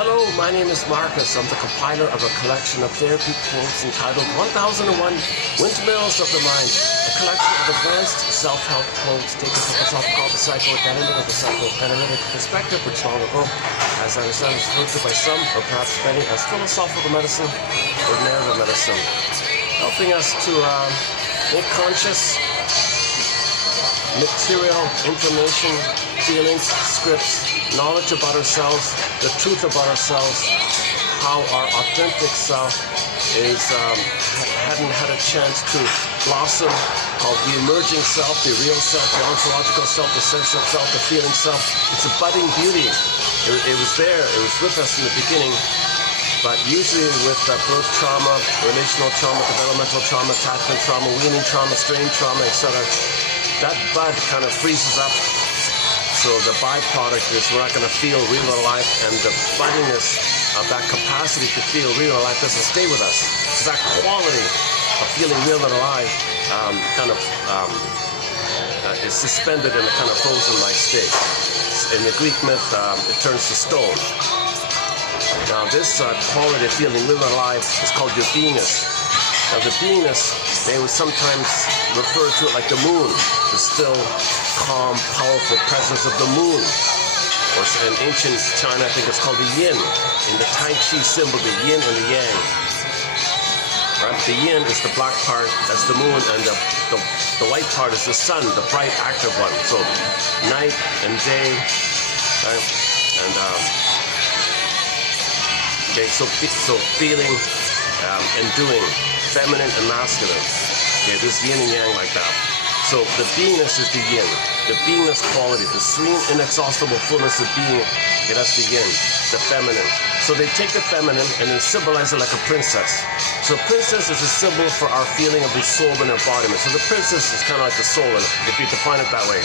Hello, my name is Marcus. I'm the compiler of a collection of therapy quotes entitled 1001 Windmills of the Mind, a collection of advanced self-help quotes taken from philosophical, the psychoanalytic, of the psychoanalytic perspective, which long ago, as I understand, was referred to by some, or perhaps many, as philosophical medicine or narrative medicine, helping us to make conscious material, information, feelings, scripts, knowledge about ourselves, the truth about ourselves, how our authentic self hadn't had a chance to blossom, how the emerging self, the real self, the ontological self, the sense of self, the feeling self, it's a budding beauty. It was there, it was with us in the beginning, but usually with birth trauma, relational trauma, developmental trauma, attachment trauma, weaning trauma, strain trauma, etc., that bud kind of freezes up. So the byproduct is we're not going to feel real alive, and the buddiness of that capacity to feel real alive doesn't stay with us. So that quality of feeling real and alive is suspended in a kind of frozen-like state. In the Greek myth, it turns to stone. Now this quality of feeling real and alive is called your beingness. Now the beingness, they would sometimes refer to it like the moon, the still, calm, powerful presence of the moon. Or in ancient China, I think it's called the yin. In the Tai Chi symbol, the yin and the yang. Right? The yin is the black part, that's the moon, and the white part is the sun, the bright, active one. So night and day, right? And okay, so feeling and doing, feminine and masculine. Okay, this yin and yang like that. So the beingness is the yin, the beingness quality, the serene, inexhaustible fullness of being. Okay, that's the yin, the feminine. So they take the feminine and then symbolize it like a princess. So princess is a symbol for our feeling of the soul and embodiment. So the princess is kind of like the soul, if you define it that way.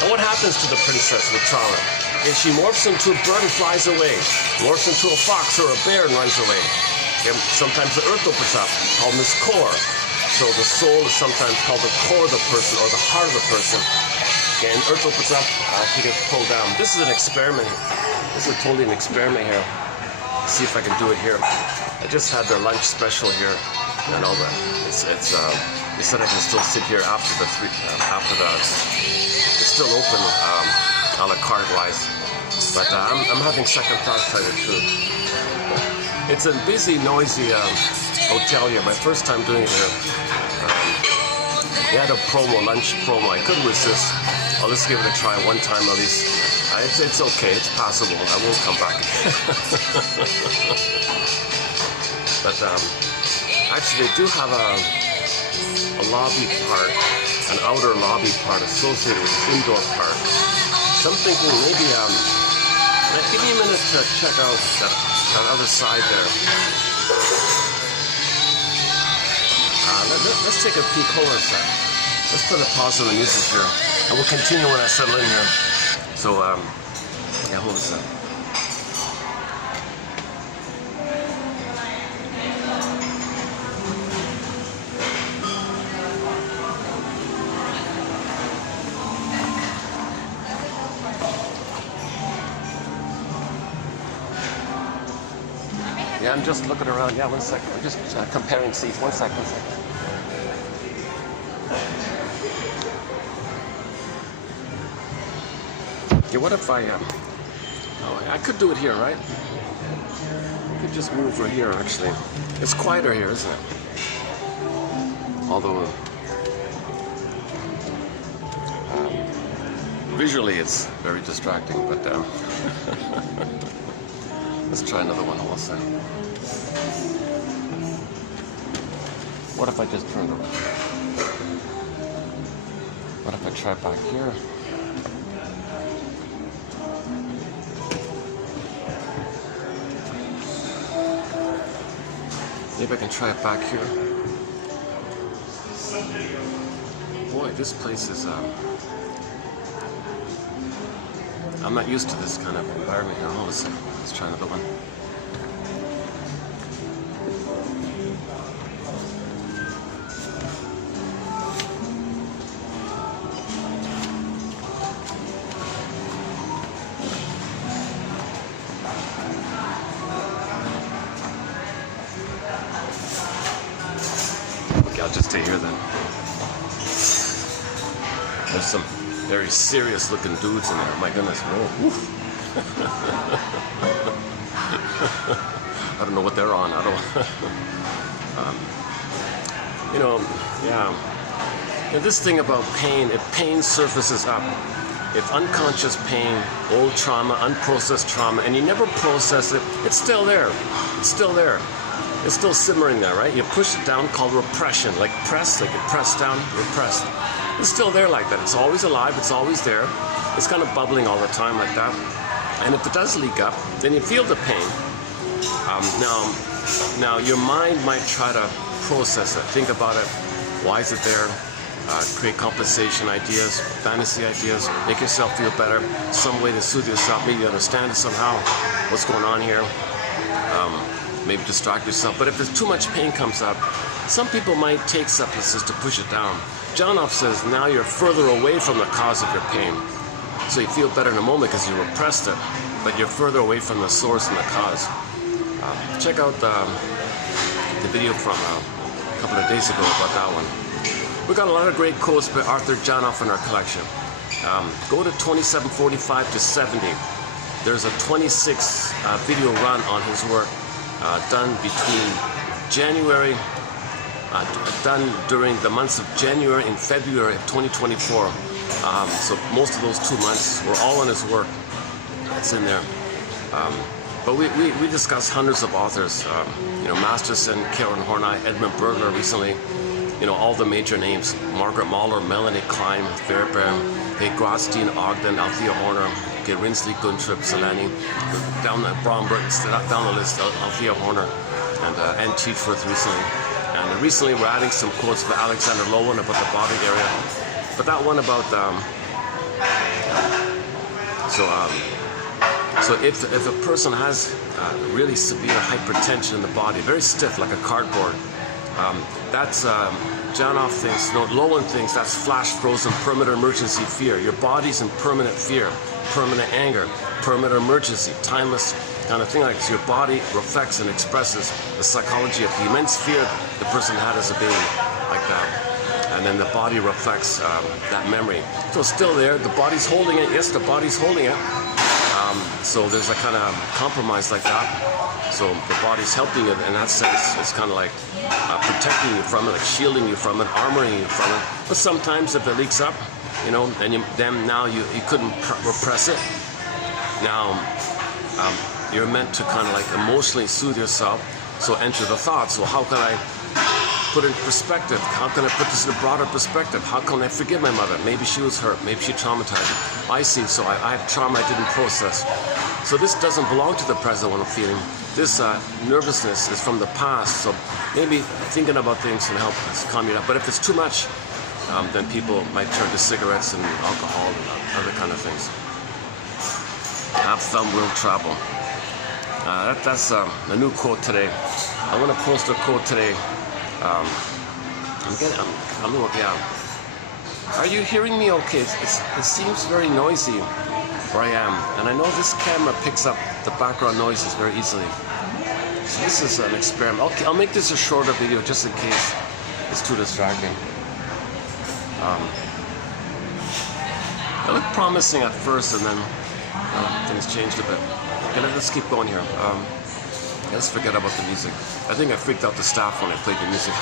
And what happens to the princess with trauma? Okay, she morphs into a bird and flies away, morphs into a fox or a bear and runs away. Okay, sometimes the earth opens up, called this core. So the soul is sometimes called the core of the person or the heart of the person. Okay, and earth opens up, she gets pulled down. This is an experiment. This is totally an experiment here. Let's see if I can do it here. I just had their lunch special here, and all that. They said I can still sit here after it's still open, a la carte wise. But I'm having second thoughts, to tell you the truth. It's a busy, noisy hotel here. My first time doing it here. They had a lunch promo. I couldn't resist. I'll just give it a try one time at least. It's okay. It's passable. I won't come back. But actually, they do have a lobby part, an outer lobby part associated with the indoor part. So I'm thinking maybe give me a minute to check out that other side there. Let's take a peek. Hold on a sec. Let's put a pause on the music here, and we'll continue when I settle in here. So, yeah, hold on a sec. Yeah, I'm just looking around. Yeah, one second. I'm just comparing seats. One second. Okay, what if I could do it here, right? I could just move over here, actually. It's quieter here, isn't it? Although, visually it's very distracting, but let's try another one also. What if I just turned around? What if I try back here? Maybe I can try it back here. Boy, this place is, I'm not used to this kind of environment here. Hold on a second. Let's try another one. I'll just stay here then. There's some very serious looking dudes in there. My goodness. Whoa. I don't know what they're on. I don't. You know, yeah. And this thing about pain, if pain surfaces up, if unconscious pain, old trauma, unprocessed trauma, and you never process it, it's still there. It's still there. It's still simmering there, right? You push it down, called repression. Like press, like you press down, repressed. It's still there like that. It's always alive. It's always there. It's kind of bubbling all the time like that. And if it does leak up, then you feel the pain. Now your mind might try to process it. Think about it. Why is it there? Create compensation ideas, fantasy ideas, make yourself feel better, some way to soothe yourself, maybe you understand it somehow, what's going on here, maybe distract yourself. But if there's too much pain comes up, some people might take substances to push it down. Jonoff says now you're further away from the cause of your pain. So you feel better in a moment because you repressed it, but you're further away from the source and the cause. Check out the video from a couple of days ago about that one. We got a lot of great quotes by Arthur Jonoff in our collection. Go to 2745 to 70. There's a 26 video run on his work done between January, done during the months of January and February of 2024. So most of those 2 months were all on his work. It's in there. But we discussed hundreds of authors. You know, Masterson, Karen Horney, Edmund Berger recently. You know, all the major names, Margaret Mahler, Melanie Klein, Fairbairn, Grotstein, Ogden, Althea Horner, Rinsley, Guntrip, Solani, down the Bromberg, down the list, Althea Horner, and Ann Teachworth recently. And recently we're adding some quotes by Alexander Lowen about the body area. But that one about, so if a person has really severe hypertension in the body, very stiff like a cardboard, that's Jonoff thinks, no, Lowen thinks that's flash frozen permanent emergency fear. Your body's in permanent fear, permanent anger, permanent emergency, timeless kind of thing like this. Your body reflects and expresses the psychology of the immense fear the person had as a baby, like that. And then the body reflects that memory. So it's still there, the body's holding it, yes, the body's holding it. So there's a kind of compromise like that. So the body's helping it in that sense. It's kind of like protecting you from it, like shielding you from it, armoring you from it. But sometimes if it leaks up, you know, then now you couldn't repress it. Now you're meant to kind of like emotionally soothe yourself. So enter the thoughts. So how can I put it in perspective? How can I put this in a broader perspective? How can I forgive my mother? Maybe she was hurt. Maybe she traumatized me. I see. So I have trauma I didn't process. So this doesn't belong to the present what I'm feeling. This nervousness is from the past. So maybe thinking about things can help calm you down. But if it's too much, then people might turn to cigarettes and alcohol and other kind of things. Have fun, will travel. That's a new quote today. I want to post a quote today. Are you hearing me okay? It seems very noisy where I am. And I know this camera picks up the background noises very easily. So this is an experiment. Okay, I'll make this a shorter video just in case it's too distracting. It looked promising at first and then things changed a bit. Okay, let's keep going here. Let's forget about the music. I think I freaked out the staff when I played the music.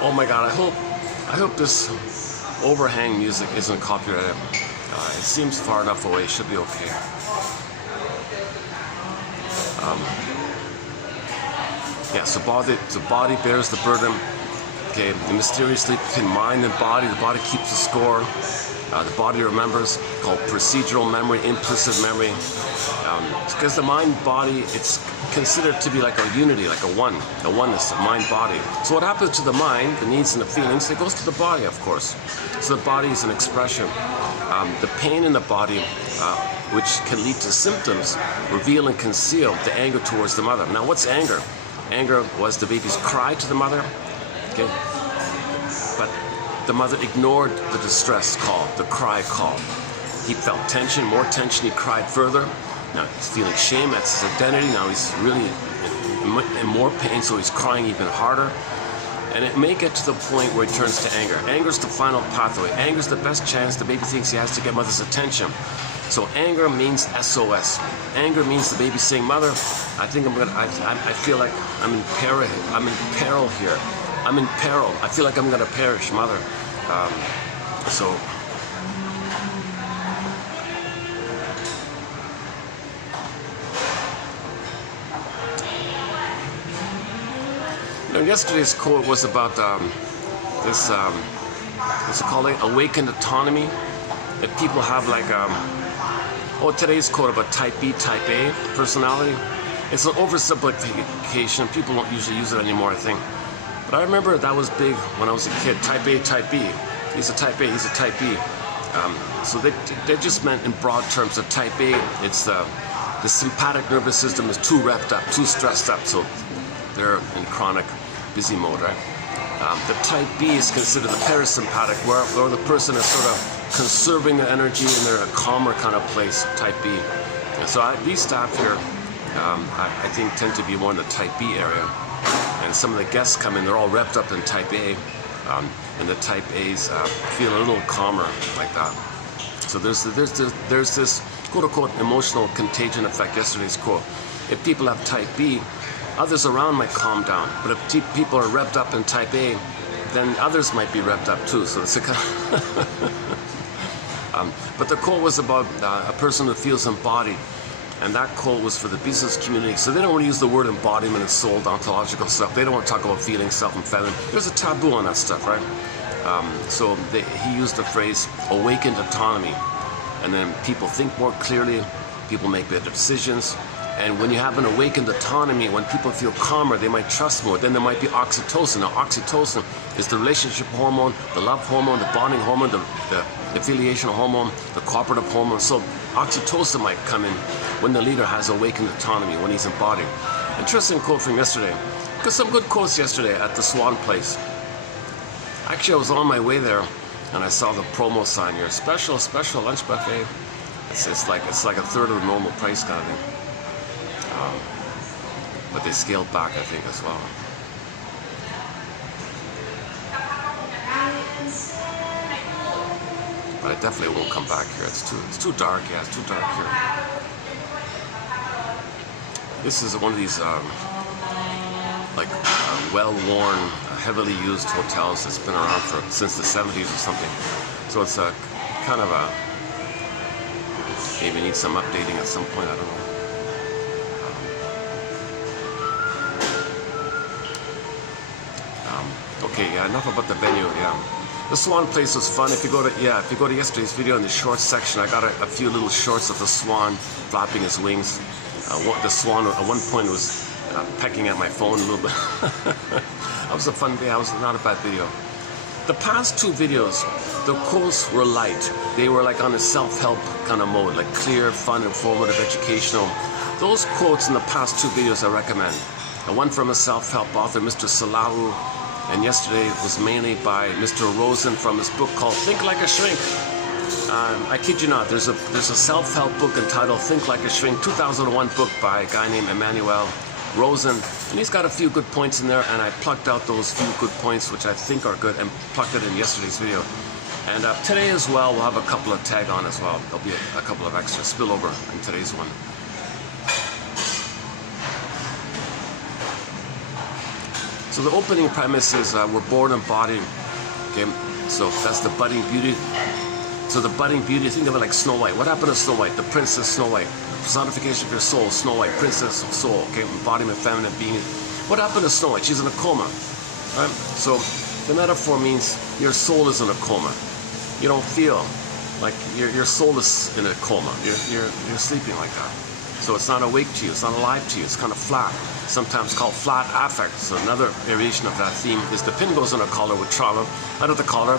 Oh my God! I hope this overhang music isn't copyrighted. It seems far enough away. It should be okay. Yeah. So body bears the burden. Okay. Mysteriously between mind and body, the body keeps the score. The body remembers, called procedural memory, implicit memory. Because the mind-body, it's considered to be like a unity, like a oneness, a mind-body. So what happens to the mind, the needs and the feelings, it goes to the body, of course. So the body is an expression. The pain in the body, which can lead to symptoms, reveal and conceal the anger towards the mother. Now, what's anger? Anger was the baby's cry to the mother. Okay, but the mother ignored the distress call, the cry call. He felt tension, more tension, he cried further. Now he's feeling shame, that's his identity. Now he's really in more pain, so he's crying even harder. And it may get to the point where it turns to anger. Anger is the final pathway. Anger is the best chance the baby thinks he has to get mother's attention. So anger means SOS. Anger means the baby saying, "Mother, I think I feel like I'm in peril. I'm in peril here. I'm in peril. I feel like I'm gonna perish, Mother." So. Yesterday's quote was about this, what's it called, awakened autonomy. That people have like, today's quote about type B, type A personality. It's an oversimplification. People don't usually use it anymore, I think. But I remember that was big when I was a kid. Type A, type B. He's a type A, he's a type B. So they just meant in broad terms that type A, it's the sympathetic nervous system is too revved up, too stressed up. So they're in chronic busy mode, right? The type B is considered the parasympathetic, where the person is sort of conserving their energy and they're in a calmer kind of place, type B. And so these staff here, I think, tend to be more in the type B area. And some of the guests come in, they're all revved up in type A, and the type A's feel a little calmer like that. So there's this quote-unquote emotional contagion effect, yesterday's quote. If people have type B, others around might calm down, but if people are revved up in type A, then others might be revved up too. So it's a kind of but the quote was about a person who feels embodied, and that quote was for the business community. So they don't want to use the word embodiment and soul, ontological stuff. They don't want to talk about feeling, self, and feminine. There's a taboo on that stuff, right? So he used the phrase awakened autonomy, and then people think more clearly, people make better decisions. And when you have an awakened autonomy, when people feel calmer, they might trust more. Then there might be oxytocin. Now, oxytocin is the relationship hormone, the love hormone, the bonding hormone, the affiliation hormone, the cooperative hormone. So oxytocin might come in when the leader has awakened autonomy, when he's embodied. Interesting quote from yesterday. Got some good quotes yesterday at the Swan Place. Actually, I was on my way there, and I saw the promo sign here. Special lunch buffet. It's like a third of the normal price kind of thing. But they scaled back, I think, as well. But I definitely won't come back here. It's too dark. Yeah, it's too dark here. This is one of these well-worn, heavily used hotels that's been around since the 70s or something. So it's a kind of a maybe needs some updating at some point. I don't know. Okay, yeah, enough about the venue. Yeah, the Swan Place was fun. If you go to yesterday's video in the shorts section, I got a few little shorts of the swan flapping his wings. The swan at one point was pecking at my phone a little bit. That was a fun day. That was not a bad video. The past two videos, the quotes were light. They were like on a self-help kind of mode, like clear, fun, informative, educational. Those quotes in the past two videos I recommend. One from a self-help author, Mr. Salahu. And yesterday was mainly by Mr. Rosen from his book called Think Like a Shrink. I kid you not, there's a self-help book entitled Think Like a Shrink, 2001 book by a guy named Emmanuel Rosen. And he's got a few good points in there, and I plucked out those few good points, which I think are good, and plucked it in yesterday's video. And today as well, we'll have a couple of tag on as well. There'll be a couple of extra spillover in today's one. So the opening premise is we're born embodied. Okay, so that's the budding beauty. So the budding beauty, think of it like Snow White. What happened to Snow White? The princess Snow White. Personification of your soul, Snow White, princess of soul. Okay, embodiment, feminine being. What happened to Snow White? She's in a coma. Right? So the metaphor means your soul is in a coma. You don't feel like your soul is in a coma. You're sleeping like that. So it's not awake to you, it's not alive to you, it's kind of flat. Sometimes called flat affect. So another variation of that theme is the pin goes in a collar with trauma. Out of the collar,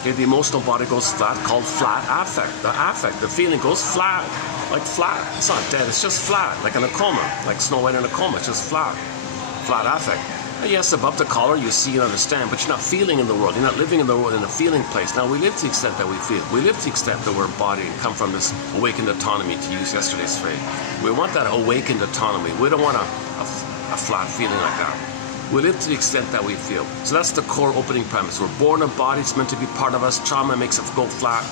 okay, the emotional body goes flat, called flat affect. The affect, the feeling goes flat, like flat. It's not dead, it's just flat, like in a coma, like Snow White in a coma, it's just flat. Flat affect. And yes, above the collar you see and understand, but you're not feeling in the world. You're not living in the world in a feeling place. Now we live to the extent that we feel. We live to the extent that we're embodied and come from this awakened autonomy, to use yesterday's phrase. We want that awakened autonomy. We don't want a a flat feeling like that. We live to the extent that we feel. So that's the core opening premise. We're born a body, it's meant to be part of us. Trauma makes it go flat.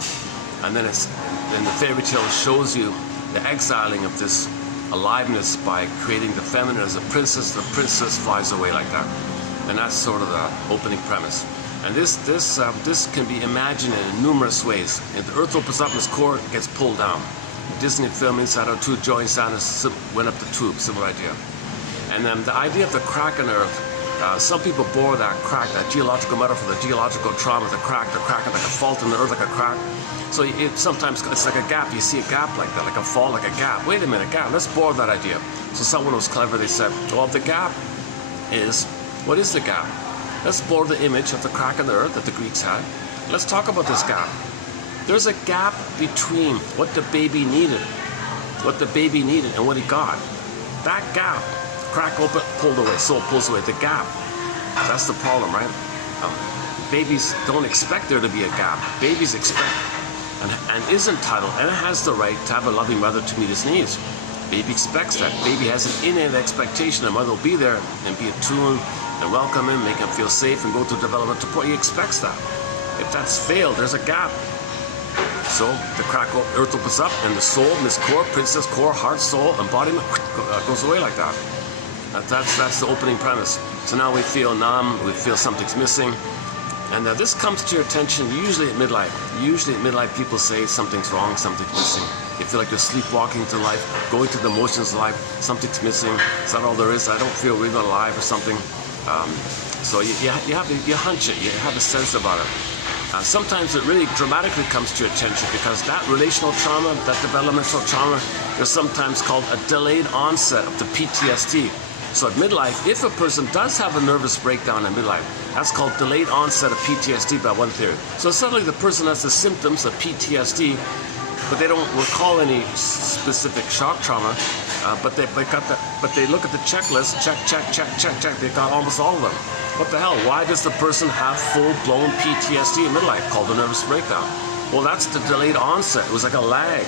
And then the fairy tale shows you the exiling of this aliveness by creating the feminine as a princess. The princess flies away like that. And that's sort of the opening premise. And this can be imagined in numerous ways. If the earth opens up, this core gets pulled down. Disney film inside out, two joints down, went up the tube, similar idea. And then the idea of the crack in the earth, some people bore that crack, that geological metaphor, the geological trauma, the crack like a fault in the earth, like a crack. So sometimes it's like a gap. You see a gap like that, like a fault, like a gap. Wait a minute, gap. Let's borrow that idea. So someone was clever. They said, well, the gap is, what is the gap? Let's borrow the image of the crack in the earth that the Greeks had. Let's talk about this gap. There's a gap between what the baby needed, and what he got. That gap, crack open, pulled away, soul pulls away. The gap. That's the problem, right? Babies don't expect there to be a gap. Babies expect and is entitled and has the right to have a loving mother to meet his needs. Baby expects that. Baby has an innate expectation that mother will be there and be attuned and welcome him, make him feel safe and go to developmental point. He expects that. If that's failed, there's a gap. So the crack earth opens up and the soul, this core, princess core, heart, soul, embodiment goes away like that. That's the opening premise. So now we feel numb, we feel something's missing. And this comes to your attention usually at midlife. Usually at midlife people say something's wrong, something's missing. They feel like they're sleepwalking to life, going through the motions of life, something's missing. Is that all there is? I don't feel really alive or something. So you hunch it, you have a sense about it. Sometimes it really dramatically comes to your attention because that relational trauma, that developmental trauma, is sometimes called a delayed onset of the PTSD. So at midlife, if a person does have a nervous breakdown in midlife, that's called delayed onset of PTSD by one theory. So suddenly the person has the symptoms of PTSD, but they don't recall any specific shock trauma, but they look at the checklist, check, they got almost all of them. What the hell? Why does the person have full-blown PTSD in midlife called a nervous breakdown? Well, that's the delayed onset. It was like a lag.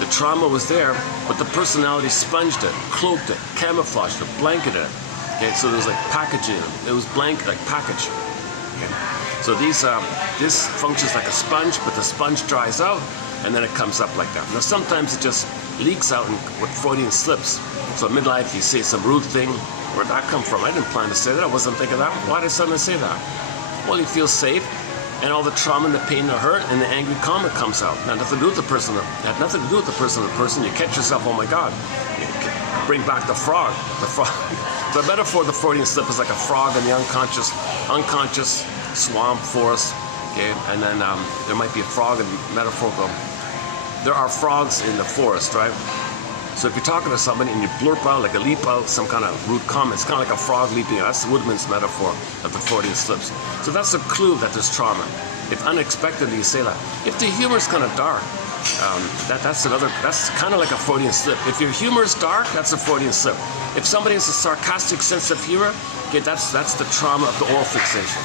The trauma was there, but the personality sponged it, cloaked it, camouflaged it, blanketed it. Okay, so there was like packaging. It was blank, like package. Okay? So this functions like a sponge, but the sponge dries out, and then it comes up like that. Now sometimes it just leaks out in what Freudian slips. So at midlife you say some rude thing. Where'd that come from? I didn't plan to say that. I wasn't thinking that. Why did I suddenly say that? Well, you feel safe, and all the trauma and the pain and the hurt and the angry comment comes out. Had nothing to do with the person. Had nothing to do with the person. You catch yourself, oh my God. You bring back the frog. The frog. The metaphor of the Freudian slip is like a frog in the unconscious swamp, forest. Okay, and then there might be a frog in metaphorical. There are frogs in the forest, right? So if you're talking to somebody and you blurp out, like a leap out, some kind of rude comment, it's kind of like a frog leaping out. That's Woodman's metaphor of the Freudian slips. So that's a clue that there's trauma. If unexpectedly you say that. If the humor is kind of dark, that's kind of like a Freudian slip. If your humor is dark, that's a Freudian slip. If somebody has a sarcastic sense of humor, okay, that's the trauma of the oral fixation.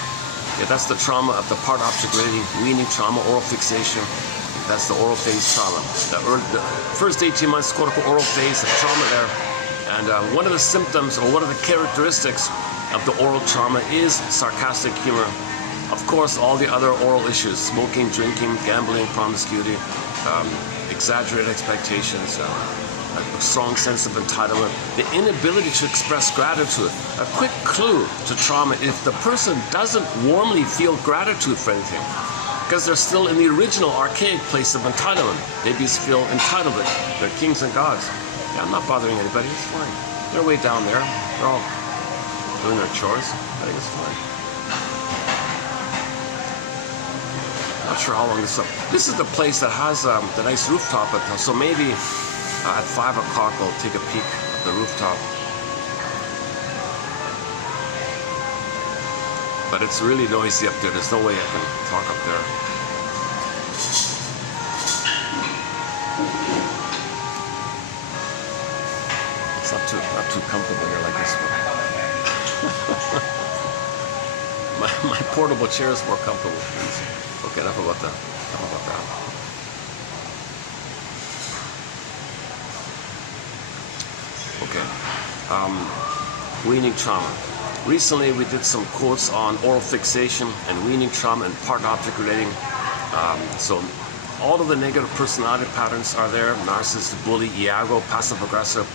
Yeah, that's the trauma of the part-object relating, weaning trauma, oral fixation. That's the oral phase trauma. The first 18 months, quote-unquote, oral phase, the trauma there. And one of the symptoms, or one of the characteristics of the oral trauma is sarcastic humor. Of course, all the other oral issues, smoking, drinking, gambling, promiscuity, exaggerated expectations, a strong sense of entitlement, the inability to express gratitude. A quick clue to trauma if the person doesn't warmly feel gratitude for anything, because they're still in the original archaic place of entitlement. Babies feel entitled. They're kings and gods. Yeah, I'm not bothering anybody. It's fine. They're way down there. They're all doing their chores. I think it's fine. Not sure how long this is up. This is the place that has the nice rooftop. So maybe at 5 o'clock I'll take a peek at the rooftop. But it's really noisy up there. There's no way I can talk up there. It's not too comfortable here like this one. my portable chair is more comfortable. Okay, enough about that. Okay. weaning trauma. Recently, we did some quotes on oral fixation and weaning trauma and part-object relating. So all of the negative personality patterns are there: narcissist, bully, Iago, passive-aggressive,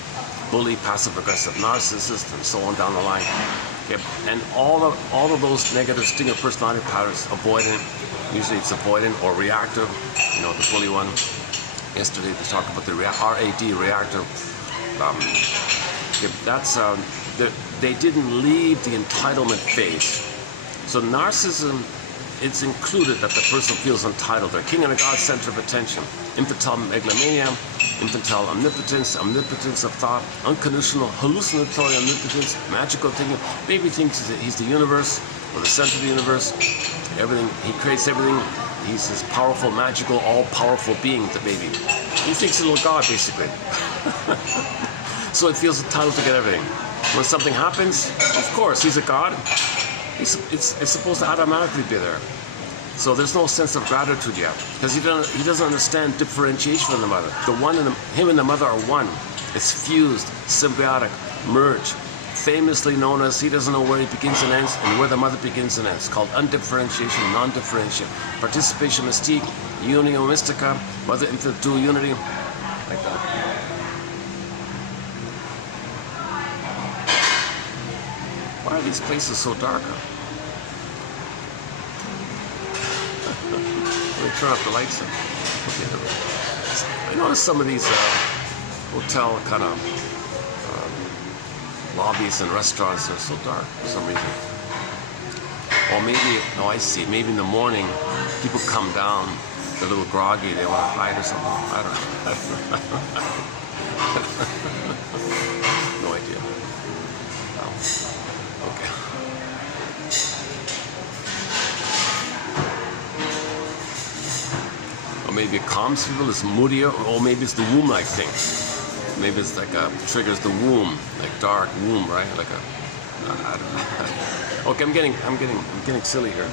bully, passive-aggressive, narcissist, and so on down the line. Okay. And all of those negative stinger personality patterns, avoidant, usually it's avoidant or reactive. You know, the bully one. Yesterday they talked about the RAD, reactive. They didn't leave the entitlement phase. So narcissism, it's included that the person feels entitled. They're king and a god, center of attention. Infantile megalomania, infantile omnipotence, omnipotence of thought, unconditional hallucinatory omnipotence, magical thinking. Baby thinks he's the universe, or the center of the universe. Everything, he creates everything. He's this powerful, magical, all-powerful being, the baby. He thinks he's a little god, basically. So it feels entitled to get everything. When something happens, of course, he's a god. It's supposed to automatically be there. So there's no sense of gratitude yet, because he doesn't understand differentiation from the mother. Him and the mother are one. It's fused, symbiotic, merged. Famously known as, he doesn't know where he begins and ends and where the mother begins and ends. It's called undifferentiation, non-differentiation. Participation mystique, unio mystica, mother infant dual unity, like that. Why are these places so dark? Let me turn off the lights. I noticed some of these hotel kind of lobbies and restaurants are so dark for some reason. Or maybe, no, I see. Maybe in the morning, people come down, they're a little groggy, they want to hide or something. I don't know. No idea. Okay. Or maybe it calms people, it's moodier, or maybe it's the womb-like thing. Maybe it's like triggers the womb, like dark womb, right? Like I don't know. Okay, I'm getting silly here.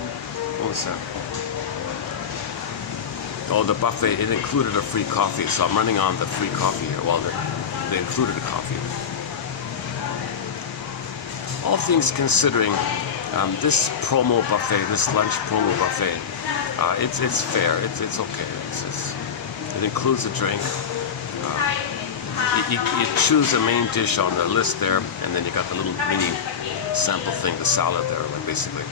What was that? Oh, the buffet, it included a free coffee, so I'm running on the free coffee here. Well, they included a coffee. All things considering, this promo buffet, this lunch promo buffet, it's fair. It's okay. It includes a drink. You choose a main dish on the list there, and then you got the little mini sample thing, the salad there, like basically.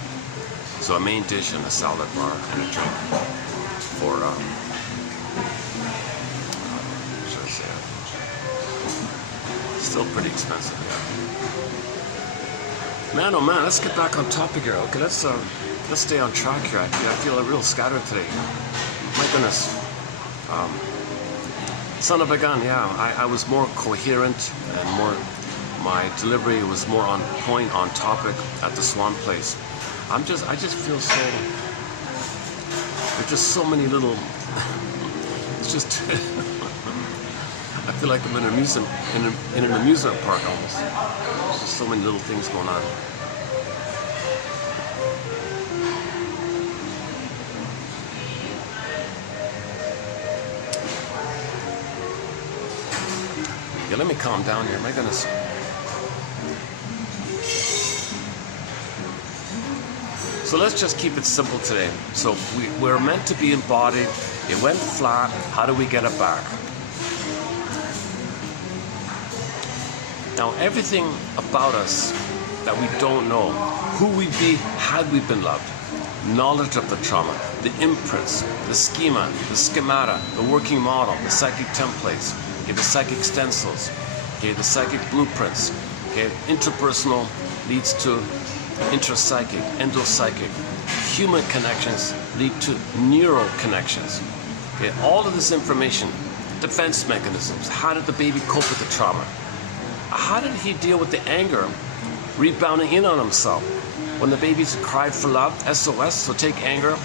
So a main dish and a salad bar and a drink for, should I say it? Still pretty expensive, yeah. Man, oh man, let's get back on topic here. Okay, let's stay on track here. I feel real scattered today. My goodness. Son of a gun, yeah. I was more coherent and my delivery was more on point, on topic at the Swan Place. I just feel so, there's just so many little, it's just, I feel like I'm in an amusement park almost. There's just so many little things going on. Yeah, let me calm down here. My goodness. So let's just keep it simple today. So we're meant to be embodied. It went flat. How do we get it back? Now, everything about us that we don't know, who we'd be had we been loved, knowledge of the trauma, the imprints, the schema, the schemata, the working model, the psychic templates, okay, the psychic stencils, okay, the psychic blueprints, okay, interpersonal leads to intrapsychic, endopsychic, human connections lead to neural connections, okay, all of this information, defense mechanisms, how did the baby cope with the trauma? How did he deal with the anger rebounding in on himself? When the babies cried for love, SOS, so take anger,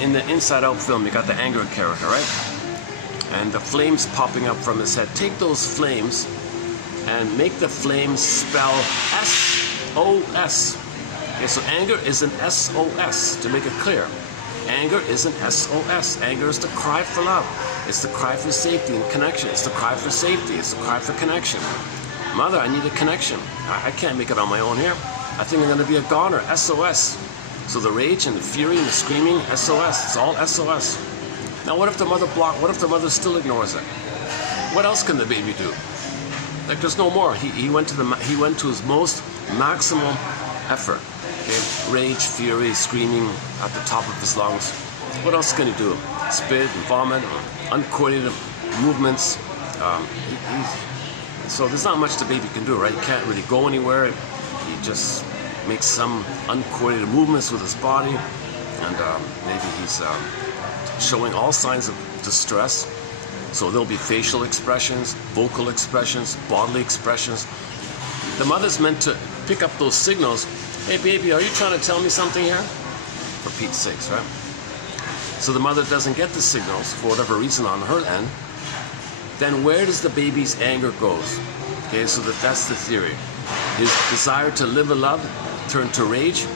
in the Inside Out film, you got the anger character, right? And the flames popping up from his head. Take those flames and make the flames spell SOS. Okay, so anger is an SOS, to make it clear. Anger is an SOS. Anger is the cry for love. It's the cry for safety and connection. It's the cry for safety. It's the cry for connection. Mother, I need a connection. I can't make it on my own here. I think I'm going to be a goner. SOS. So the rage and the fury and the screaming, SOS. It's all SOS. Now what if the mother what if the mother still ignores it? What else can the baby do? Like there's no more. He went to his most maximum effort. Okay? Rage, fury, screaming at the top of his lungs. What else can he do? Spit and vomit, uncoordinated movements. So there's not much the baby can do, right? He can't really go anywhere. He just makes some uncoordinated movements with his body, and maybe he's showing all signs of distress. So there'll be facial expressions, vocal expressions, bodily expressions. The mother's meant to pick up those signals. Hey baby, are you trying to tell me something here? For Pete's sakes, right? So the mother doesn't get the signals for whatever reason on her end. Then where does the baby's anger goes? Okay, so that's the theory. His desire to live and love turn to rage,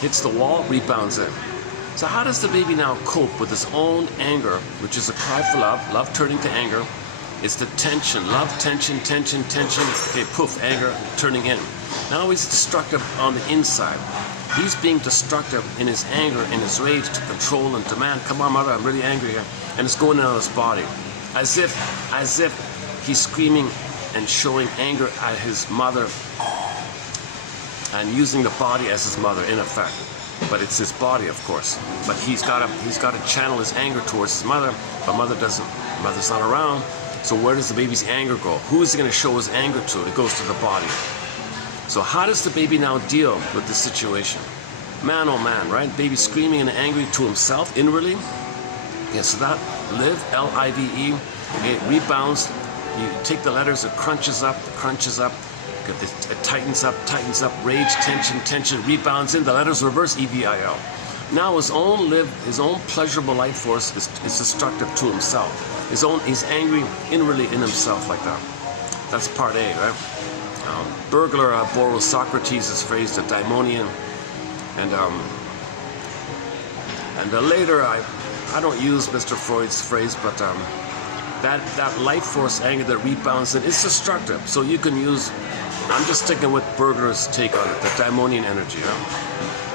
hits the wall, rebounds in. So how does the baby now cope with his own anger, which is a cry for love, love turning to anger? It's the tension, love, tension, tension, tension, okay, poof, anger turning in. Now he's destructive on the inside. He's being destructive in his anger, in his rage to control and demand, come on mother, I'm really angry here. And it's going on his body. As if he's screaming and showing anger at his mother and using the body as his mother in effect. But it's his body, of course. But he's got to channel his anger towards his mother, but mother's not around. So where does the baby's anger go? Who is he going to show his anger to? It goes to the body. So how does the baby now deal with this situation? Man, oh man, right? Baby screaming and angry to himself inwardly. Yeah, so that live, L-I-V-E, it rebounds. You take the letters, it crunches up, it tightens up, rage, tension, tension, rebounds in. The letters reverse, E-V-I-L. Now his own pleasurable life force is destructive to himself. He's angry inwardly in himself like that. That's part A, right? Burglar borrows Socrates' phrase, the daimonian, and later I don't use Mr. Freud's phrase, but that life force anger that rebounds in is destructive. So you can use, I'm just sticking with Burglar's take on it, the daimonian energy.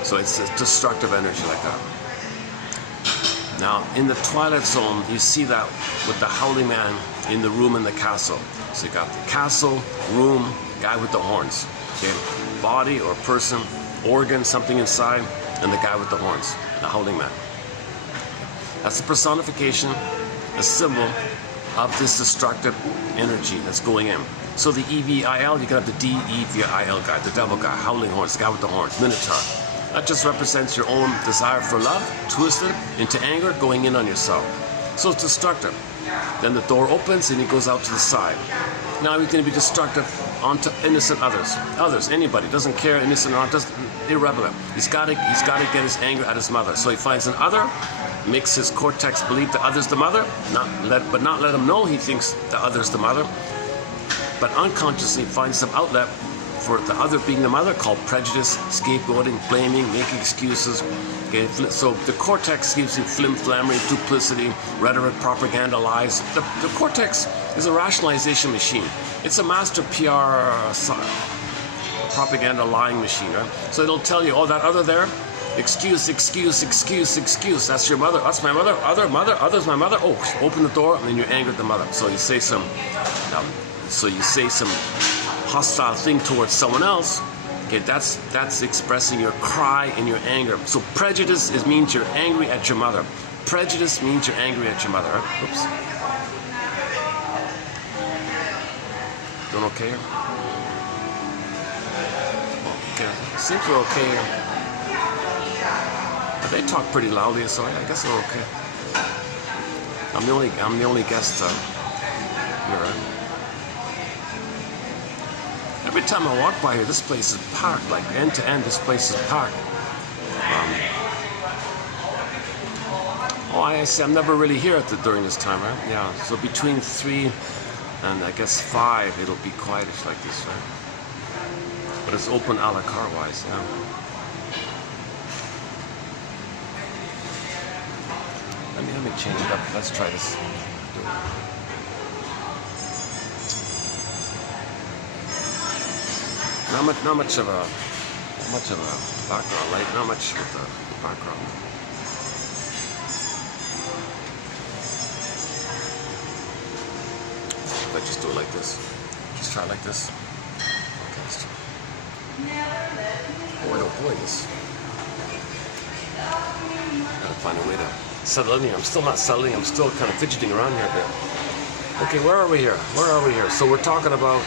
So it's a destructive energy like that. Now, in the Twilight Zone, you see that with the howling man in the room in the castle. So you got the castle, room, guy with the horns. Okay? Body or person, organ, something inside, and the guy with the horns, the howling man. That's a personification, a symbol of this destructive energy that's going in. So the E-V-I-L, you can have the D-E-V-I-L guy, the devil guy, howling horns, the guy with the horns, Minotaur. That just represents your own desire for love, twisted into anger, going in on yourself. So it's destructive. Then the door opens and he goes out to the side. Now he's going to be destructive onto innocent others, anybody, doesn't care, innocent or not, irrelevant. He's got to get his anger at his mother. So he finds an other, makes his cortex believe the other's the mother, but not let him know he thinks the other's the mother, but unconsciously finds some outlet for the other being the mother, called prejudice, scapegoating, blaming, making excuses. Okay, so the cortex gives you flim-flammery, duplicity, rhetoric, propaganda, lies. The cortex is a rationalization machine. It's a master PR propaganda lying machine, right? So it'll tell you, oh, that other there, excuse, excuse, excuse, excuse. That's your mother. That's my mother. Other's my mother. Oh, open the door, and then you angered the mother. So you say some hostile thing towards someone else. Okay, that's expressing your cry and your anger. So prejudice means you're angry at your mother. Prejudice means you're angry at your mother. Right? Oops. Doing okay here? Okay, seems we're okay here. They talk pretty loudly, so I guess we're okay. I'm the only guest here, right? Every time I walk by here, this place is packed, like end to end, this place is packed. I see, I'm never really here during this time, right? Yeah, so between 3 and I guess 5, it'll be quietish like this, right? But it's open a la carte wise, yeah. Let me change it up. Let's try this. Not much of a background, right? Not much with the background. If I just do it like this, just try it like this. Okay, let's try. Oh, I don't boy this. Gotta find a way to settle in here. I'm still not settling. I'm still kind of fidgeting around here a bit. Okay, where are we here? Where are we here? So we're talking about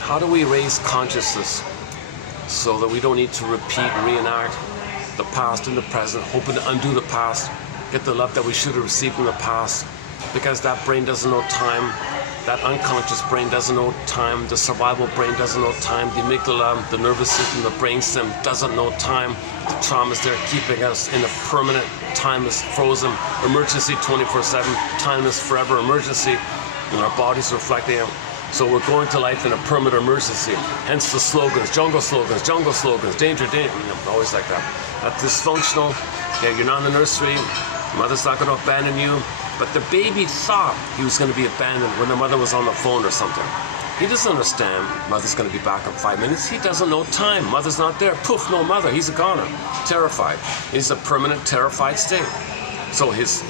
how do we raise consciousness so that we don't need to repeat, reenact the past in the present, hoping to undo the past, get the love that we should have received in the past, because that brain doesn't know time, that unconscious brain doesn't know time, the survival brain doesn't know time, the amygdala, the nervous system, the brainstem doesn't know time, the traumas there keeping us in a permanent, timeless, frozen, emergency 24/7, timeless, forever emergency, and our bodies reflecting it. So we're going to life in a permanent emergency. Hence the slogans, jungle slogans, danger, danger, always like that. That's dysfunctional. Yeah, you're not in the nursery. Mother's not going to abandon you. But the baby thought he was going to be abandoned when the mother was on the phone or something. He doesn't understand mother's going to be back in 5 minutes. He doesn't know time. Mother's not there. Poof, no mother. He's a goner. Terrified. He's a permanent terrified state. So his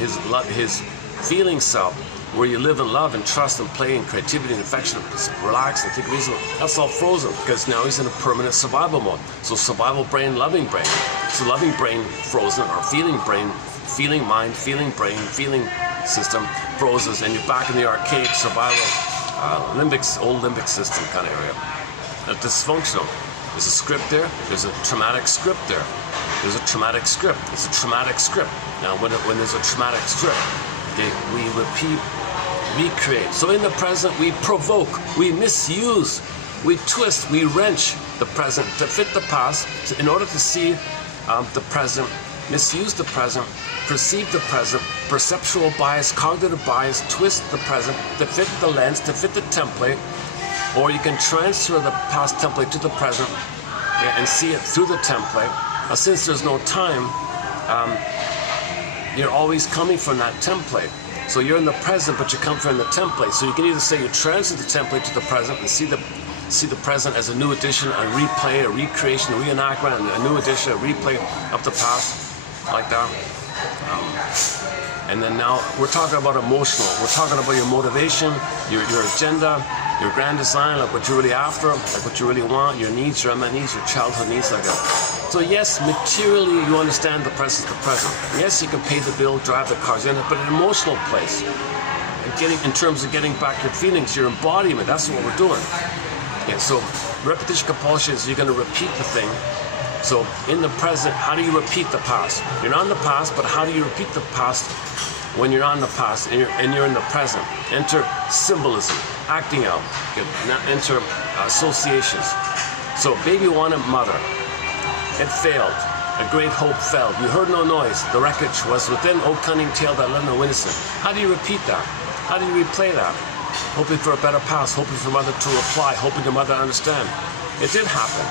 feeling self, where you live in love and trust and play and creativity and affection, relax and take it easy, that's all frozen because now he's in a permanent survival mode. So survival brain, loving brain. So loving brain frozen, or feeling brain, feeling mind, feeling brain, feeling system frozen, and you're back in the archaic survival old limbic system kind of area. Dysfunctional. There's a script there. There's a traumatic script there. There's a traumatic script. It's a traumatic script. Now, when there's a traumatic script, we repeat, recreate. So in the present, we provoke, we misuse, we twist, we wrench the present to fit the past in order to see the present, misuse the present, perceive the present, perceptual bias, cognitive bias, twist the present to fit the lens, to fit the template, or you can transfer the past template to the present, okay, and see it through the template. Now, since there's no time, you're always coming from that template. So you're in the present, but you come from the template. So you can either say you transfer the template to the present and see the present as a new edition, a replay, a recreation, a reenactment, a new edition, a replay of the past, like that. And then now we're talking about emotional. We're talking about your motivation, your agenda, your grand design, like what you're really after, like what you really want, your needs, your unmet needs, your childhood needs, like that. So yes, materially you understand the present. Yes, you can pay the bill, drive the cars in it, but an emotional place. And in terms of getting back your feelings, your embodiment, that's what we're doing. Okay, so repetition compulsion is you're going to repeat the thing. So in the present, how do you repeat the past? You're not in the past, but how do you repeat the past when you're not in the past and you're in the present? Enter symbolism, acting out. Okay, now enter associations. So baby wanted mother. It failed. A great hope failed. You heard no noise. The wreckage was within. O cunning tale that led no innocent. How do you repeat that? How do you replay that? Hoping for a better past, hoping for mother to reply, hoping the mother to understand. It did happen.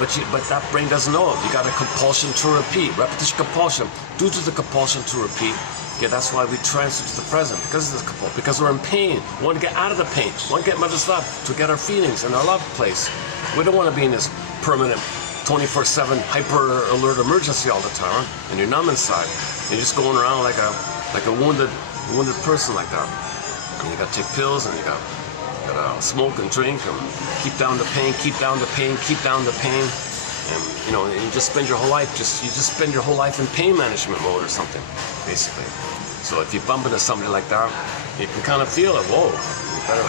But that brain doesn't know it. You got a compulsion to repeat, repetition compulsion. Due to the compulsion to repeat, okay, that's why we transfer to the present, because of this compulsion, because we're in pain. We want to get out of the pain. We want to get mother's love, to get our feelings and our love place. We don't want to be in this permanent 24/7 hyper alert emergency all the time, and you're numb inside. You're just going around like a wounded person like that. And you got to take pills, and you got smoke and drink and keep down the pain, keep down the pain, keep down the pain, and you just spend your whole life in pain management mode or something, basically. So if you bump into somebody like that, you can kind of feel it. Whoa, you better,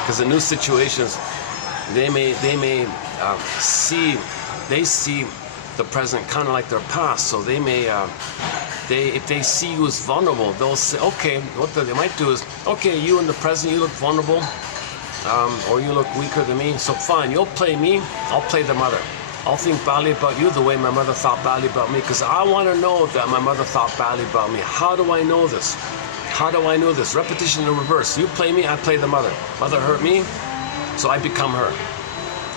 because in new situations, they see the present kind of like their past, so they may. If they see you as vulnerable, they'll say, okay, what they might do is, okay, you in the present, you look vulnerable, or you look weaker than me, so fine, you'll play me, I'll play the mother. I'll think badly about you the way my mother thought badly about me, because I want to know that my mother thought badly about me. How do I know this? How do I know this? Repetition in reverse. You play me, I play the mother. Mother hurt me, so I become her.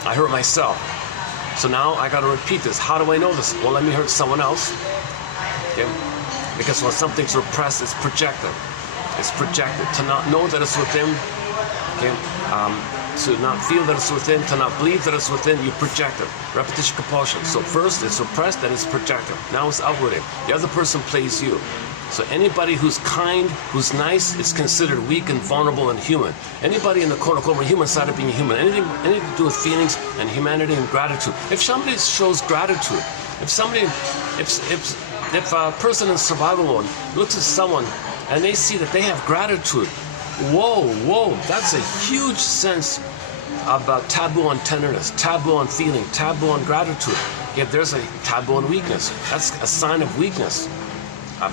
I hurt myself. So now I got to repeat this. How do I know this? Well, let me hurt someone else. Okay? Because when something's repressed, it's projected. It's projected. To not know that it's within, okay, to not feel that it's within, to not believe that it's within, you project it. Repetition compulsion. So first it's repressed, then it's projected. Now it's outwarded. The other person plays you. So anybody who's kind, who's nice, is considered weak and vulnerable and human. Anybody in the quote-unquote human side of being human, anything to do with feelings and humanity and gratitude. If somebody shows gratitude, if a person in survival mode looks at someone and they see that they have gratitude, whoa, that's a huge sense of taboo on tenderness, taboo on feeling, taboo on gratitude. If there's a taboo on weakness, that's a sign of weakness.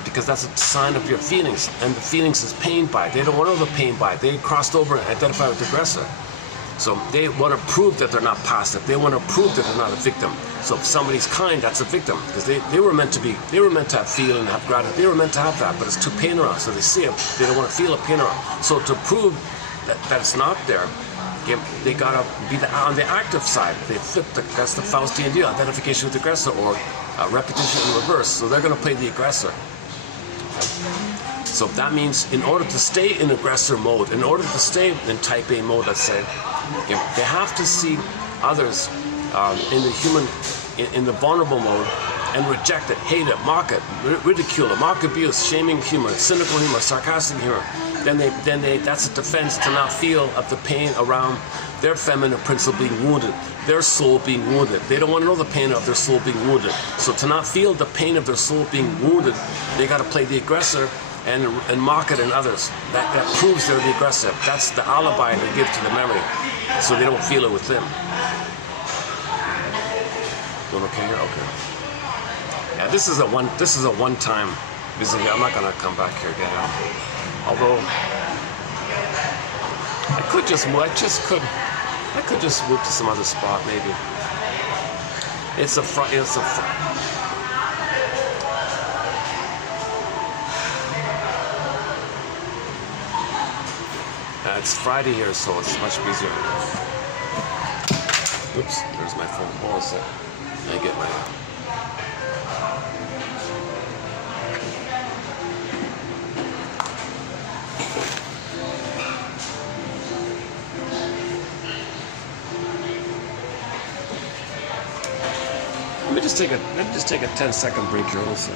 Because that's a sign of your feelings, and the feelings is pain by. They don't want to know the pain by. They crossed over and identified with the aggressor. So they want to prove that they're not passive. They want to prove that they're not a victim. So if somebody's kind, that's a victim, because they were meant to have feeling and have gratitude. They were meant to have that, but it's too pain around. So they see it. They don't want to feel a pain around. So to prove that it's not there, they gotta be on the active side. They flip that's the Faustian deal, identification with the aggressor, or repetition in reverse. So they're gonna play the aggressor. So that means in order to stay in aggressor mode, in order to stay in type A mode, let's say, they have to see others in the vulnerable mode and reject it, hate it, mock it, ridicule it, mock abuse, shaming humor, cynical humor, sarcastic humor. Then that's a defense to not feel of the pain around their feminine principle being wounded, their soul being wounded. They don't want to know the pain of their soul being wounded. So to not feel the pain of their soul being wounded, they got to play the aggressor and mock it in others. That proves they're the aggressor. That's the alibi they give to the memory, so they don't feel it with them. Doing okay here? Okay. Yeah, this is a one-time visit here. I'm not gonna come back here again. Although I could just move. I could just move to some other spot maybe. It's Friday here, so it's much easier. Oops, there's my phone. Hold on a sec. I get my. Let me just take a 10-second break here also.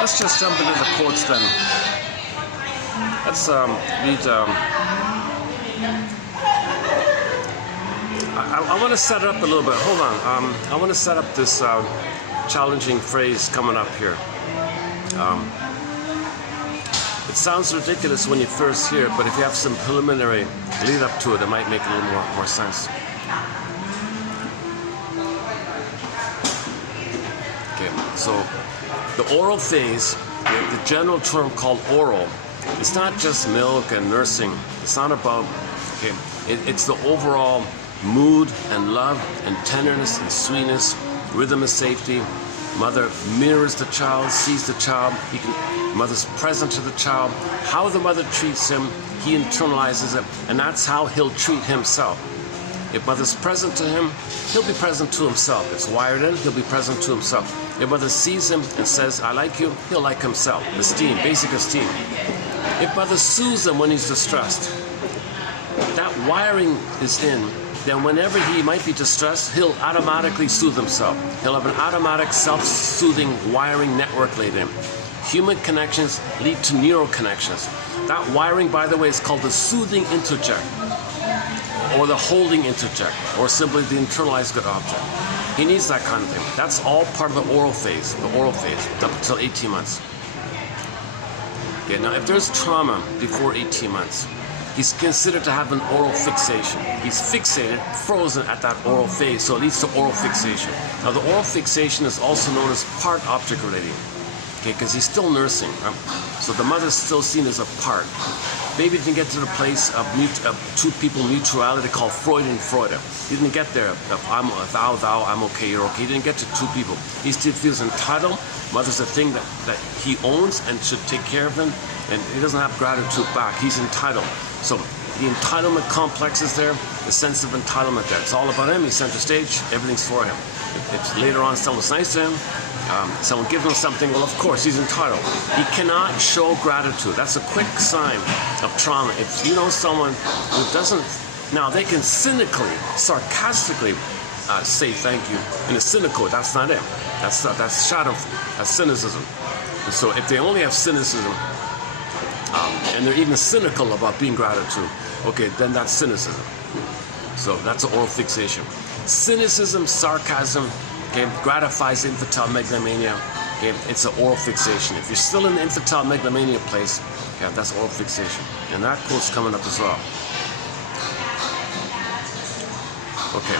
Let's just jump into the quotes then. Let's read. I want to set it up a little bit. Hold on. I want to set up this challenging phrase coming up here. It sounds ridiculous when you first hear it, but if you have some preliminary lead up to it, it might make a little more sense. Okay, so the oral phase, the general term called oral, It's not just milk and nursing. It's not about, okay, it's the overall mood and love and tenderness and sweetness, rhythm of safety. Mother mirrors the child, sees the child. Mother's present to the child. How the mother treats him, he internalizes it, and that's how he'll treat himself. If mother's present to him, he'll be present to himself. It's wired in, he'll be present to himself. If mother sees him and says, I like you, he'll like himself. Esteem, basic esteem. If mother soothes him when he's distressed, that wiring is in, then whenever he might be distressed, he'll automatically soothe himself. He'll have an automatic self-soothing wiring network laid in. Human connections lead to neural connections. That wiring, by the way, is called the soothing interject, or the holding interject, or simply the internalized good object. He needs that kind of thing. That's all part of the oral phase, up until 18 months. Okay, now if there's trauma before 18 months, he's considered to have an oral fixation. He's fixated, frozen at that oral phase, so it leads to oral fixation. Now the oral fixation is also known as part object relating, okay, because he's still nursing, right? So the mother's still seen as a part. Maybe he didn't get to the place of two people mutuality called Freud and Freud. He didn't get there, I'm thou, I'm okay, you're okay. He didn't get to two people. He still feels entitled. Mother's a thing that he owns and should take care of him, and he doesn't have gratitude back. He's entitled. So the entitlement complex is there, the sense of entitlement there. It's all about him, he's center stage, everything's for him. If later on someone's nice to him, someone gives him something, well, of course, he's entitled. He cannot show gratitude. That's a quick sign of trauma. If you know someone who doesn't, now they can cynically, sarcastically say thank you. In a cynical, that's not it. That's shadow, that's cynicism. And so if they only have cynicism, and they're even cynical about being gratitude, okay, then that's cynicism. So that's an oral fixation. Cynicism, sarcasm, okay, gratifies infantile megalomania. Okay, it's an oral fixation. If you're still in the infantile megalomania place, yeah, that's oral fixation. And that quote's coming up as well. Okay.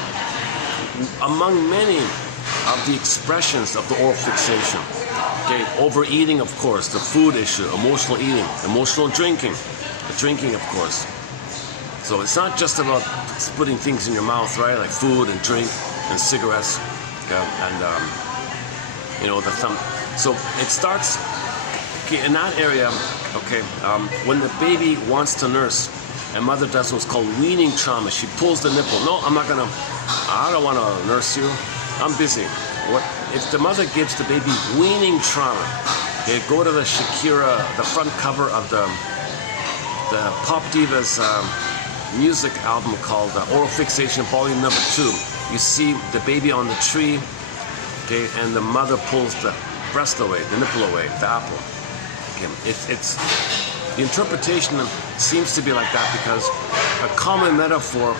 Among many of the expressions of the oral fixation, okay, overeating, of course, the food issue, emotional eating, emotional drinking, of course. So it's not just about putting things in your mouth, right, like food and drink and cigarettes, okay, and the thumb. So it starts, okay, in that area, okay, when the baby wants to nurse, and mother does what's called weaning trauma. She pulls the nipple. No, I don't want to nurse you. I'm busy. What if the mother gives the baby weaning trauma? Okay, go to the Shakira, the front cover of the Pop Divas music album called Oral Fixation Volume Number 2. You see the baby on the tree, okay, and the mother pulls the breast away, the nipple away, the apple. Okay, it's the interpretation seems to be like that because a common metaphor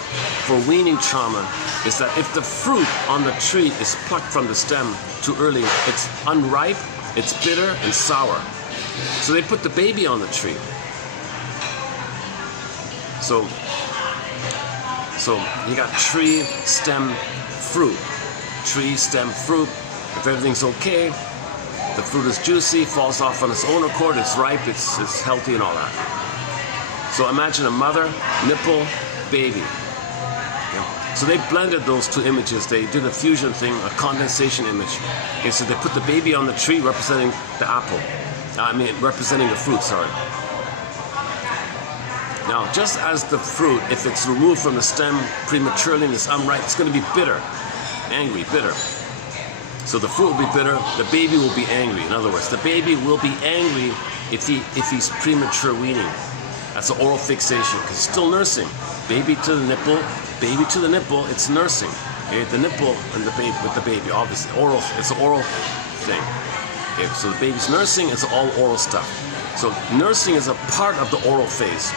for weaning trauma is that if the fruit on the tree is plucked from the stem too early, it's unripe, it's bitter and sour. So they put the baby on the tree. So you got tree, stem, fruit. Tree, stem, fruit. If everything's okay, the fruit is juicy, falls off on its own accord, it's ripe, it's healthy and all that. So imagine a mother, nipple, baby. Okay. So they blended those two images. They did a fusion thing, a condensation image. Okay, so they put the baby on the tree representing the apple. Representing the fruit, sorry. Now, just as the fruit, if it's removed from the stem prematurely and it's unripe, it's going to be bitter, angry, bitter. So the fruit will be bitter, the baby will be angry. In other words, the baby will be angry if he's premature weaning. That's an oral fixation, because he's still nursing. Baby to the nipple, it's nursing. Okay, the nipple and the baby with the baby, obviously. Oral, it's an oral thing. Okay, so the baby's nursing, it's all oral stuff. So nursing is a part of the oral phase.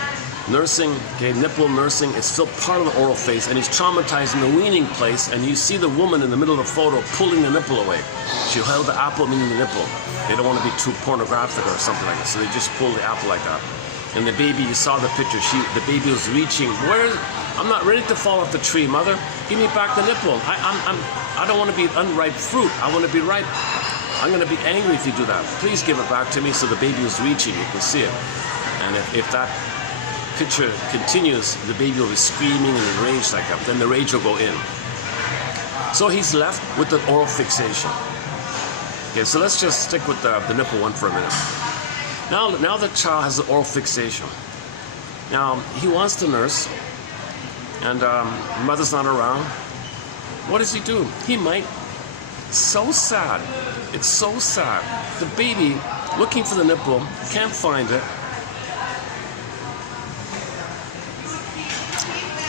Nursing, okay, nipple nursing, it's still part of the oral phase, and he's traumatized in the weaning place, and you see the woman in the middle of the photo pulling the nipple away. She held the apple, meaning the nipple. They don't want to be too pornographic or something like that, so they just pull the apple like that. And the baby, you saw the picture, the baby was reaching. I'm not ready to fall off the tree, mother. Give me back the nipple. I don't want to be unripe fruit. I want to be ripe. I'm going to be angry if you do that. Please give it back to me. So the baby was reaching, you can see it. And if that picture continues, the baby will be screaming and enraged like that. Then the rage will go in. So he's left with the oral fixation. Okay, so let's just stick with the nipple one for a minute. Now the child has the oral fixation. Now he wants to nurse, and mother's not around. What does he do? He might. So sad. It's so sad. The baby looking for the nipple, can't find it.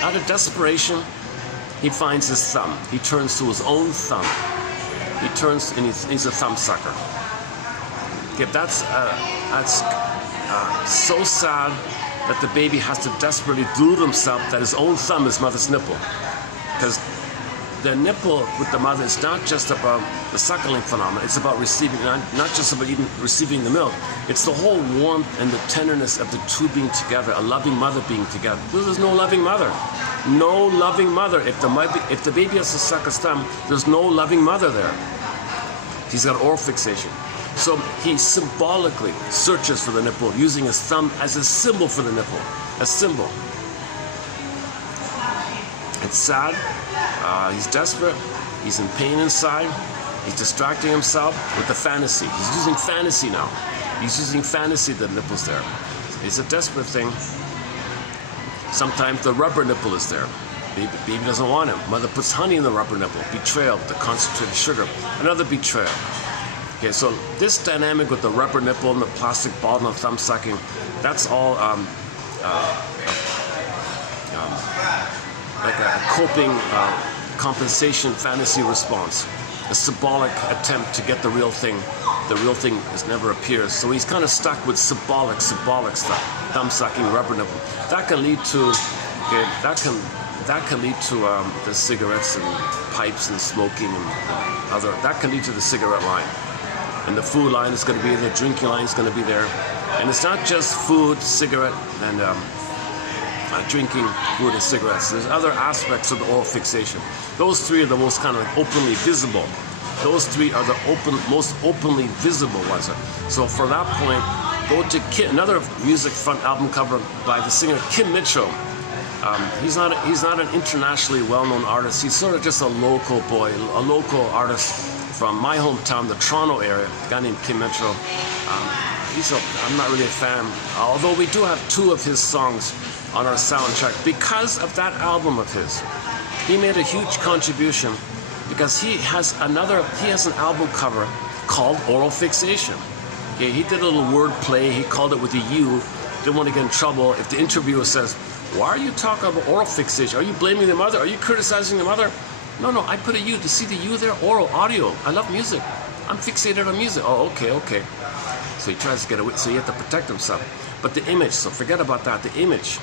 Out of desperation, he finds his thumb. He turns to his own thumb. He turns and he's a thumb sucker. Okay, that's so sad that the baby has to desperately delude himself that his own thumb is mother's nipple. Because the nipple with the mother is not just about the suckling phenomenon. It's about receiving, not just about even receiving the milk. It's the whole warmth and the tenderness of the two being together, a loving mother being together. There's no loving mother. No loving mother. If the baby has to suck his thumb, there's no loving mother there. He's got oral fixation. So he symbolically searches for the nipple, using his thumb as a symbol for the nipple. A symbol. It's sad. He's desperate. He's in pain inside. He's distracting himself with the fantasy. He's using fantasy now. He's using fantasy that the nipple's there. It's a desperate thing. Sometimes the rubber nipple is there. Baby doesn't want him. Mother puts honey in the rubber nipple. Betrayal, the concentrated sugar. Another betrayal. Okay, so this dynamic with the rubber nipple and the plastic ball and the thumb sucking, that's all like a coping compensation fantasy response. A symbolic attempt to get the real thing. The real thing never appears. So he's kind of stuck with symbolic stuff. Thumb sucking, rubber nipple. That can lead to, okay, that can lead to the cigarettes and pipes and smoking and other. That can lead to the cigarette line. And the food line is going to be there. The drinking line is going to be there. And it's not just food, cigarette, and drinking, food, and cigarettes. There's other aspects of the oral fixation. Those three are the most kind of like openly visible. Those three are the most openly visible ones. So for that point, go to another music front album cover by the singer Kim Mitchell. He's not an internationally well-known artist. He's sort of just a local boy, a local artist from my hometown, the Toronto area. A guy named Kim Mitchell. I'm not really a fan, although we do have 2 of his songs on our soundtrack because of that album of his. He made a huge contribution because he has an album cover called Oral Fixation. Okay, he did a little word play. He called it with a U. Didn't want to get in trouble. If the interviewer says, "Why are you talking about oral fixation? Are you blaming the mother? Are you criticizing the mother?" No, I put a U. To see the U there, oral, audio. I love music. I'm fixated on music. Oh, okay. So he tries to get away. So he had to protect himself. But the image, so forget about that. The image.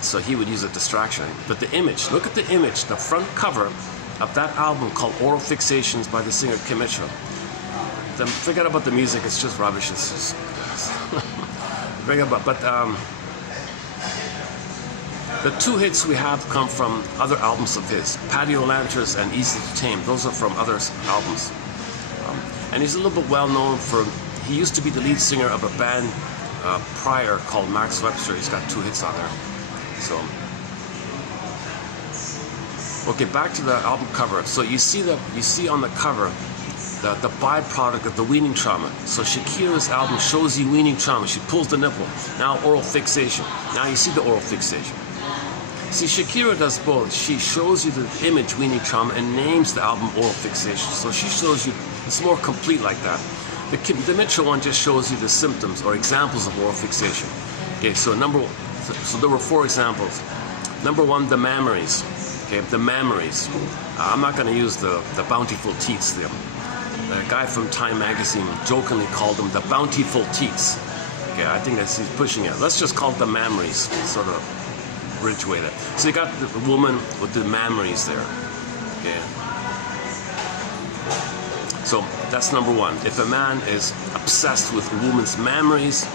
So he would use a distraction. But the image, look at the image, the front cover of that album called Oral Fixations by the singer Kim Mitchell. Then forget about the music. It's just rubbish. It's just forget about. But the 2 hits we have come from other albums of his, Patio Lanterns and Easy to Tame. Those are from other albums. And he's a little bit well known for, he used to be the lead singer of a band prior called Max Webster. He's got 2 hits on there. So, okay, back to the album cover. So you see on the cover the byproduct of the weaning trauma. So Shakira's album shows you weaning trauma. She pulls the nipple. Now oral fixation. Now you see the oral fixation. See, Shakira does both. She shows you the image weaning trauma and names the album Oral Fixation. So she shows you, it's more complete like that. The Mitchell one just shows you the symptoms or examples of oral fixation. Okay, so there were 4 examples. Number 1, the mammaries. Okay, the mammaries. I'm not going to use the bountiful teats. The guy from Time magazine jokingly called them the bountiful teats. Okay, I think he's pushing it. Let's just call it the mammaries. Sort of bridge way there. So you got the woman with the mammaries there. Okay. So that's number 1. If a man is obsessed with a woman's mammaries,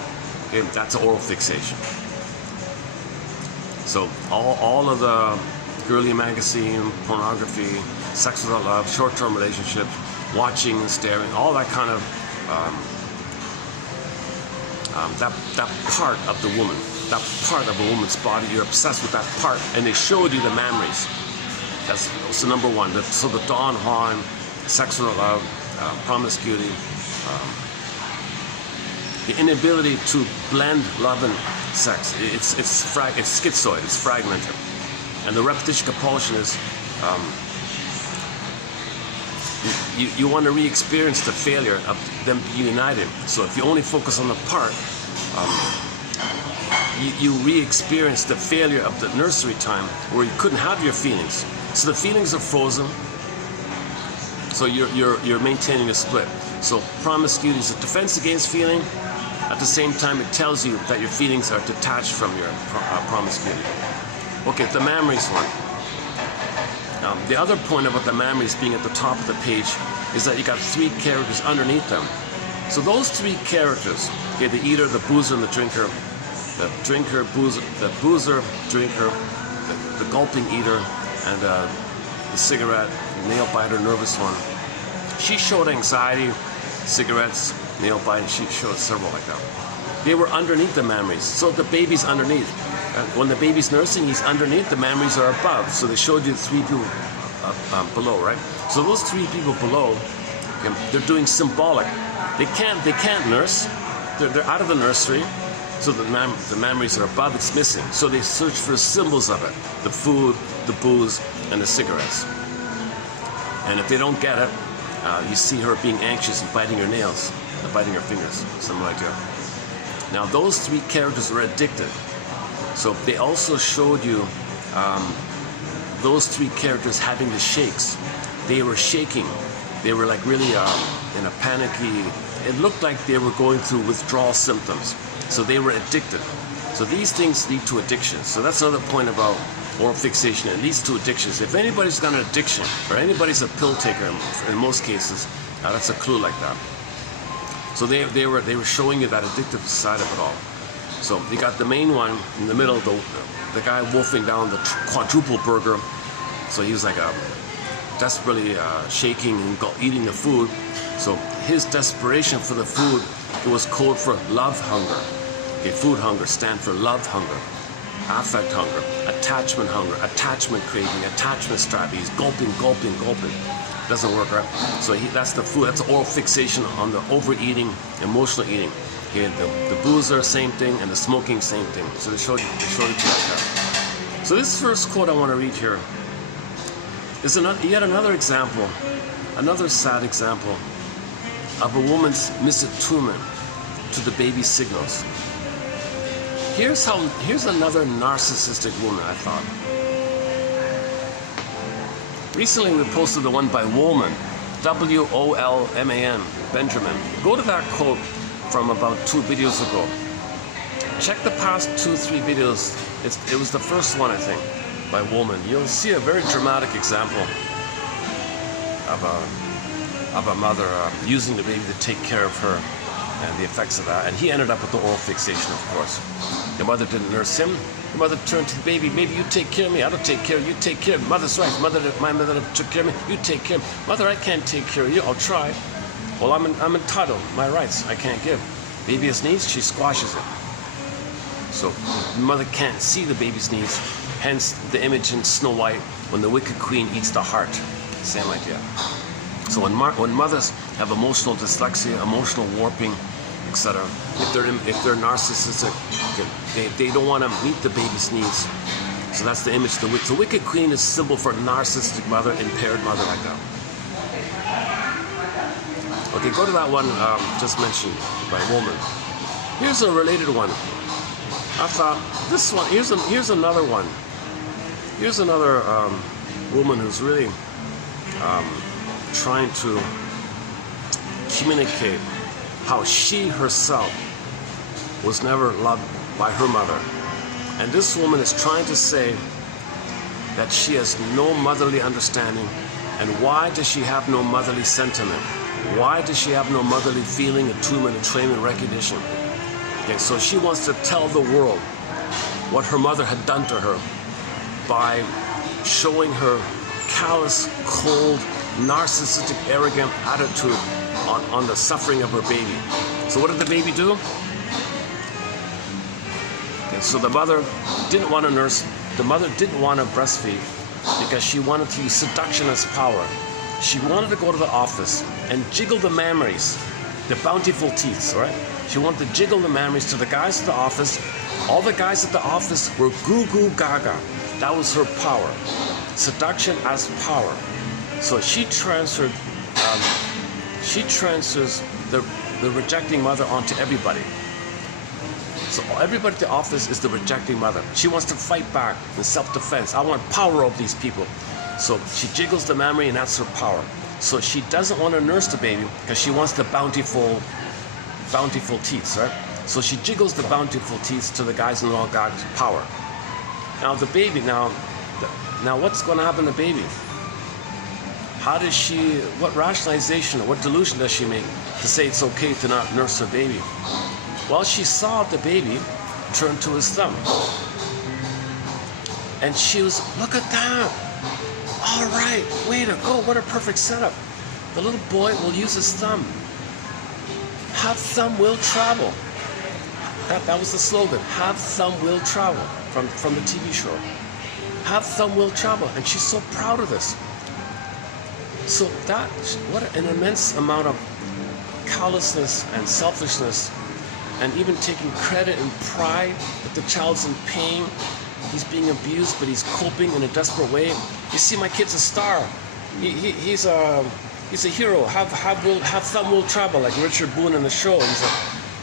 okay, that's oral fixation. So all of the girly magazine, pornography, sex without love, short-term relationships, watching and staring, all that kind of that part of the woman, that part of a woman's body. You're obsessed with that part, and they showed you the memories. That's so number one. So the dawn harm, sexual love, promiscuity, the inability to blend love and sex. It's schizoid. It's fragmented, and the repetition compulsion is. You want to re-experience the failure of them being united. So if you only focus on the part, you re-experience the failure of the nursery time where you couldn't have your feelings. So the feelings are frozen. So you're maintaining a split. So promiscuity is a defense against feeling. At the same time, it tells you that your feelings are detached from your promiscuity. Okay, the memories one. The other point about the memories being at the top of the page is that you got three characters underneath them. So those three characters, okay, the eater, the boozer, and the drinker, the drinker, boozer, the boozer, drinker, the gulping eater, and the cigarette, nail biter, nervous one. She showed anxiety, cigarettes, nail biting. She showed several like that. They were underneath the memories. So the baby's underneath. When the baby's nursing, he's underneath, the memories are above. So they showed you three people below, right? So those three people below, okay, they're doing symbolic. They can't nurse. They're out of the nursery. So the memories are above, it's missing. So they search for symbols of it. The food, the booze, and the cigarettes. And if they don't get it, you see her being anxious and biting her nails, biting her fingers, something like that. Now those three characters are addicted. So they also showed you those three characters having the shakes. They were shaking. They were like really in a panicky. It looked like they were going through withdrawal symptoms. So they were addicted. So these things lead to addiction. So that's another point about oral fixation. It leads to addictions. If anybody's got an addiction, or anybody's a pill taker, in most cases, that's a clue like that. So they were showing you that addictive side of it all. So you got the main one in the middle, the guy wolfing down the quadruple burger. So he was like desperately shaking and eating the food. So his desperation for the food, it was code for love hunger. Okay, food hunger stand for love hunger, affect hunger, attachment hunger, attachment craving, attachment striving. He's gulping, gulping, gulping. Doesn't work, right? So that's the food. That's oral fixation on the overeating, emotional eating. Okay, the boozer, same thing, and the smoking, same thing. So they showed it to you like that. So this first quote I want to read here is yet another example, another sad example of a woman's misattunement to the baby's signals. Here's another narcissistic woman, I thought. Recently we posted the one by Wolman, W-O-L-M-A-N, Benjamin. Go to that quote from about 2 videos ago. Check the past 2-3 videos. It was the first one, I think, by Wolman. You'll see a very dramatic example of a mother using the baby to take care of her and the effects of that. And he ended up with the oral fixation, of course. The mother didn't nurse him. The mother turned to the baby, "Maybe you take care of me. I don't take care of you. Take care of me. Mother's right. My mother took care of me. You take care of me. Mother, I can't take care of you. I'll try. Well, I'm entitled. My rights I can't give. Baby has needs, she squashes it. So the mother can't see the baby's needs. Hence the image in Snow White when the wicked queen eats the heart. Same idea. So when mothers have emotional dyslexia, emotional warping, etc., if they're narcissistic, they don't want to meet the baby's needs. So that's the image. The wicked queen is symbol for narcissistic mother, impaired mother, like that. Okay, go to that one just mentioned by Woman. Here's a related one. I thought this one. Here's another one. Here's another woman who's really trying to communicate how she herself was never loved by her mother. And this woman is trying to say that she has no motherly understanding. And why does she have no motherly sentiment? Why does she have no motherly feeling, attunement, entrainment, recognition? Okay, so she wants to tell the world what her mother had done to her by showing her callous, cold, narcissistic, arrogant attitude on the suffering of her baby. So what did the baby do? And so the mother didn't want to nurse, the mother didn't want to breastfeed because she wanted to use seduction as power. She wanted to go to the office and jiggle the mammaries, the bountiful teeth, right? She wanted to jiggle the mammaries to the guys at the office. All the guys at the office were goo goo gaga. That was her power. Seduction as power. So she transfers the rejecting mother onto everybody. So everybody at the office is the rejecting mother. She wants to fight back in self-defense. I want power over these people. So she jiggles the mammary and that's her power. So she doesn't want to nurse the baby because she wants the bountiful teeth, right? So she jiggles the bountiful teeth to the guys and all God's power. Now the baby, now what's going to happen to the baby? How does she, what rationalization, what delusion does she make to say it's okay to not nurse her baby? Well, she saw the baby turn to his thumb. And she was, look at that. All right, way to go. What a perfect setup. The little boy will use his thumb. Have thumb will travel. That was the slogan. Have thumb will travel from the TV show. Have thumb will travel. And she's so proud of this. So that, what an immense amount of callousness and selfishness and even taking credit and pride that the child's in pain. He's being abused, but he's coping in a desperate way. You see, my kid's a star. He's a hero. Have thumb will travel, like Richard Boone in the show.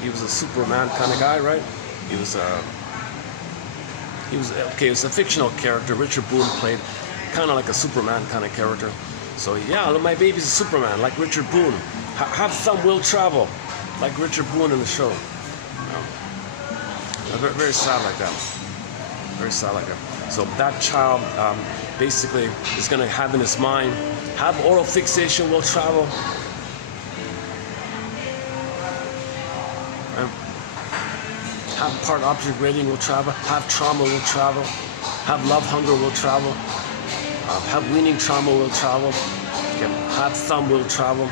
He was a Superman kind of guy, right? He was a fictional character. Richard Boone played kind of like a Superman kind of character. So yeah, look, my baby's a Superman, like Richard Boone. Have thumb will travel, like Richard Boone in the show. Very, very sad like that. Very sad like that. So that child basically is going to have in his mind, have oral fixation will travel. Have part object rating will travel. Have trauma will travel. Have love hunger will travel. Have weaning trauma will travel. Okay. Have thumb will travel.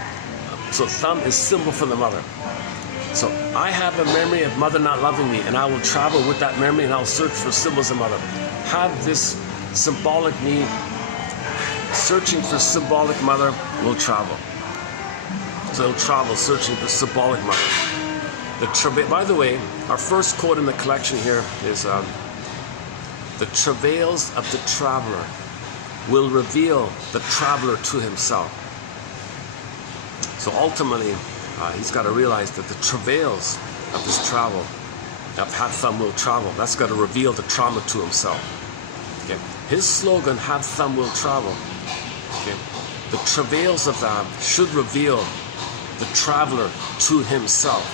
So thumb is symbol for the mother. So I have a memory of mother not loving me, and I will travel with that memory and I'll search for symbols of mother. Have this symbolic need, searching for symbolic mother will travel. So it'll travel searching for symbolic mother. By the way, our first quote in the collection here is the travails of the traveler will reveal the traveler to himself. So ultimately, he's got to realize that the travails of this travel, of have thumb will travel, that's got to reveal the trauma to himself. Okay. His slogan, have thumb will travel. Okay. The travails of that should reveal the traveler to himself.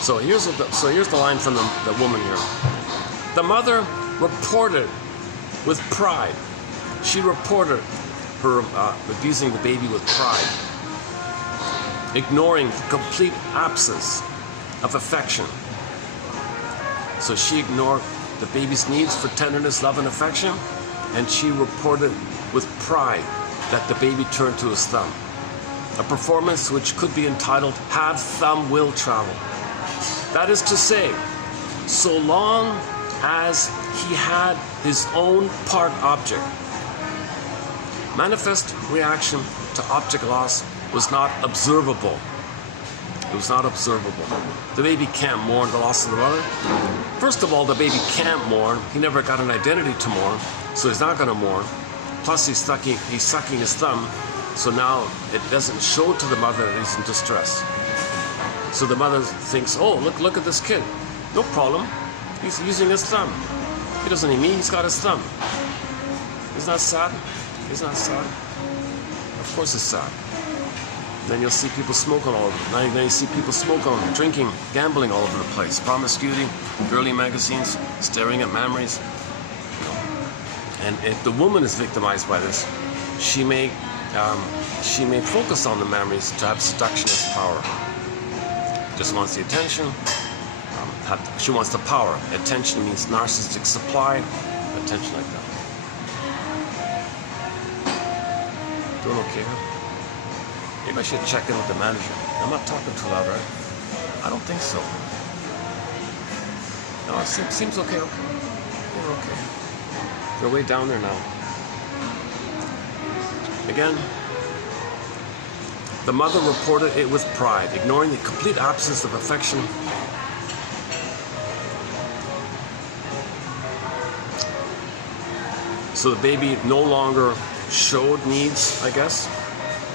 So here's the line from the woman here. The mother reported with pride. She reported her abusing the baby with pride, ignoring the complete absence of affection. So she ignored the baby's needs for tenderness, love, and affection, and she reported with pride that the baby turned to his thumb. A performance which could be entitled, Have Thumb Will Travel. That is to say, so long as he had his own part object, manifest reaction to object loss was not observable. It was not observable. The baby can't mourn the loss of the mother. First of all, the baby can't mourn. He never got an identity to mourn, so he's not going to mourn. Plus, he's sucking his thumb, so now it doesn't show to the mother that he's in distress. So the mother thinks, oh, look at this kid. No problem. He's using his thumb. He doesn't need me. He's got his thumb. Isn't that sad? Isn't that sad? Of course it's sad. Then you'll see people smoking all over. Then you see people smoking, drinking, gambling all over the place. Promiscuity, girly magazines, staring at memories. And if the woman is victimized by this, she may focus on the memories to have seduction as power. Just wants the attention. She wants the power. Attention means narcissistic supply. Attention like that. Doing okay, huh? Maybe I should check in with the manager. I'm not talking too loud, right? I don't think so. No, it seems okay. They're okay. They're way down there now. Again, the mother reported it with pride, ignoring the complete absence of affection. So the baby no longer showed needs, I guess.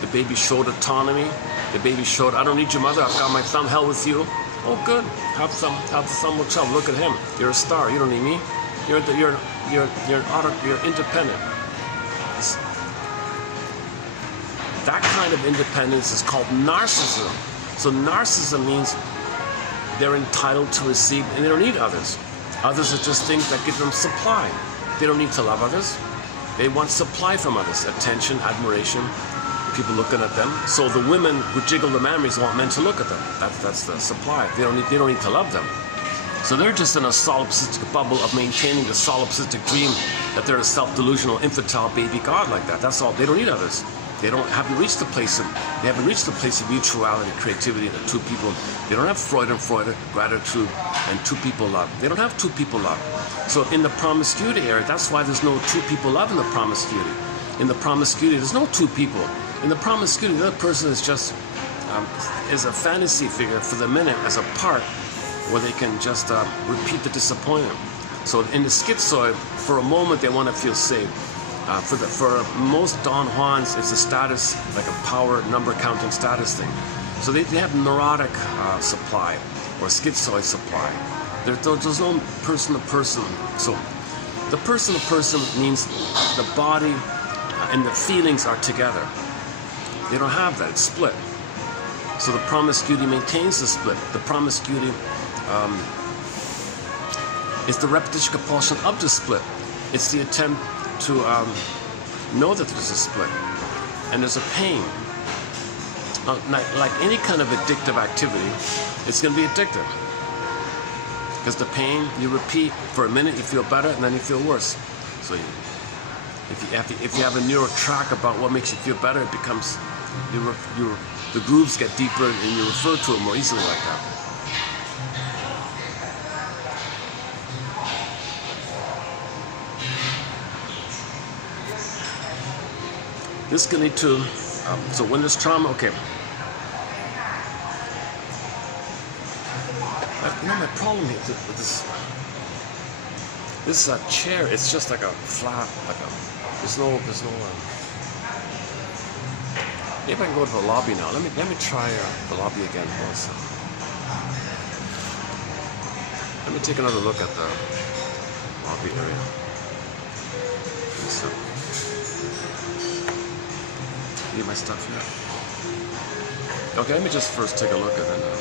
The baby showed autonomy. The baby showed, I don't need your mother, I've got my thumb, hell with you. Oh, good. Have the thumb with chum. Look at him. You're a star. You don't need me. You're independent. That kind of independence is called narcissism. So narcissism means they're entitled to receive and they don't need others. Others are just things that give them supply. They don't need to love others. They want supply from others. Attention, admiration, people looking at them. So the women who jiggle the mammies want men to look at them. That's the supply. They don't need to love them. So they're just in a solipsistic bubble of maintaining the solipsistic dream that they're a self-delusional, infantile baby god like that. That's all. They don't need others. They haven't reached the place of mutuality, creativity that two people. They don't have Freud and gratitude, and two people love. They don't have two people love. So in the promiscuity area, that's why there's no two people love in the promiscuity. In the promiscuity, there's no two people. In the promiscuity, the other person is just is a fantasy figure for the minute as a part where they can just repeat the disappointment. So in the schizoid, for a moment they want to feel safe. For most Don Juans, it's a status, like a power number counting status thing. So they have neurotic supply or schizoid supply. There's no person to person. So the person to person means the body and the feelings are together. They don't have that, it's split. So the promiscuity maintains the split. The promiscuity is the repetition compulsion of the split. It's the attempt to know that there's a split. And there's a pain. Like any kind of addictive activity, it's going to be addictive. Because the pain, you repeat for a minute, you feel better, and then you feel worse. So if you have a neural track about what makes you feel better, it becomes, the grooves get deeper and you refer to it more easily like that. This can lead to, so when there's trauma, okay. You know, my problem with this chair, it's just like a flat, there's no, maybe I can go to the lobby now. Let me try the lobby again. Let me take another look at the lobby area. So, need my stuff here. Okay, let me just first take a look and then I'll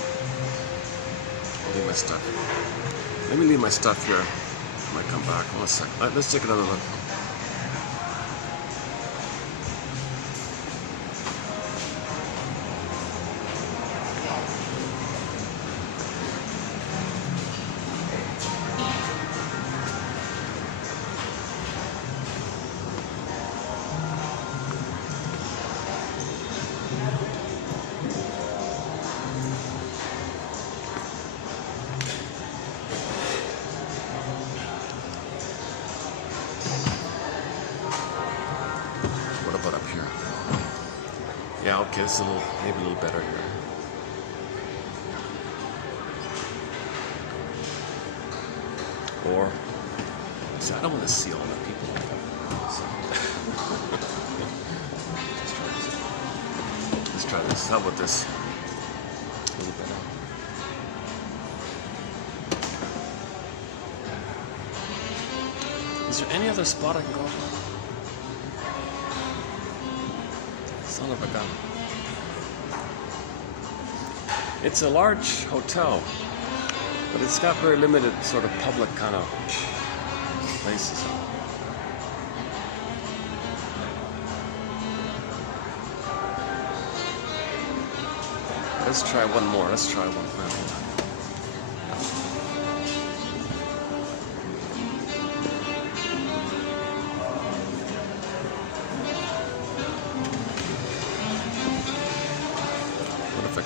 leave my stuff. Let me leave my stuff here. I might come back. 1 second. Let's take another look. Yeah, okay, it's maybe a little better here. Or, see, I don't want to see all the people like that. So. Let's try this. How about this? A little better. Is there any other spot I can go for? Son of a gun. It's a large hotel, but it's got very limited sort of public kind of places. Let's try one more. Let's try one more.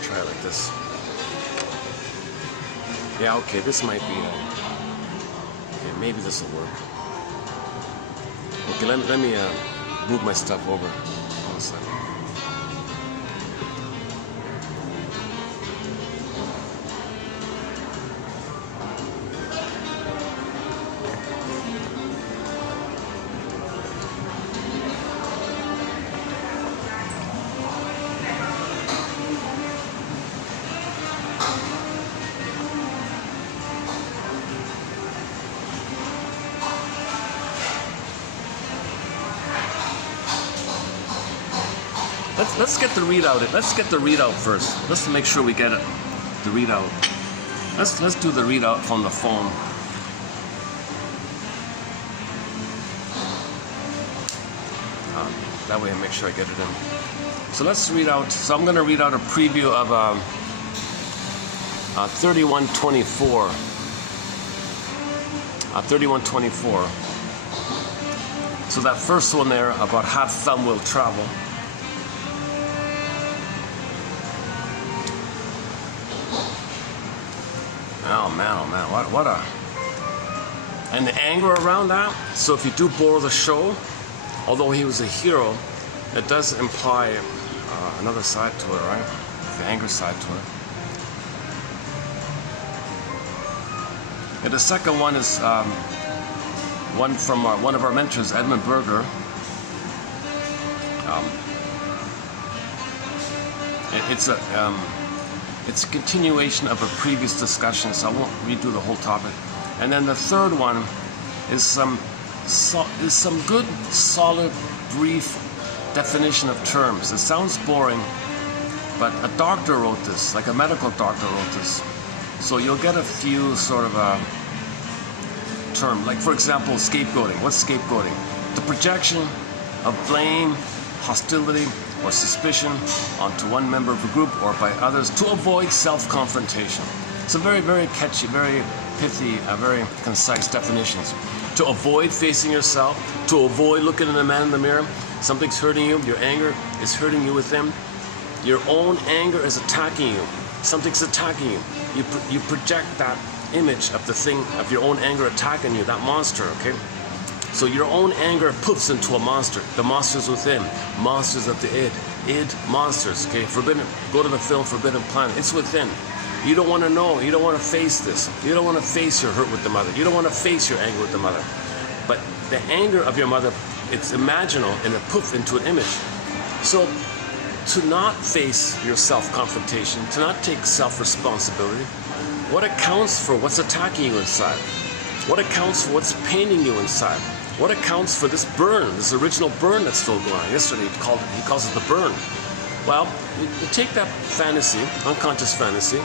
Try like this. Yeah, okay, this might be Maybe this will work. Okay, let me move my stuff over. Hold on a second. Let's get the readout. Let's get the readout first. Let's make sure we get it. The readout. Let's do the readout from the phone. That way I make sure I get it in. So let's read out. So I'm going to read out a preview of 3124. 3124. So that first one there about half thumb will travel. Oh man, what a... And the anger around that. So if you do borrow the show, although he was a hero, it does imply another side to it, right? The anger side to it. And the second one is one from one of our mentors, Edmund Berger. It's a continuation of a previous discussion, so I won't redo the whole topic. And then the third one is some good, solid, brief definition of terms. It sounds boring, but a doctor wrote this, like a medical doctor wrote this. So you'll get a few sort of term, like for example, scapegoating. What's scapegoating? The projection of blame, hostility, or suspicion onto one member of a group or by others to avoid self-confrontation. It's a very, very catchy, very pithy, very concise definitions. To avoid facing yourself, to avoid looking at a man in the mirror. Something's hurting you, your anger is hurting you within. Your own anger is attacking you. Something's attacking you. You project that image of the thing, of your own anger attacking you, that monster, okay? So your own anger poofs into a monster. The monsters within, monsters of the id monsters. Okay, forbidden. Go to the film Forbidden Planet. It's within. You don't want to know. You don't want to face this. You don't want to face your hurt with the mother. You don't want to face your anger with the mother. But the anger of your mother, it's imaginal and it poof into an image. So to not face your self-confrontation, to not take self-responsibility, what accounts for what's attacking you inside? What accounts for what's paining you inside? What accounts for this burn, this original burn that's still going on? Yesterday he calls it the burn. Well, you take that fantasy, unconscious fantasy,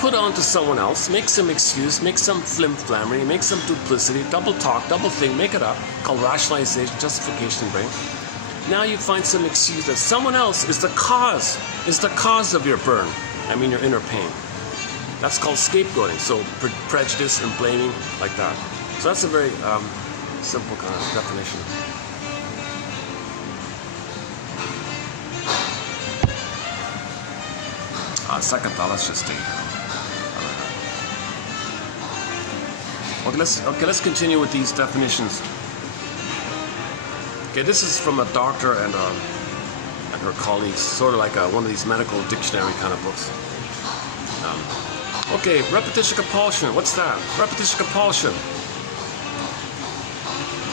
put it onto someone else, make some excuse, make some flim-flammery, make some duplicity, double talk, double thing, make it up, called rationalization, justification brain. Now you find some excuse that someone else is the cause of your burn. I mean your inner pain. That's called scapegoating. So prejudice and blaming, like that. So that's a very simple kind of definition. Second thought, let's just stay here. Okay, let's continue with these definitions. Okay, this is from a doctor and her colleagues, sort of like one of these medical dictionary kind of books. Okay, repetition compulsion. What's that? Repetition compulsion.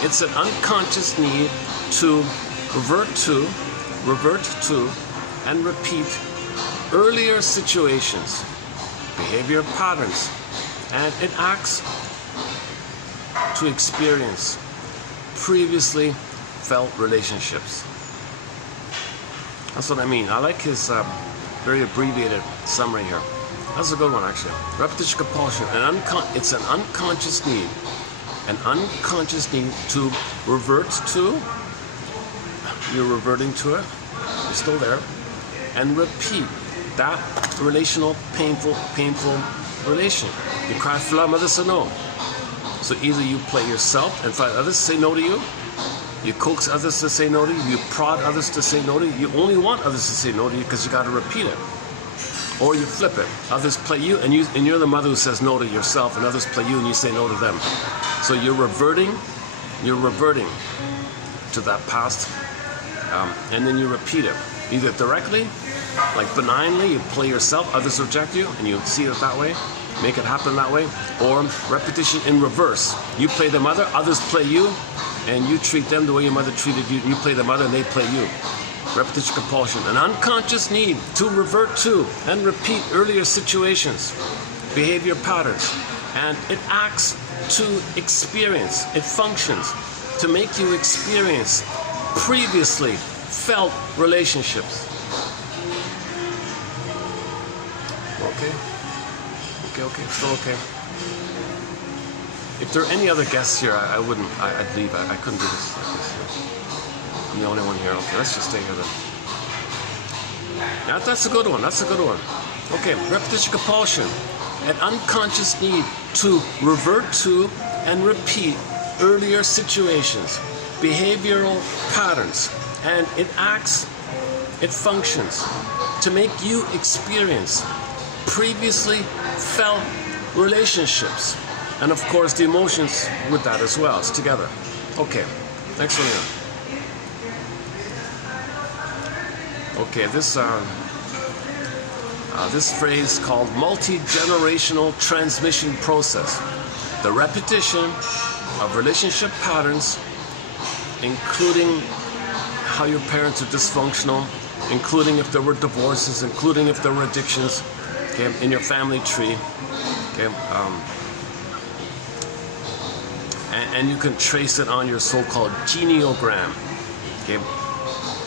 It's an unconscious need to revert to, and repeat earlier situations, behavior patterns, and it acts to experience previously felt relationships. That's what I mean. I like his very abbreviated summary here. That's a good one, actually. Repetition compulsion. It's an unconscious need. An unconscious need to revert to. You're reverting to it. You're still there. And repeat that relational, painful relation. You cry for love, others say no. So either you play yourself and find others to say no to you. You coax others to say no to you. You prod others to say no to you. You only want others to say no to you because you got to repeat it. Or you flip it. Others play you, and you're the mother who says no to yourself, and others play you, and you say no to them. So you're reverting to that past, and then you repeat it, either directly, like benignly, you play yourself, others reject you, and you see it that way, make it happen that way, or repetition in reverse. You play the mother, others play you, and you treat them the way your mother treated you. You play the mother, and they play you. Repetition compulsion, an unconscious need to revert to and repeat earlier situations, behavior patterns, and it acts to experience, it functions to make you experience previously felt relationships. Okay, still okay. If there are any other guests here, I'd leave. I couldn't do this like this. I'm the only one here. Okay, let's just stay here then. That's a good one. Okay, repetition compulsion, an unconscious need to revert to and repeat earlier situations, behavioral patterns, and it functions to make you experience previously felt relationships, and of course the emotions with that as well. It's together. Okay, next one here. Okay, this phrase called multi-generational transmission process. The repetition of relationship patterns, including how your parents are dysfunctional, including if there were divorces, including if there were addictions, okay, in your family tree. Okay, and you can trace it on your so-called genealogram. Okay,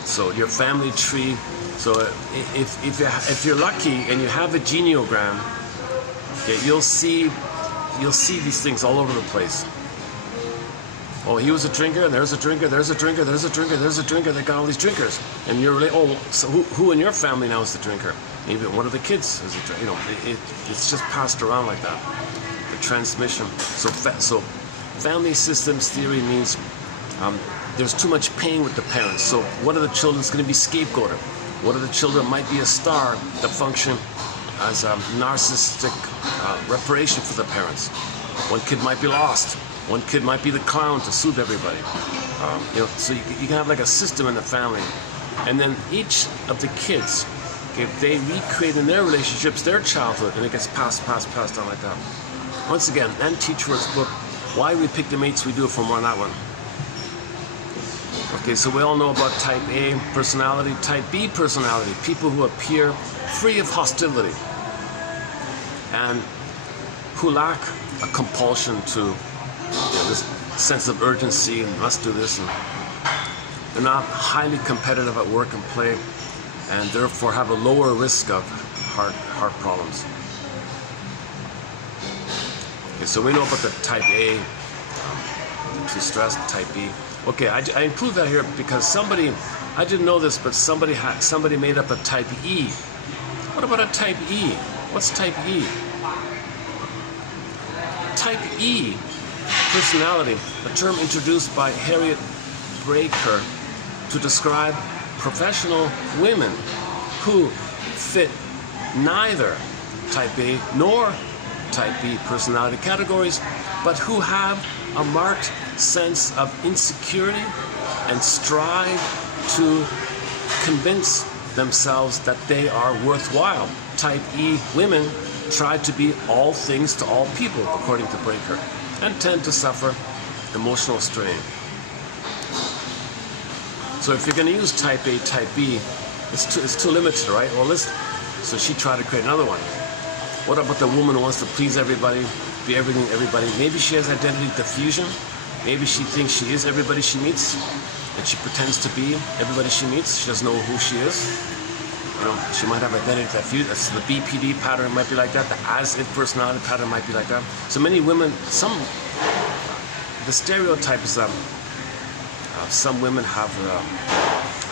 so your family tree. So if you're lucky and you have a genealogram, okay, you'll see these things all over the place. Oh, he was a drinker, and there's a drinker, there's a drinker, there's a drinker, there's a drinker. They got all these drinkers, and you're really, oh, so who in your family now is the drinker? Maybe one of the kids is a drinker. You know, it's just passed around like that. The transmission. So family systems theory means there's too much pain with the parents. So one of the children's going to be scapegoated. One of the children might be a star that function as a narcissistic reparation for the parents. One kid might be lost. One kid might be the clown to soothe everybody. You know, so you can have like a system in the family, and then each of the kids, okay, they recreate in their relationships their childhood, and it gets passed on like that. Once again, and Teachworth's book, Why We Pick the Mates We Do, for more on that one. Okay, so we all know about type A personality, type B personality, people who appear free of hostility and who lack a compulsion to, this sense of urgency and must do this, and they're not highly competitive at work and play, and therefore have a lower risk of heart problems. Okay, so we know about the type A, too stressed, type B. Okay, I include that here because somebody, I didn't know this, but somebody made up a type E. What about a type E? What's type E? Type E personality, a term introduced by Harriet Breaker to describe professional women who fit neither type A nor type B personality categories, but who have a marked sense of insecurity and strive to convince themselves that they are worthwhile. Type E women try to be all things to all people, according to Breaker, and tend to suffer emotional strain. So if you're going to use type A, type B, it's too limited, right? Well, so she tried to create another one. What about the woman who wants to please everybody, be everything to everybody? Maybe she has identity diffusion. Maybe she thinks she is everybody she meets, and she pretends to be everybody she meets. She doesn't know who she is. You know, she might have identity diffusion. That's the BPD pattern might be like that. The as-if personality pattern might be like that. So many women, the stereotype is that some women have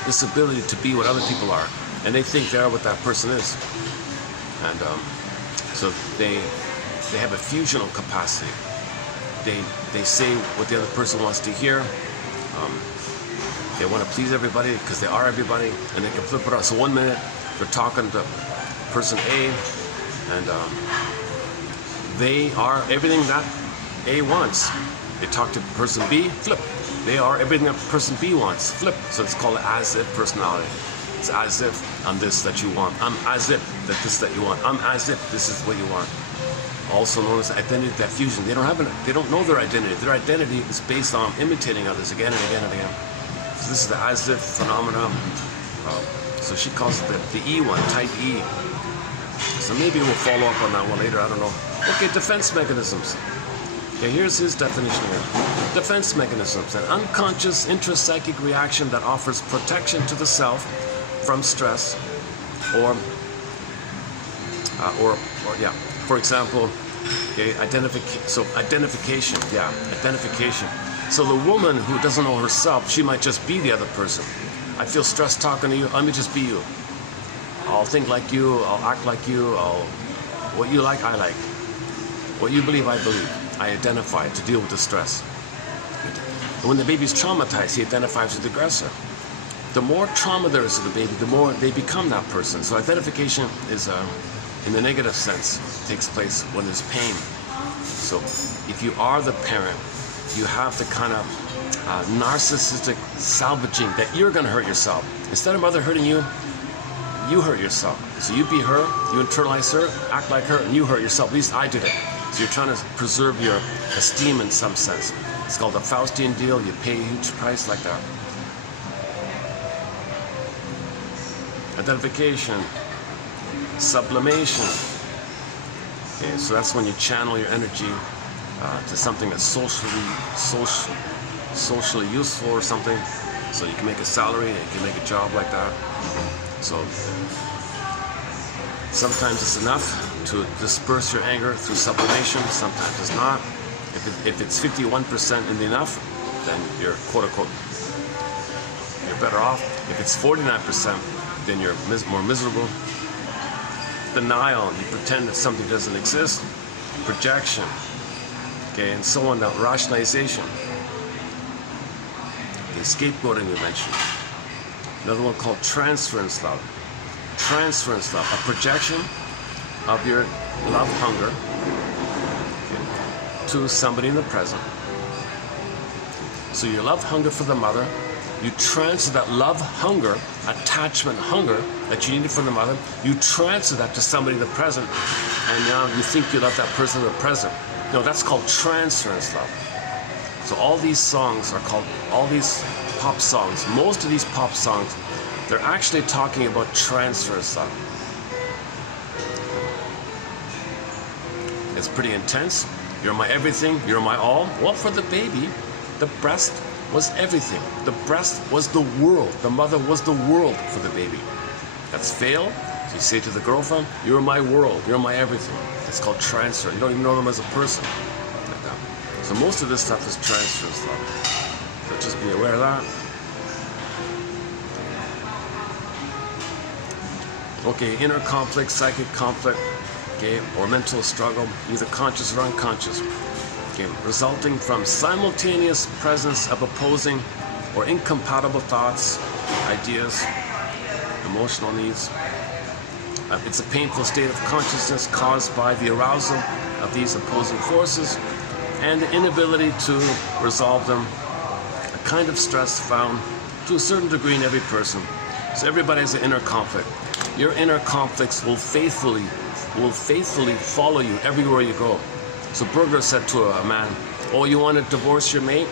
this ability to be what other people are, and they think they are what that person is, and so they have a fusional capacity. They say what the other person wants to hear. They want to please everybody because they are everybody, and they can flip it out. So 1 minute they're talking to person A, and they are everything that A wants. They talk to person B, flip. They are everything that person B wants, flip. So it's called as if personality. It's as if I'm this that you want. I'm as if that this that you want. I'm as if this is what you want. Also known as identity diffusion. They don't know their identity. Their identity is based on imitating others again and again and again. So this is the as if phenomenon. So she calls it the E one, type E. So maybe we'll follow up on that one later, I don't know. Okay, defense mechanisms. Okay, here's his definition here. Defense mechanisms, an unconscious intrapsychic reaction that offers protection to the self from stress or for example, okay, identification. So the woman who doesn't know herself, she might just be the other person. I feel stressed talking to you, let me just be you. I'll think like you, I'll act like you, what you like, I like. What you believe, I believe. I identify to deal with the stress. And when the baby's traumatized, he identifies with the aggressor. The more trauma there is to the baby, the more they become that person. So identification is, in the negative sense, takes place when there's pain. So if you are the parent, you have the kind of narcissistic salvaging that you're going to hurt yourself. Instead of mother hurting you, you hurt yourself. So you be her, you internalize her, act like her, and you hurt yourself. At least I did it. So you're trying to preserve your esteem in some sense. It's called a Faustian deal. You pay a huge price like that. Identification, sublimation. Okay, so that's when you channel your energy to something that's socially useful or something. So you can make a salary and you can make a job like that. So sometimes it's enough to disperse your anger through sublimation. Sometimes it's not. If it's 51% in the enough, then you're quote-unquote, you're better off. If it's 49%, then you're more miserable. Denial, you pretend that something doesn't exist. Projection, okay, and so on. Now, rationalization. Okay, scapegoating we mentioned. Another one called transference love. Transference love, a projection of your love hunger, okay, to somebody in the present. So your love hunger for the mother, you transfer that love hunger, attachment hunger that you needed from the mother, you transfer that to somebody in the present, and now you think you love that person in the present. No, that's called transference love. So all these songs are called, all these pop songs, most of these pop songs, they're actually talking about transference love. It's pretty intense. You're my everything, you're my all. Well, for the baby, the breast was everything. The breast was the world. The mother was the world for the baby. That's failed. So you say to the girlfriend, you're my world, you're my everything. It's called transfer. You don't even know them as a person. Like that. So most of this stuff is transference love. So just be aware of that. Okay, inner conflict, psychic conflict, okay, or mental struggle, either conscious or unconscious. Okay, resulting from simultaneous presence of opposing or incompatible thoughts, ideas, emotional needs. It's a painful state of consciousness caused by the arousal of these opposing forces and the inability to resolve them. A kind of stress found to a certain degree in every person. So everybody has an inner conflict. Your inner conflicts will faithfully follow you everywhere you go. So Berger said to a man, oh, you want to divorce your mate?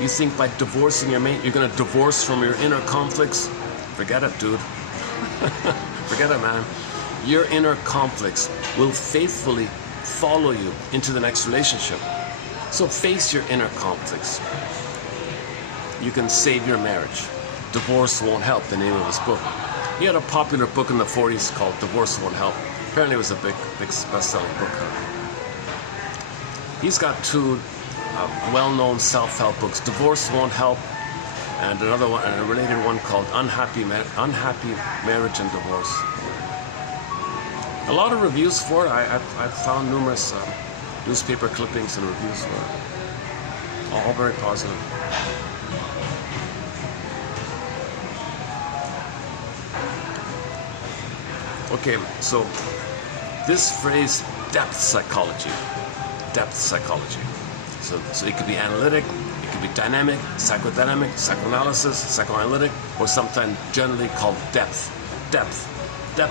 You think by divorcing your mate, you're going to divorce from your inner conflicts? Forget it, dude. Forget it, man. Your inner conflicts will faithfully follow you into the next relationship. So face your inner conflicts. You can save your marriage. Divorce Won't Help, the name of his book. He had a popular book in the 40s called Divorce Won't Help. Apparently it was a big best-selling book. He's got two well-known self-help books, Divorce Won't Help, and another one, and a related one called Unhappy Marriage and Divorce. A lot of reviews for it. I found numerous newspaper clippings and reviews for it. All very positive. Okay, so this phrase, depth psychology. So it could be analytic, it could be dynamic, psychodynamic, psychoanalysis, psychoanalytic, or sometimes generally called depth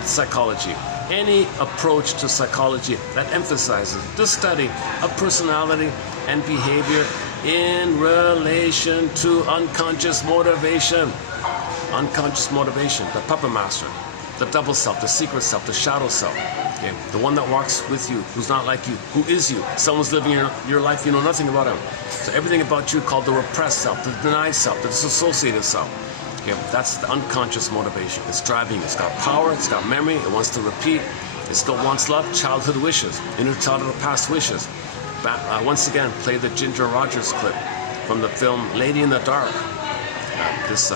psychology. Any approach to psychology that emphasizes the study of personality and behavior in relation to unconscious motivation. Unconscious motivation, the puppet master, the double self, the secret self, the shadow self. Okay? The one that walks with you, who's not like you, who is you. Someone's living your life, you know nothing about him. So everything about you called the repressed self, the denied self, the disassociated self. Okay? That's the unconscious motivation. It's driving, it's got power, it's got memory, it wants to repeat, it still wants love, childhood wishes, inner childhood past wishes. Once again, play the Ginger Rogers clip from the film Lady in the Dark. This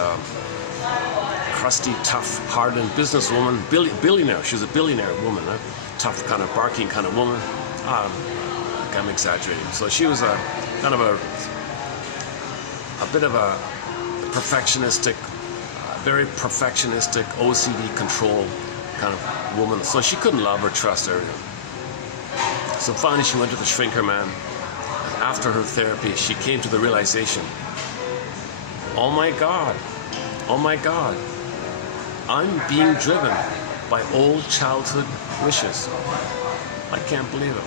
crusty, tough, hardened businesswoman, billionaire. She was a billionaire woman, tough, kind of barking kind of woman. I'm exaggerating. So she was a kind of a bit of a perfectionistic, very perfectionistic, OCD control kind of woman. So she couldn't love or trust everyone. So finally she went to the shrinker man. After her therapy, she came to the realization, oh my God, I'm being driven by old childhood wishes. I can't believe it.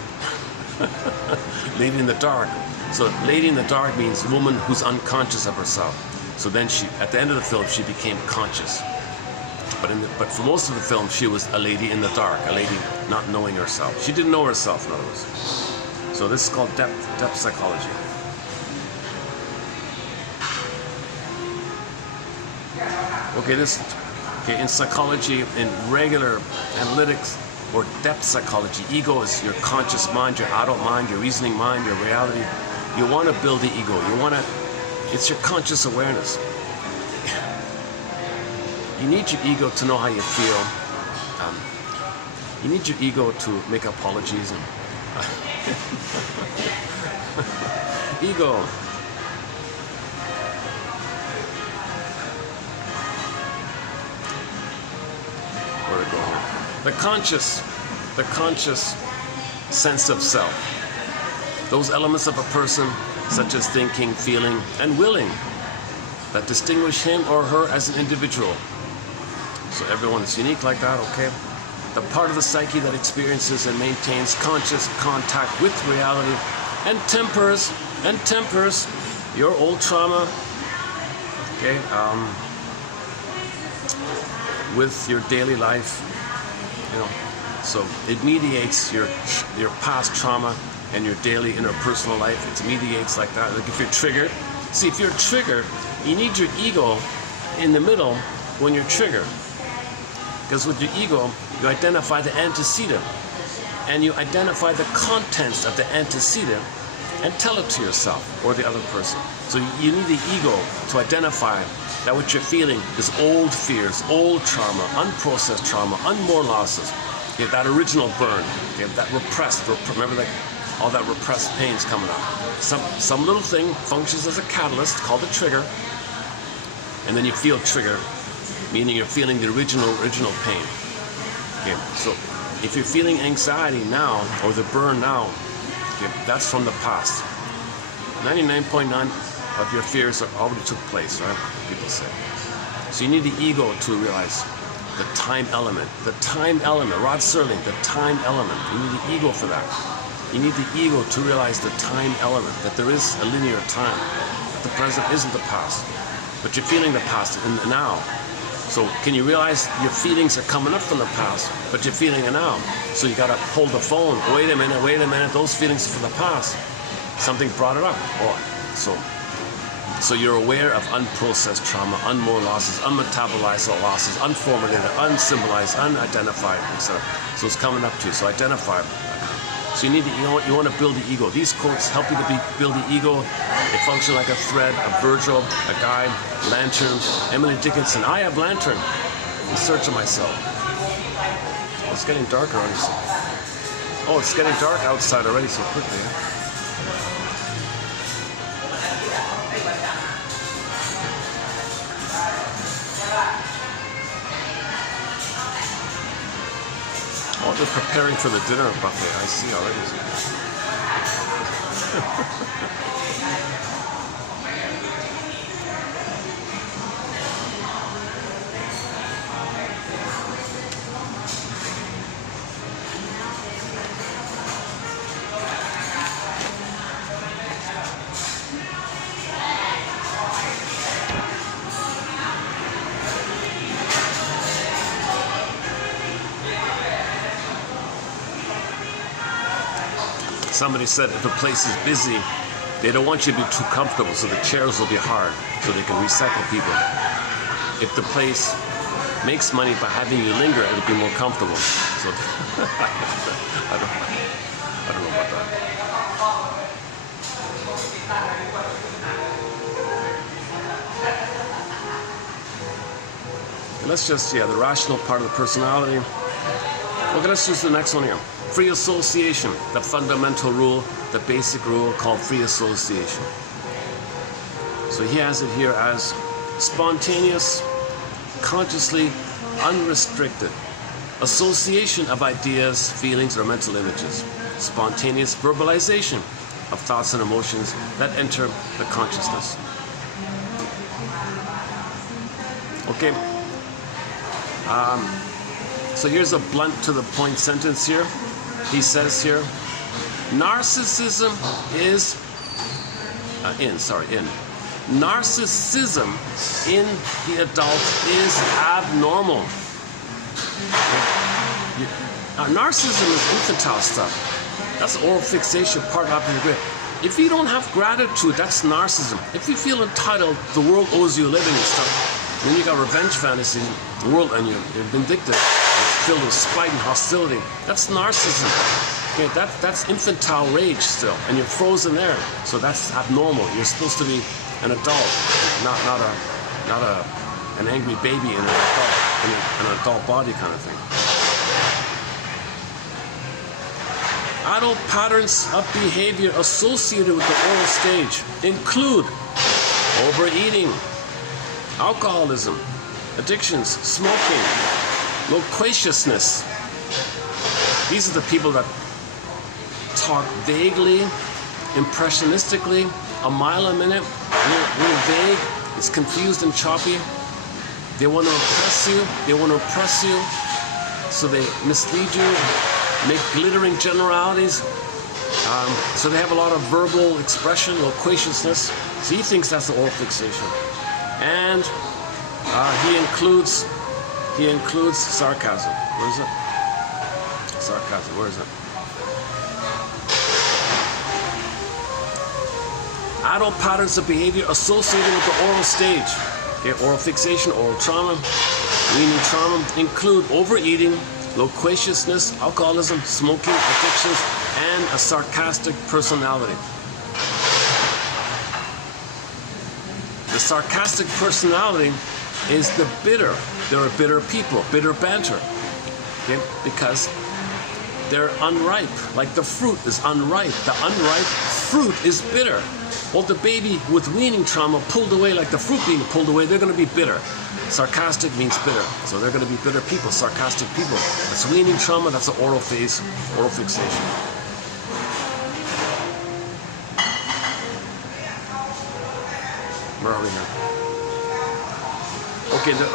Lady in the dark. So lady in the dark means woman who's unconscious of herself. So then she, at the end of the film, she became conscious. But for most of the film, she was a lady in the dark, a lady not knowing herself. She didn't know herself, in other words. So this is called depth psychology. Okay, in psychology, in regular analytics or depth psychology, ego is your conscious mind, your adult mind, your reasoning mind, your reality. You want to build the ego. It's your conscious awareness. You need your ego to know how you feel. You need your ego to make apologies. And ego. Where to go here? The conscious sense of self. Those elements of a person, such as thinking, feeling, and willing, that distinguish him or her as an individual. So everyone is unique like that, okay? The part of the psyche that experiences and maintains conscious contact with reality and tempers your old trauma, okay, with your daily life, you know. So it mediates your past trauma and your daily interpersonal life. It mediates like that. Like if you're triggered, see, if you're triggered, you need your ego in the middle when you're triggered. Because with your ego, you identify the antecedent and you identify the contents of the antecedent and tell it to yourself or the other person. So you need the ego to identify that what you're feeling is old fears, old trauma, unprocessed trauma, unmourned losses. Okay, that original burn, okay, that repressed, remember that all that repressed pain's coming up. Some little thing functions as a catalyst called a trigger, and then you feel triggered, meaning you're feeling the original pain. Okay, so if you're feeling anxiety now or the burn now, okay, that's from the past. 99.9 of your fears already took place, right? People say. So you need the ego to realize the time element. The time element, Rod Serling, the time element. You need the ego for that. You need the ego to realize the time element, that there is a linear time. The present isn't the past, but you're feeling the past in the now. So can you realize your feelings are coming up from the past, but you're feeling it now? So you gotta hold the phone. Wait a minute, those feelings are from the past. Something brought it up. So you're aware of unprocessed trauma, unmourned losses, unmetabolized losses, unformulated, unsymbolized, unidentified, etc. So it's coming up to you. So identify. So you want to build the ego. These quotes help you to build the ego. They function like a thread, a Virgil, a guide, lantern. Emily Dickinson, I have lantern. In search of myself. Oh, it's getting darker on this. Oh, it's getting dark outside already so quickly. Huh? Oh, they're preparing for the dinner buffet. I see already. Somebody said if a place is busy, they don't want you to be too comfortable, so the chairs will be hard, so they can recycle people. If the place makes money by having you linger, it'll be more comfortable. So I don't know about that. Let's just, the rational part of the personality. Okay, let's use the next one here. Free association, the fundamental rule, the basic rule called free association. So he has it here as spontaneous, consciously unrestricted association of ideas, feelings, or mental images. Spontaneous verbalization of thoughts and emotions that enter the consciousness. Okay. So here's a blunt to the point sentence here. He says here, narcissism is, narcissism in the adult is abnormal. Narcissism is infantile stuff. That's oral fixation, part of object grip. If you don't have gratitude, that's narcissism. If you feel entitled, the world owes you a living and stuff. When you got revenge fantasy, the world, and you're vindictive, it's filled with spite and hostility. That's narcissism. Okay, that's infantile rage still, and you're frozen there. So that's abnormal. You're supposed to be an adult, not an angry baby in an adult body kind of thing. Adult patterns of behavior associated with the oral stage include overeating, alcoholism, addictions, smoking, loquaciousness. These are the people that talk vaguely, impressionistically, a mile a minute, real vague. It's confused and choppy. They want to impress you. They want to oppress you. So they mislead you, make glittering generalities. So they have a lot of verbal expression, loquaciousness. So he thinks that's the oral fixation. And he includes sarcasm. Where is it? Sarcasm. Where is it? Adult patterns of behavior associated with the oral stage. Okay, oral fixation, oral trauma, weaning trauma include overeating, loquaciousness, alcoholism, smoking, addictions, and a sarcastic personality. The sarcastic personality is the bitter. There are bitter people, bitter banter, okay? Because they're unripe, like the fruit is unripe. The unripe fruit is bitter. Well, the baby with weaning trauma pulled away, like the fruit being pulled away, they're going to be bitter. Sarcastic means bitter, so they're going to be bitter people, sarcastic people. That's weaning trauma, that's an oral phase, oral fixation. Where are we here?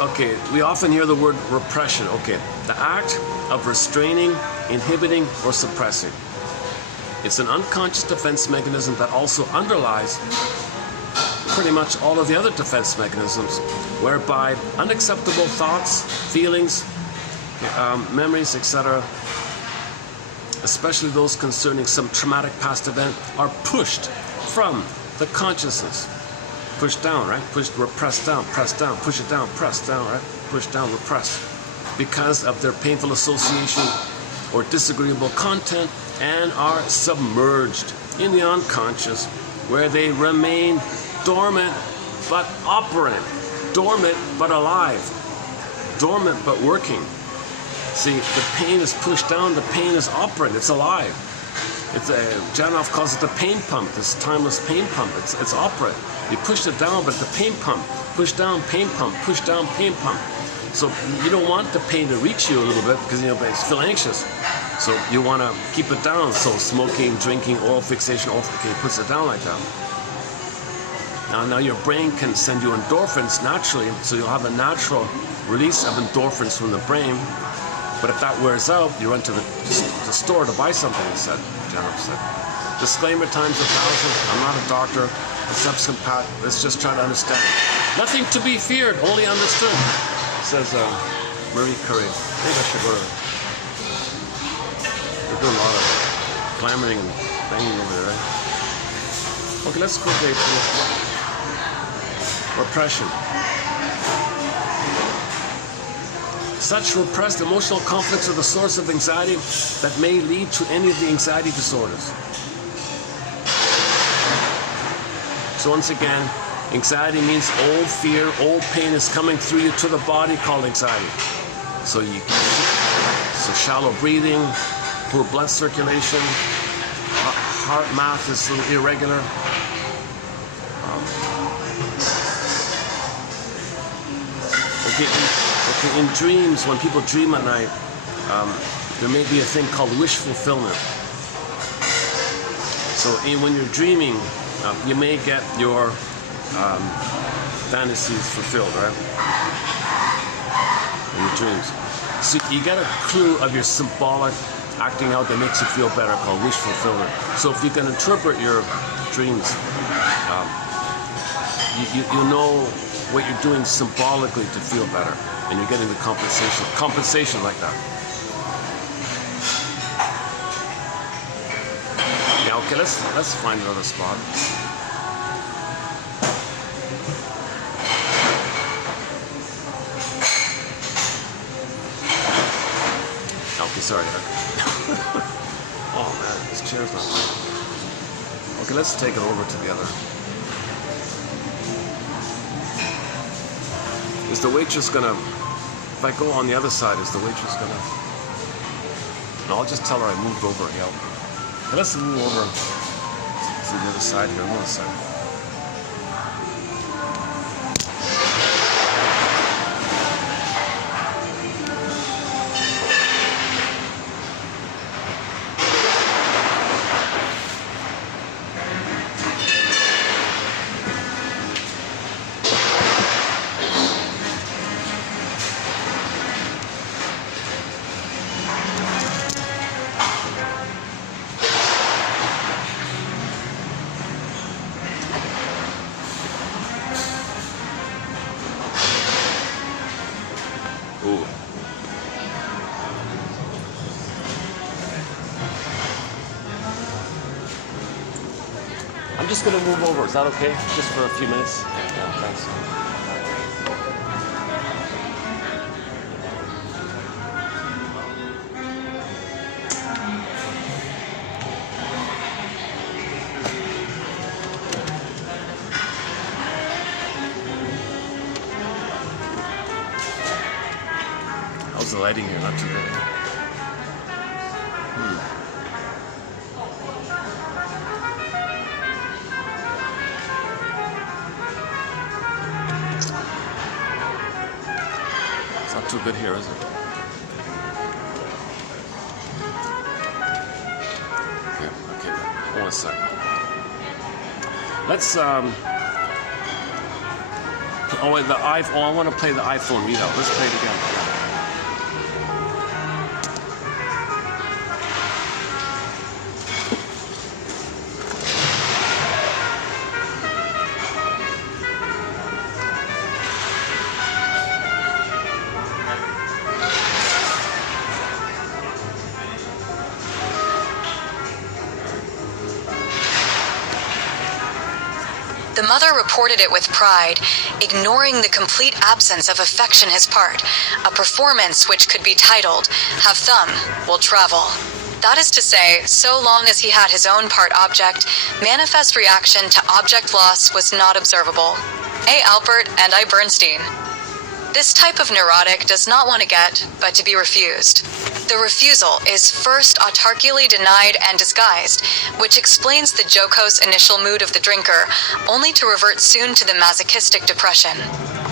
Okay, we often hear the word repression. Okay, the act of restraining, inhibiting, or suppressing. It's an unconscious defense mechanism that also underlies pretty much all of the other defense mechanisms, whereby unacceptable thoughts, feelings, memories, etc., especially those concerning some traumatic past event, are pushed from the consciousness. Pushed down, right? Pushed, repressed down, pressed down, push it down, press down, right? Push down, repress. Because of their painful association or disagreeable content, and are submerged in the unconscious, where they remain dormant but operant, dormant but alive, dormant but working. See, the pain is pushed down, the pain is operant, it's alive. It's Janov calls it the pain pump, this timeless pain pump. It's operant. You push it down, but the pain pump, push down, pain pump, push down, pain pump. So you don't want the pain to reach you a little bit because you feel anxious. So you want to keep it down. So smoking, drinking, oral fixation, okay, puts it down like that. Now your brain can send you endorphins naturally, so you'll have a natural release of endorphins from the brain. But if that wears out, you run to the store to buy something instead, Jennifer said. Disclaimer times 1,000. I'm not a doctor, a subsequent pat. Let's just try to understand. Nothing to be feared, only understood, says Marie Curie. Maybe I should go to. They're doing a lot of clamoring and banging over there, right? Okay, let's quickly to repression. Such repressed emotional conflicts are the source of anxiety that may lead to any of the anxiety disorders. So once again, anxiety means old fear, old pain is coming through you to the body called anxiety. So shallow breathing, poor blood circulation, heart math is a little irregular. Okay, in dreams, when people dream at night, there may be a thing called wish fulfillment. So when you're dreaming, you may get your fantasies fulfilled, right? In your dreams. So you get a clue of your symbolic acting out that makes you feel better called wish fulfillment. So if you can interpret your dreams, you know what you're doing symbolically to feel better, and you're getting the compensation like that. Yeah, okay, let's find another spot. Okay, sorry. Oh man, this chair's not right. Okay, let's take it over to the other. Is the waitress gonna, if I go on the other side, is the waitress gonna, no, I'll just tell her I moved over here. Okay, let's move over to the other side here, on the other side. I'm just going to move over. Is that okay? Just for a few minutes? Yeah, thanks. How's the lighting here? Not too bad. Too good here, is it? Okay, hold on a sec. Let's I want to play the iPhone readout. Let's play it again. The mother reported it with pride, ignoring the complete absence of affection his part, a performance which could be titled, "Have Thumb, Will Travel." That is to say, so long as he had his own part object, manifest reaction to object loss was not observable. A. Alpert and I. Bernstein. This type of neurotic does not want to get, but to be refused. The refusal is first autarkially denied and disguised, which explains the jocose initial mood of the drinker, only to revert soon to the masochistic depression.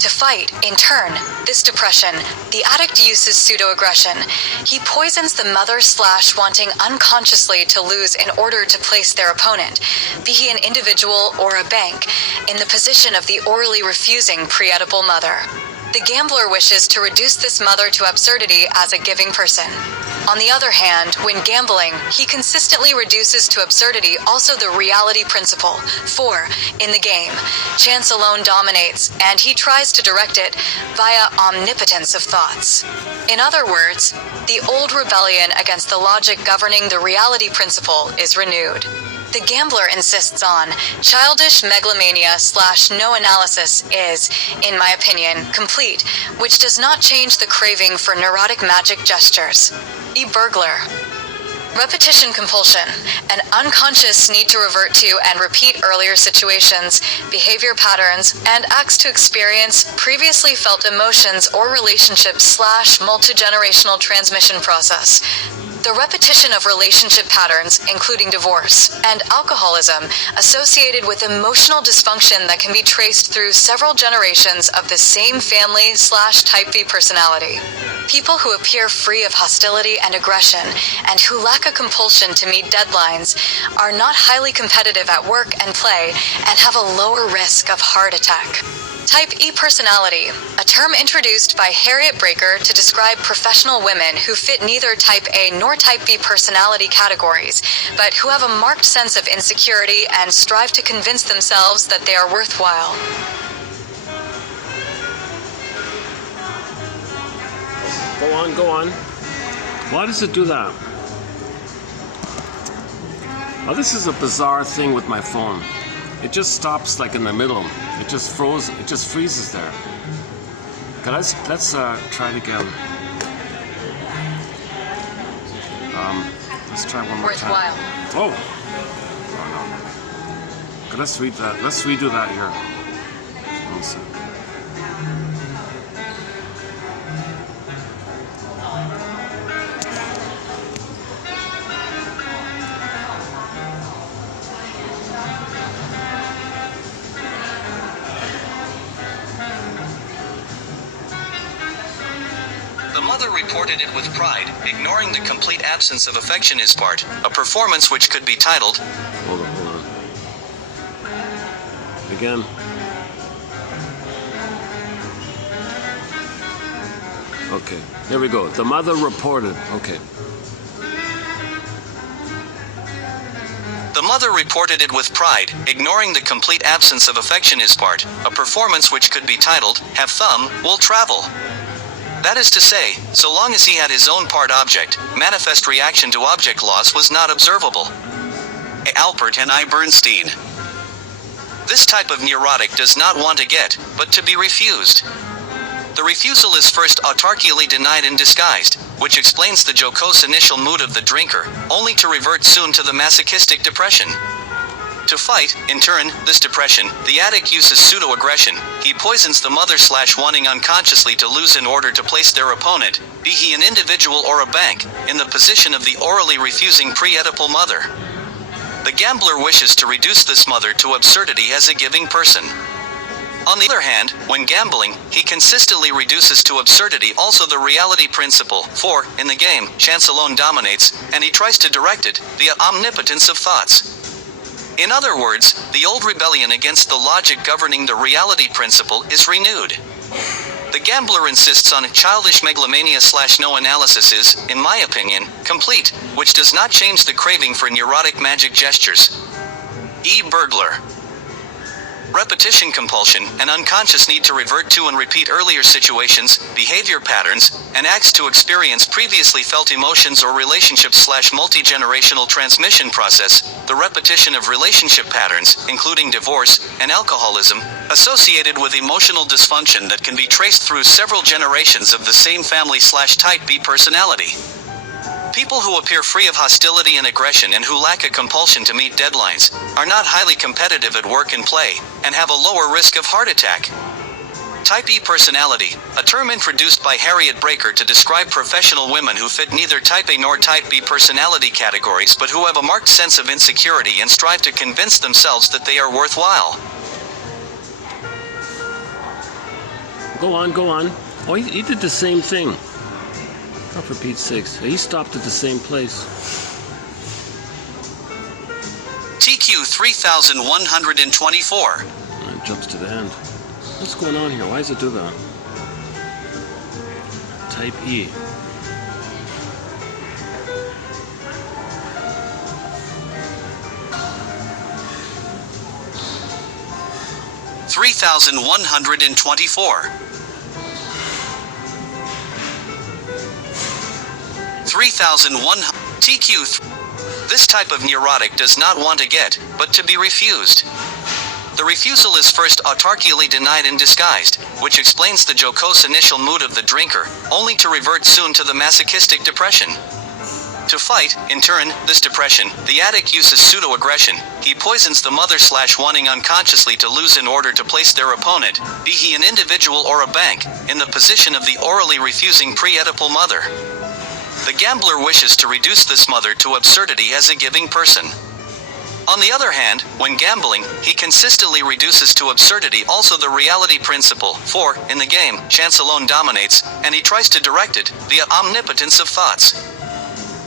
To fight, in turn, this depression, the addict uses pseudo-aggression. He poisons the mother/wanting unconsciously to lose in order to place their opponent, be he an individual or a bank, in the position of the orally refusing pre-Oedipal mother. The gambler wishes to reduce this mother to absurdity as a giving person. On the other hand, when gambling, he consistently reduces to absurdity also the reality principle, for, in the game, chance alone dominates, and he tries to direct it via omnipotence of thoughts. In other words, the old rebellion against the logic governing the reality principle is renewed. The gambler insists on childish megalomania/no analysis is, in my opinion, complete, which does not change the craving for neurotic magic gestures. Burglar. Repetition compulsion, an unconscious need to revert to and repeat earlier situations, behavior patterns, and acts to experience previously felt emotions or relationships/multi-generational transmission process. The repetition of relationship patterns, including divorce, and alcoholism, associated with emotional dysfunction that can be traced through several generations of the same family/type B personality. People who appear free of hostility and aggression, and who lack a compulsion to meet deadlines, are not highly competitive at work and play, and have a lower risk of heart attack. Type E personality, a term introduced by Harriet Breaker to describe professional women who fit neither type A nor type B personality categories, but who have a marked sense of insecurity and strive to convince themselves that they are worthwhile. Go on. Why does it do that? Oh, this is a bizarre thing with my phone. It just stops like in the middle. It just freezes there. Okay, let's try it again. Let's try one more Worthwhile. time. Oh no. Okay, let's read that. Let's redo that here. One second. The mother reported it with pride, ignoring the complete absence of affection his part, a performance which could be titled, Hold on. Again. Okay, here we go. The mother reported. Okay. The mother reported it with pride, ignoring the complete absence of affection his part, a performance which could be titled, Have Thumb, Will Travel. That is to say, so long as he had his own part object, manifest reaction to object loss was not observable. Alpert and I. Bernstein. This type of neurotic does not want to get, but to be refused. The refusal is first autarkially denied and disguised, which explains the jocose initial mood of the drinker, only to revert soon to the masochistic depression. To fight, in turn, this depression, the addict uses pseudo-aggression. He poisons the mother/wanting unconsciously to lose in order to place their opponent, be he an individual or a bank, in the position of the orally refusing pre-Oedipal mother. The gambler wishes to reduce this mother to absurdity as a giving person. On the other hand, when gambling, he consistently reduces to absurdity also the reality principle, for, in the game, chance alone dominates, and he tries to direct it, via omnipotence of thoughts. In other words, the old rebellion against the logic governing the reality principle is renewed. The gambler insists on a childish megalomania/no analysis is, in my opinion, complete, which does not change the craving for neurotic magic gestures. Burglar. Repetition compulsion, an unconscious need to revert to and repeat earlier situations, behavior patterns, and acts to experience previously felt emotions or relationships/multi-generational transmission process, the repetition of relationship patterns, including divorce, and alcoholism, associated with emotional dysfunction that can be traced through several generations of the same family/type B personality. People who appear free of hostility and aggression and who lack a compulsion to meet deadlines, are not highly competitive at work and play, and have a lower risk of heart attack. Type E personality, a term introduced by Harriet Breaker to describe professional women who fit neither Type A nor Type B personality categories but who have a marked sense of insecurity and strive to convince themselves that they are worthwhile. Go on, go on. Oh, he did the same thing. Oh, for Pete's sakes. He stopped at the same place. TQ 3124. And it jumps to the end. What's going on here? Why does it do that? Type E. $3,124. 3,100. TQ. This type of neurotic does not want to get, but to be refused. The refusal is first autarchially denied and disguised, which explains the jocose initial mood of the drinker, only to revert soon to the masochistic depression. To fight, in turn, this depression, the addict uses pseudo-aggression. He poisons the mother/wanting unconsciously to lose in order to place their opponent, be he an individual or a bank, in the position of the orally refusing pre-Oedipal mother. The gambler wishes to reduce this mother to absurdity as a giving person. On the other hand, when gambling, he consistently reduces to absurdity also the reality principle, for, in the game, chance alone dominates, and he tries to direct it, via omnipotence of thoughts.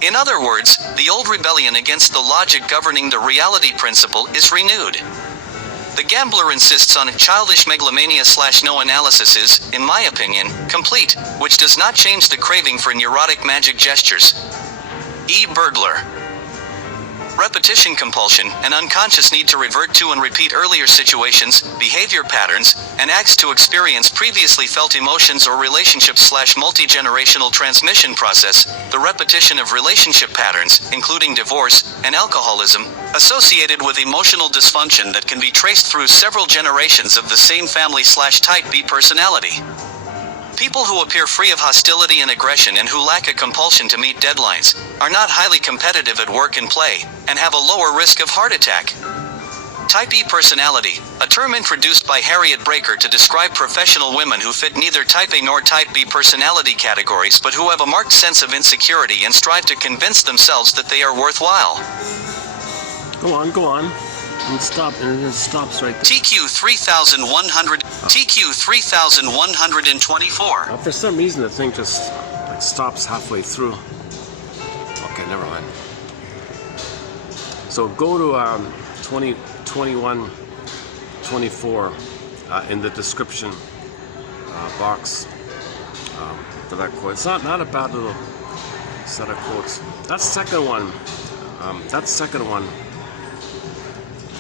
In other words, the old rebellion against the logic governing the reality principle is renewed. The gambler insists on childish megalomania/no analysis is, in my opinion, complete, which does not change the craving for neurotic magic gestures. E. Burglar. Repetition compulsion, an unconscious need to revert to and repeat earlier situations, behavior patterns, and acts to experience previously felt emotions or relationships/multi-generational transmission process, the repetition of relationship patterns, including divorce, and alcoholism, associated with emotional dysfunction that can be traced through several generations of the same family/Type B personality. People who appear free of hostility and aggression and who lack a compulsion to meet deadlines, are not highly competitive at work and play, and have a lower risk of heart attack. Type E personality, a term introduced by Harriet Breaker to describe professional women who fit neither Type A nor Type B personality categories but who have a marked sense of insecurity and strive to convince themselves that they are worthwhile. Go on, go on. And it stops right there. TQ 3100. TQ 3124. For some reason the thing just stops halfway through. Okay, never mind. So go to 2124 in the description box for that quote. It's not a bad little set of quotes. That second one.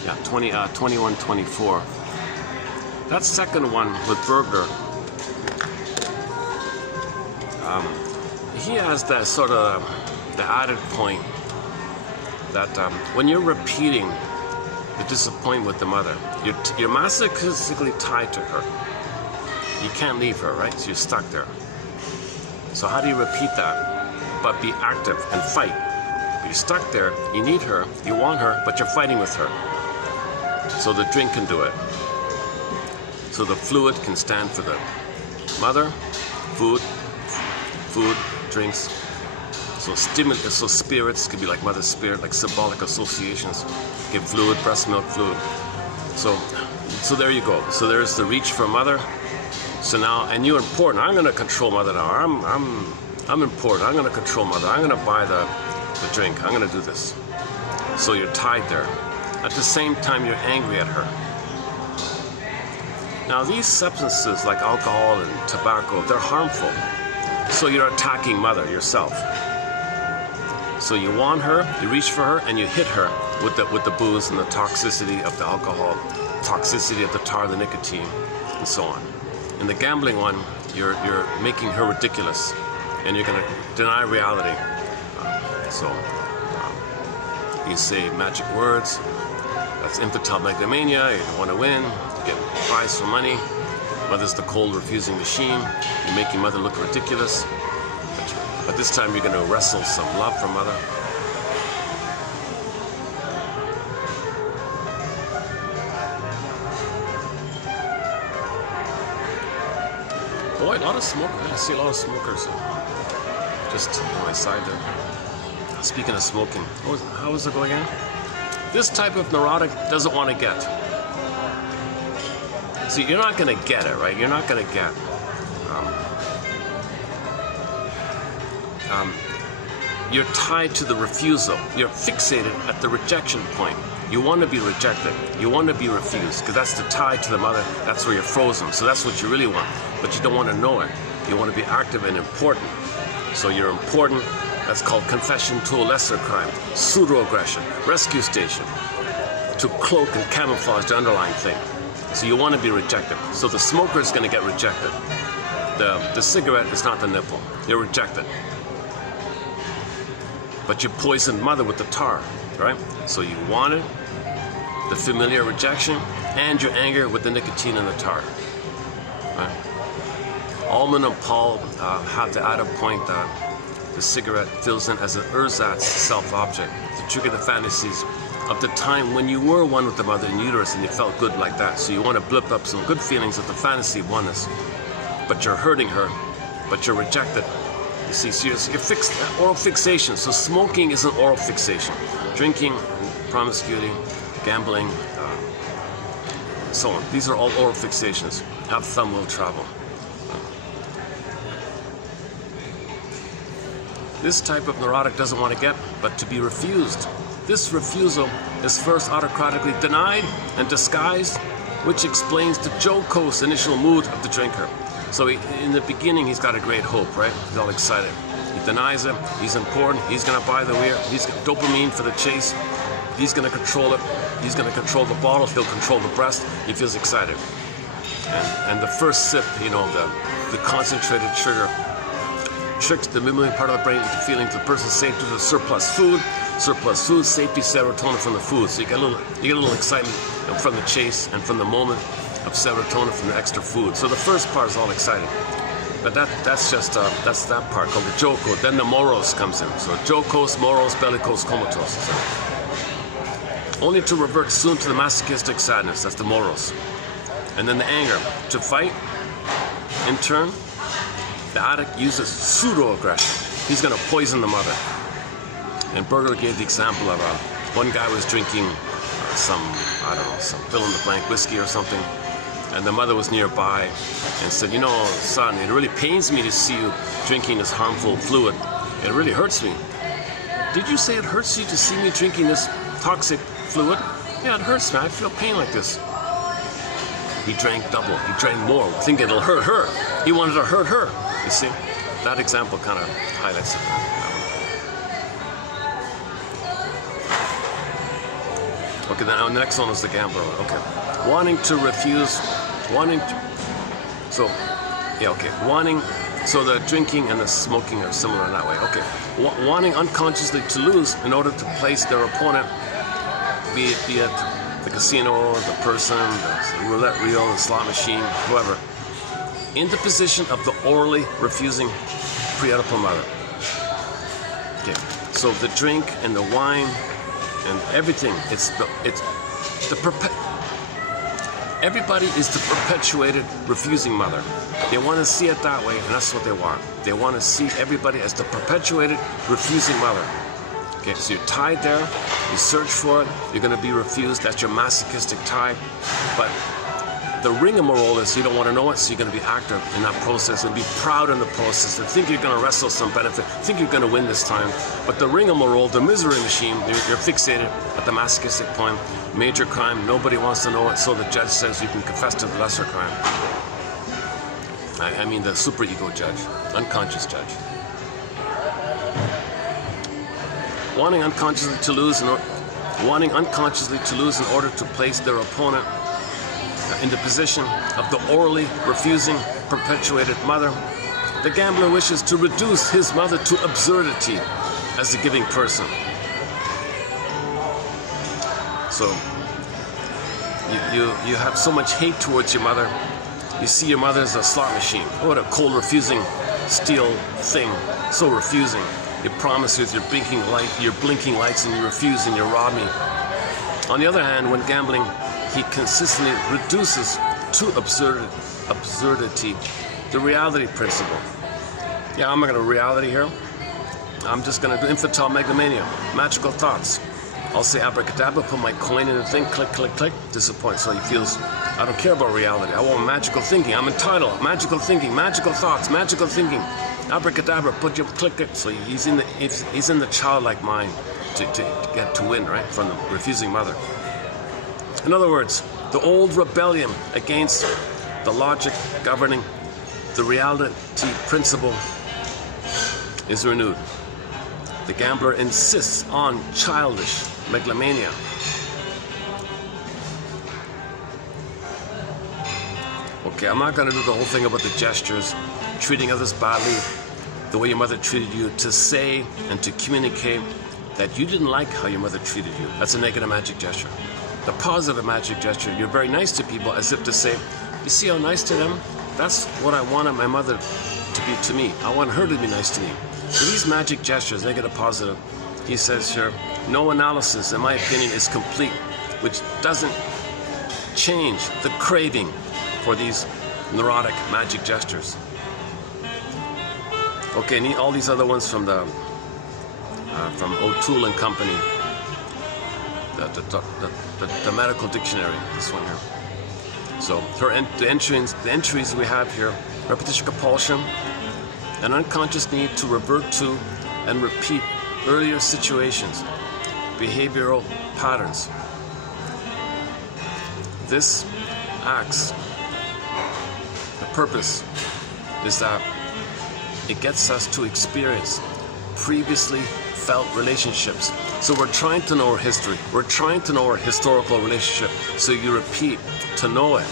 Yeah, 2124. That second one with Burglar, he has that sort of the added point that when you're repeating the disappointment with the mother, you're masochistically tied to her. You can't leave her, right? So you're stuck there. So how do you repeat that? But be active and fight. You're stuck there. You need her. You want her, but you're fighting with her. So the drink can do it. So the fluid can stand for the mother, food, drinks. So spirits could be like mother spirit, like symbolic associations. Give fluid, breast milk fluid. So there you go. So there's the reach for mother. So now, and you're important. I'm gonna control mother now. I'm important. I'm gonna control mother. I'm gonna buy the drink. I'm gonna do this. So you're tied there. At the same time, you're angry at her. Now, these substances like alcohol and tobacco, they're harmful. So you're attacking mother yourself. So you want her, you reach for her, and you hit her with the booze and the toxicity of the alcohol, toxicity of the tar, the nicotine, and so on. In the gambling one, you're making her ridiculous, and you're going to deny reality. You say magic words. That's infantile megalomania. You want to win. You get a prize for money. Mother's the cold refusing machine. You're making mother look ridiculous. But this time you're going to wrestle some love from mother. Boy, a lot of smokers. I see a lot of smokers just on my side there. Speaking of smoking, how was it going again? This type of neurotic doesn't want to get. See, you're not going to get it, right? You're not going to get. You're tied to the refusal. You're fixated at the rejection point. You want to be rejected. You want to be refused, because that's the tie to the mother. That's where you're frozen. So that's what you really want. But you don't want to know it. You want to be active and important. So you're important. That's called confession to a lesser crime. Pseudo-aggression. Rescue station. To cloak and camouflage the underlying thing. So you want to be rejected. So the smoker is going to get rejected. The cigarette is not the nipple. You're rejected. But you poisoned mother with the tar, right? So you wanted the familiar rejection and your anger with the nicotine and the tar. Right? Allman and Paul have the added point that the cigarette fills in as an ersatz self-object to trigger the fantasies of the time when you were one with the mother in uterus and you felt good like that. So you want to blip up some good feelings of the fantasy of oneness. But you're hurting her, but you're rejected. You see, so you're fixed, oral fixation. So smoking is an oral fixation. Drinking, promiscuity, gambling, so on. These are all oral fixations. Have thumb will travel. This type of neurotic doesn't want to get, but to be refused. This refusal is first autocratically denied and disguised, which explains the jocose initial mood of the drinker. So in the beginning, he's got a great hope, right? He's all excited. He denies it. He's important. He's going to buy the beer. He's got dopamine for the chase. He's going to control it. He's going to control the bottle. He'll control the breast. He feels excited. And the first sip, you know, the concentrated sugar tricks the mammalian part of the brain into feeling the person's safe due to surplus food. Surplus food, safety, serotonin from the food. So you get a little excitement from the chase and from the moment of serotonin from the extra food. So the first part is all exciting, but that's just that's that part called the joko. Then the moros comes in. So jokos, moros, bellicose, comatose. Only to revert soon to the masochistic sadness. That's the moros. And then the anger to fight. In turn, the addict uses pseudo-aggression. He's going to poison the mother. And Berger gave the example of one guy was drinking some fill-in-the-blank whiskey or something. And the mother was nearby and said, you know, son, it really pains me to see you drinking this harmful fluid. It really hurts me. Did you say it hurts you to see me drinking this toxic fluid? Yeah, it hurts me. I feel pain like this. He drank double. He drank more, thinking it'll hurt her. He wanted to hurt her. You see? That example kind of highlights it. Okay, then our next one is the gambler. Okay. Wanting to refuse, so the drinking and the smoking are similar in that way. Okay, wanting unconsciously to lose in order to place their opponent, be it the casino, the person, the roulette reel, the slot machine, whoever, in the position of the orally refusing pre-Oedipal mother. Okay, so the drink and the wine and everything, everybody is the perpetuated refusing mother. They want to see it that way, and that's what they want. They want to see everybody as the perpetuated refusing mother. Okay, so you're tied there, you search for it, you're going to be refused, that's your masochistic tie. But the rigmarole is you don't want to know it, so you're going to be active in that process and be proud in the process and think you're going to wrestle some benefit, think you're going to win this time. But the rigmarole, the misery machine, you're fixated at the masochistic point. Major crime, nobody wants to know it, so the judge says you can confess to the lesser crime. I mean the superego judge, unconscious judge. Wanting unconsciously to lose in order to place their opponent in the position of the orally refusing perpetuated mother, the gambler wishes to reduce his mother to absurdity as the giving person. So you have so much hate towards your mother. You see your mother as a slot machine. What a cold, refusing, steel thing. So refusing. You promise with your blinking lights, and you refuse and you rob me. On the other hand, when gambling, he consistently reduces to absurdity the reality principle. Yeah, I'm not going to reality here. I'm just going to do infantile megalomania, magical thoughts. I'll say abracadabra, put my coin in the thing, click, click, click, disappoint. So he feels, I don't care about reality. I want magical thinking. I'm entitled. Magical thinking, magical thoughts, magical thinking. Abracadabra, put your click it. So he's in the childlike mind to win, right, from the refusing mother. In other words, the old rebellion against the logic governing the reality principle is renewed. The gambler insists on childish megalomania. Okay, I'm not going to do the whole thing about the gestures, treating others badly, the way your mother treated you, to say and to communicate that you didn't like how your mother treated you. That's a negative magic gesture. The positive magic gesture, you're very nice to people, as if to say, you see how nice to them? That's what I wanted my mother to be to me. I want her to be nice to me. So these magic gestures, negative, positive, he says here, no analysis, in my opinion, is complete, which doesn't change the craving for these neurotic magic gestures. Okay, and all these other ones from O'Toole and Company, the medical dictionary, this one here. So the entries we have here: repetition compulsion, an unconscious need to revert to and repeat earlier situations, behavioral patterns. This acts, the purpose is that it gets us to experience previously felt relationships. So we're trying to know our history. We're trying to know our historical relationship. So you repeat to know it.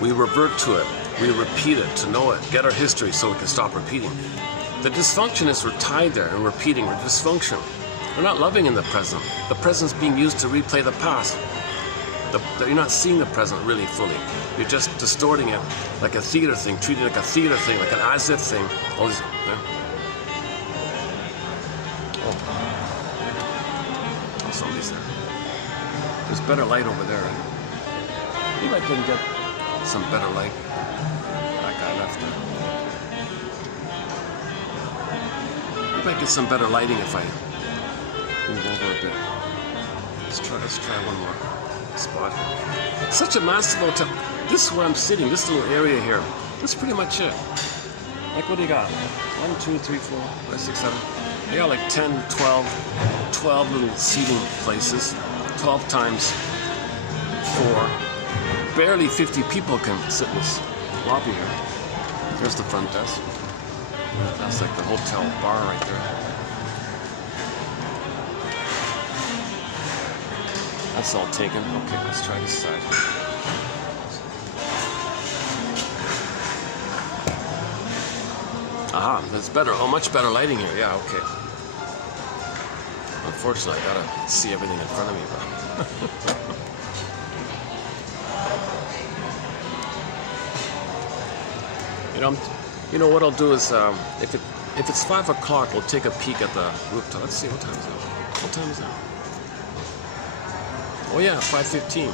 We revert to it. We repeat it to know it. Get our history so we can stop repeating. The dysfunction is we're tied there and repeating. We're dysfunction. We're not loving in the present. The present's being used to replay the past. You're not seeing the present really fully. You're just distorting it like a theater thing, treating it like a theater thing, like an as-if thing. All these, yeah. Oh, somebody's there. There's better light over there, right? Maybe I can get some better light. That guy left there. Maybe I get some better lighting if I move over a bit. Let's try one more spot here. Such a massive hotel. This is where I'm sitting, this little area here. That's pretty much it. Like, what do you got? 1, 2, 3, 4, 5, 6, 7. You got like 10, 12 little seating places. 12 times 4. Barely 50 people can sit in this lobby here. There's the front desk. That's like the hotel bar right there. That's all taken. Okay, let's try this side. Aha, that's better. Oh, much better lighting here. Yeah, okay. Unfortunately, I gotta see everything in front of me, but you know what I'll do is if it's 5 o'clock, we'll take a peek at the rooftop. Let's see, what time is it? What time is it? Oh yeah, 5:15.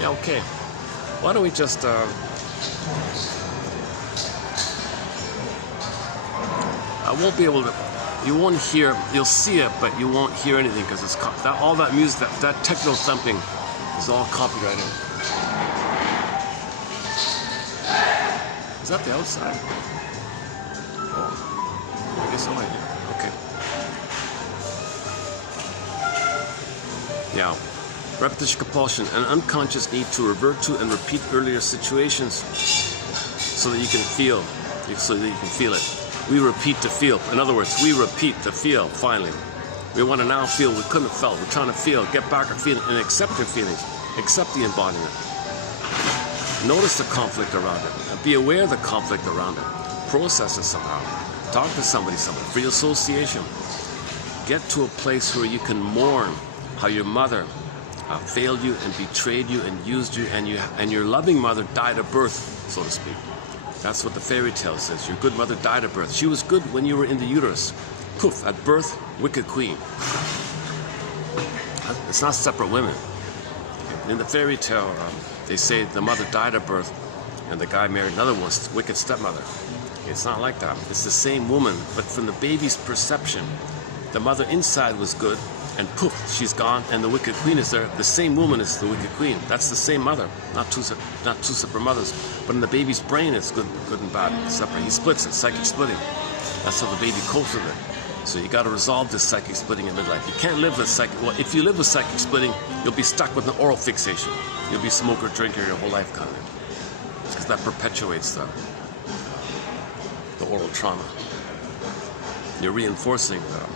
Yeah, okay. Why don't we just I won't be able to. You won't hear. You'll see it, but you won't hear anything because it's all that music, that techno thumping, is all copyrighted. Is that the outside? Oh, I guess I might do. Okay. Yeah. Repetition compulsion, an unconscious need to revert to and repeat earlier situations so that you can feel it. We repeat to feel. In other words, we repeat to feel, finally. We want to now feel we couldn't have felt. We're trying to feel, get back our feeling, and accept our feelings. Accept the embodiment. Notice the conflict around it. And be aware of the conflict around it. Process it somehow. Talk to somebody, free association. Get to a place where you can mourn how your mother failed you and betrayed you and used you, and your loving mother died at birth, so to speak. That's what the fairy tale says. Your good mother died at birth. She was good when you were in the uterus. Poof, at birth, wicked queen. It's not separate women. In the fairy tale, they say the mother died at birth and the guy married another one, wicked stepmother. It's not like that. It's the same woman, but from the baby's perception, the mother inside was good, and poof, she's gone, and the wicked queen is there. The same woman is the wicked queen. That's the same mother, not two separate mothers. But in the baby's brain, it's good and bad, separate. He splits it, psychic splitting. That's how the baby copes with it. So you got to resolve this psychic splitting in midlife. You can't live with psychic. Well, if you live with psychic splitting, you'll be stuck with an oral fixation. You'll be smoker, drinker your whole life, kind of. Because that perpetuates the oral trauma. You're reinforcing them.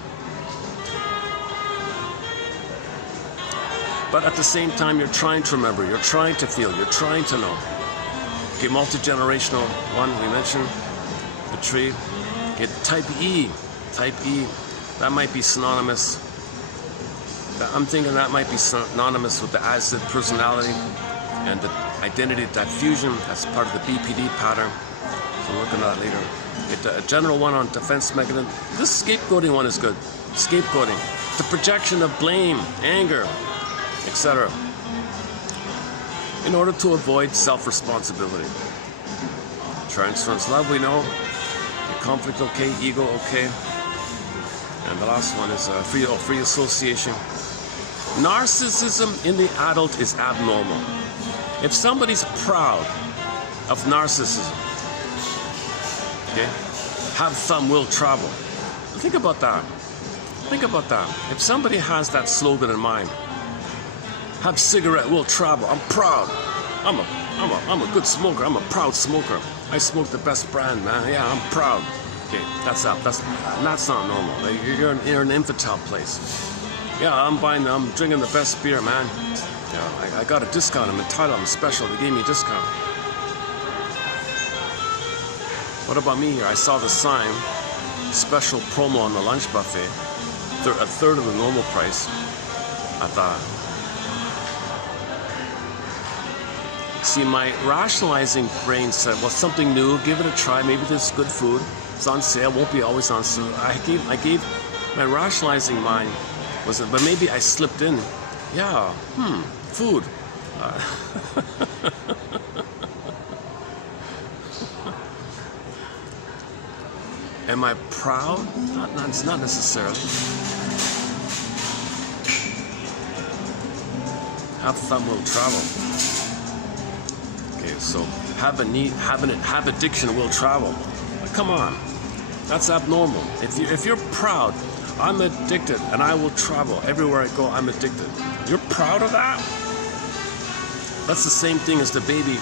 But at the same time, you're trying to remember, you're trying to feel, you're trying to know. Okay, multi-generational one, we mentioned, the tree. Okay, type E, that might be synonymous. I'm thinking that might be synonymous with the as-did personality and the identity diffusion. That's part of the BPD pattern. So we'll look at that later. A general one on defense mechanism. This scapegoating one is good. Scapegoating. The projection of blame, anger, etc. in order to avoid self-responsibility. Transference love, we know. The conflict, okay. Ego, okay. And the last one is free association. Narcissism in the adult is abnormal. If somebody's proud of narcissism, okay, have fun, will travel. Think about that. Think about that. If somebody has that slogan in mind, have cigarette, will travel. I'm proud. I'm a good smoker. I'm a proud smoker. I smoke the best brand, man. Yeah, I'm proud. Okay, that's not normal. Like, you're in an infantile place. Yeah, I'm drinking the best beer, man. Yeah, I got a discount. I'm entitled. I'm special. They gave me a discount. What about me here? I saw the sign, special promo on the lunch buffet, a third of the normal price. I thought, see, my rationalizing brain said, well, something new, give it a try. Maybe this is good food. It's on sale, won't be always on sale. I gave my rationalizing mind was, but maybe I slipped in. Yeah, food. Am I proud? Not necessarily. Have fun, will travel. Okay, so have addiction, will travel. Come on, that's abnormal. If you're proud, I'm addicted and I will travel. Everywhere I go, I'm addicted. You're proud of that? That's the same thing as the baby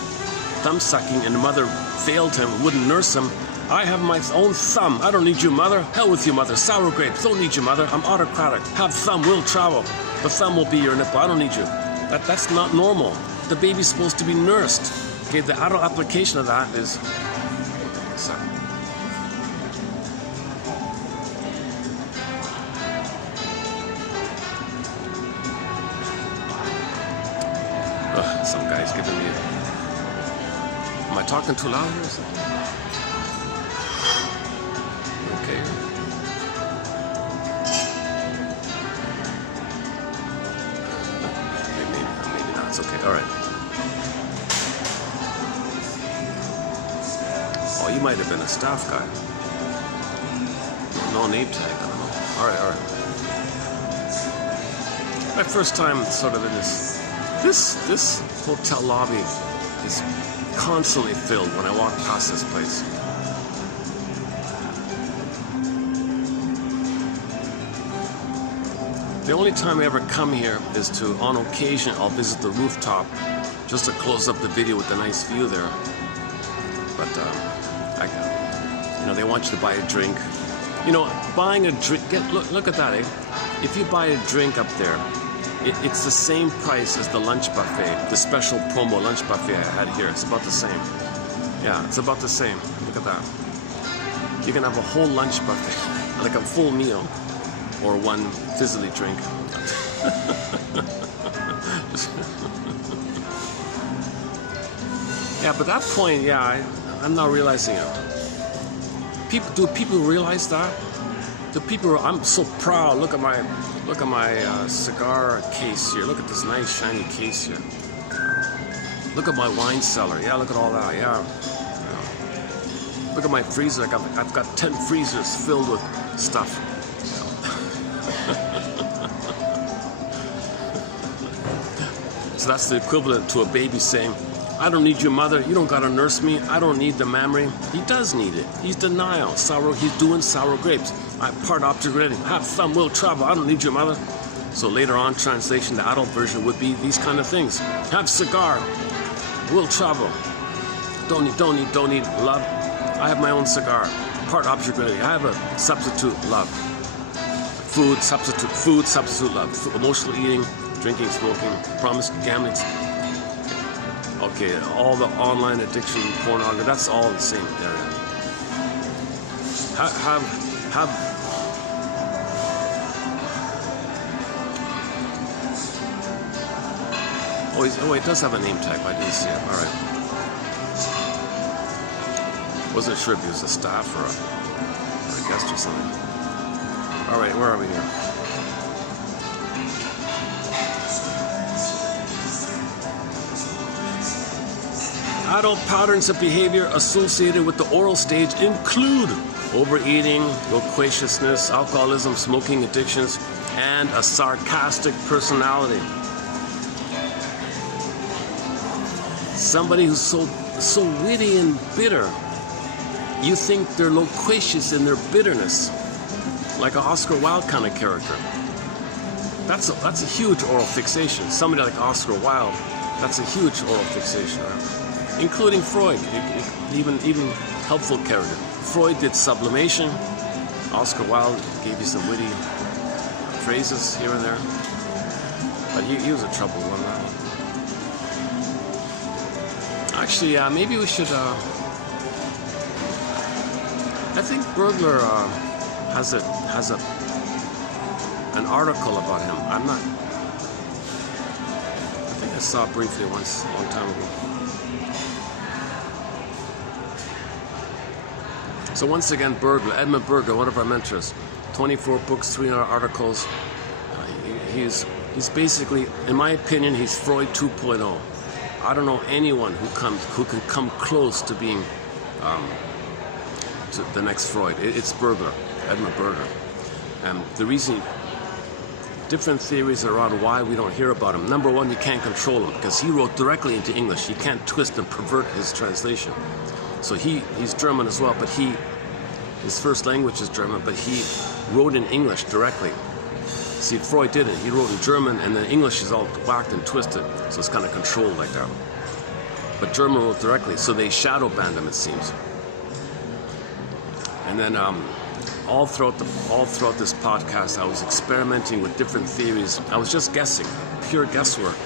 thumb sucking and the mother failed him, wouldn't nurse him. I have my own thumb. I don't need you, mother. Hell with you, mother. Sour grapes. Don't need you, mother. I'm autocratic. Have thumb, will travel. The thumb will be your nipple. I don't need you. That's not normal. The baby's supposed to be nursed. Okay, the adult application of that is... Sorry. Some guy's giving me... Am I talking too loud here or something? Okay. Maybe not. It's okay. All right. Oh, you might have been a staff guy. No name tag. I don't know. All right. My first time sort of in this hotel lobby is constantly filled when I walk past this place. The only time I ever come here is to, on occasion, I'll visit the rooftop just to close up the video with a nice view there. But, they want you to buy a drink. Buying a drink, look at that, eh? If you buy a drink up there, it's the same price as the lunch buffet, the special promo lunch buffet I had here. It's about the same. Yeah, it's about the same. Look at that. You can have a whole lunch buffet, like a full meal, or one fizzly drink. Yeah, but that point, yeah, I'm not realizing it. Do people realize that? I'm so proud. Look at my cigar case here. Look at this nice shiny case here. Look at my wine cellar. Yeah, look at all that. Yeah. Look at my freezer. I've got 10 freezers filled with stuff. So that's the equivalent to a baby saying, I don't need your mother. You don't got to nurse me. I don't need the mammary. He does need it. He's denial. Sour. He's doing sour grapes. Part object ready. Have fun. We'll travel. I don't need your mother. So later on, translation, the adult version would be these kind of things. Have cigar. We'll travel. Don't need love. I have my own cigar. Part object ready. I have a substitute love. Food, substitute love. Emotional eating, drinking, smoking, promise, gambling. Okay, all the online addiction, pornography, that's all the same area. Oh, it does have a name tag, but I didn't see it. All right. Wasn't sure if he was a staff or a guest or something. All right, where are we here? Adult patterns of behavior associated with the oral stage include overeating, loquaciousness, alcoholism, smoking addictions, and a sarcastic personality. Somebody who's so witty and bitter, you think they're loquacious in their bitterness, like an Oscar Wilde kind of character. That's a huge oral fixation. Somebody like Oscar Wilde, that's a huge oral fixation. Including Freud, even helpful character. Freud did sublimation. Oscar Wilde gave you some witty phrases here and there. But he was a troubled one. Actually, maybe we should. I think Burglar has an article about him. I think I saw it briefly once, a long time ago. So once again, Burglar, Edmund Burglar, one of our mentors, 24 books, 300 articles. He's basically, in my opinion, he's Freud 2.0. I don't know anyone who can come close to being to the next Freud. It's Burglar, Edmund Burglar. The reason, different theories around why we don't hear about him. Number one, you can't control him because he wrote directly into English. You can't twist and pervert his translation. So he's German as well, but his first language is German, but he wrote in English directly. See, Freud didn't. He wrote in German, and then English is all whacked and twisted, so it's kind of controlled like that. But German wrote directly, so they shadow banned him, it seems. And then all throughout this podcast, I was experimenting with different theories. I was just guessing, pure guesswork,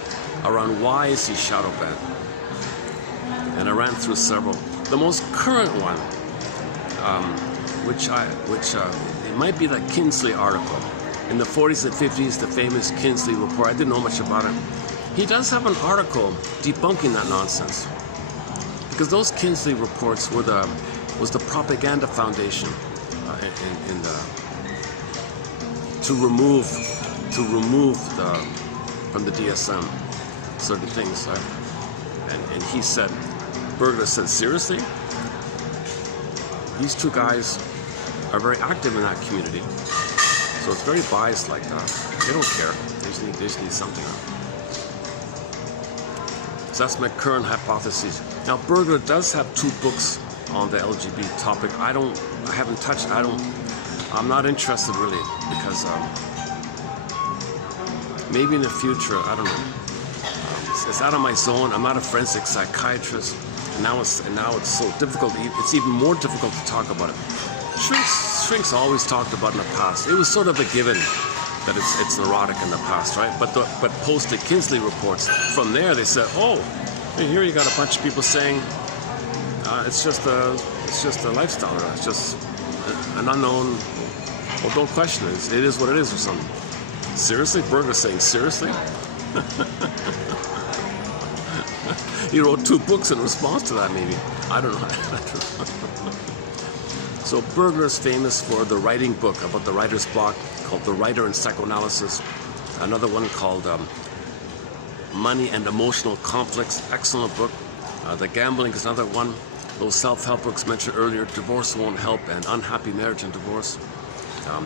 around why is he shadow banned. And I ran through several. The most current one, which it might be that Kinsley article. In the 40s and 50s, the famous Kinsley report. I didn't know much about it. He does have an article debunking that nonsense. Because those Kinsley reports was the propaganda foundation to remove from the DSM certain things. And he said, Burglar said, seriously? These two guys are very active in that community. So it's very biased like that. They don't care. They just need something. So that's my current hypothesis. Now, Burglar does have 2 books on the LGBT topic. I haven't touched. I'm not interested really because maybe in the future, I don't know. It's out of my zone. I'm not a forensic psychiatrist. Now it's so difficult. It's even more difficult to talk about it. Shrinks always talked about in the past. It was sort of a given that it's neurotic in the past, right? But post the Kinsley reports, from there they said, oh, here you got a bunch of people saying it's just a lifestyle, or it's just an unknown. Well, don't question it. It is what it is, or something. Seriously, Burglar saying seriously. He wrote 2 books in response to that, maybe. I don't know. So Burglar's famous for the writing book about the writer's block called The Writer in Psychoanalysis. Another one called Money and Emotional Conflicts. Excellent book. The Gambling is another one. those self-help books mentioned earlier, Divorce Won't Help and Unhappy Marriage and Divorce.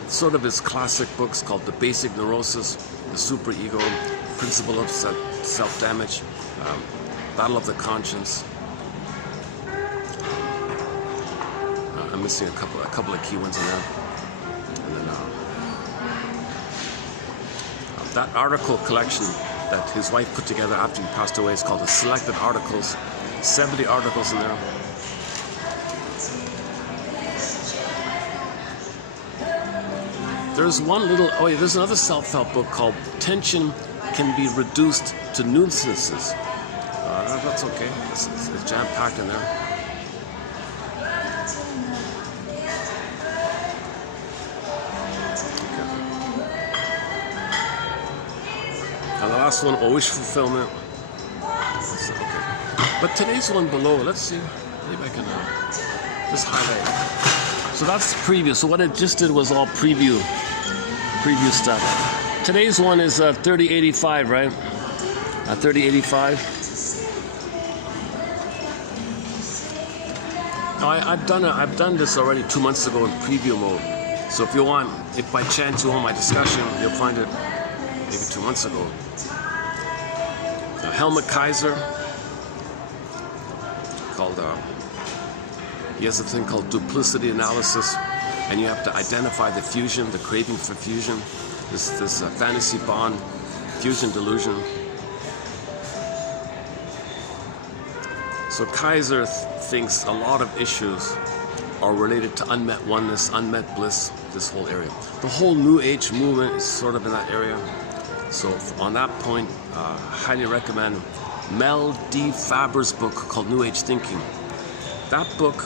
Sort of his classic books called The Basic Neurosis, The Superego, Principle of Self-Damage, Battle of the Conscience. I'm missing a couple of key ones in there. And then that article collection that his wife put together after he passed away is called The Selected Articles. 70 articles in there. There's one little, there's another self-help book called Tension Can Be Reduced to Nuisances. That's okay, it's jam-packed in there. And the last one, Wish Fulfillment. Okay. But today's one below, let's see, maybe I can just highlight. So that's preview. So what it just did was all preview stuff. Today's one is 3085, right? 3085. I've done this already 2 months ago in preview mode. So if by chance you want my discussion, you'll find it maybe 2 months ago. Helmuth Kaiser, called he has a thing called duplicity analysis, and you have to identify the fusion, the craving for fusion, this fantasy bond, Fusion Delusion. So Kaiser thinks a lot of issues are related to unmet oneness, unmet bliss, this whole area. The whole New Age movement is sort of in that area. So on that point, highly recommend Mel D. Faber's book called New Age Thinking. That book,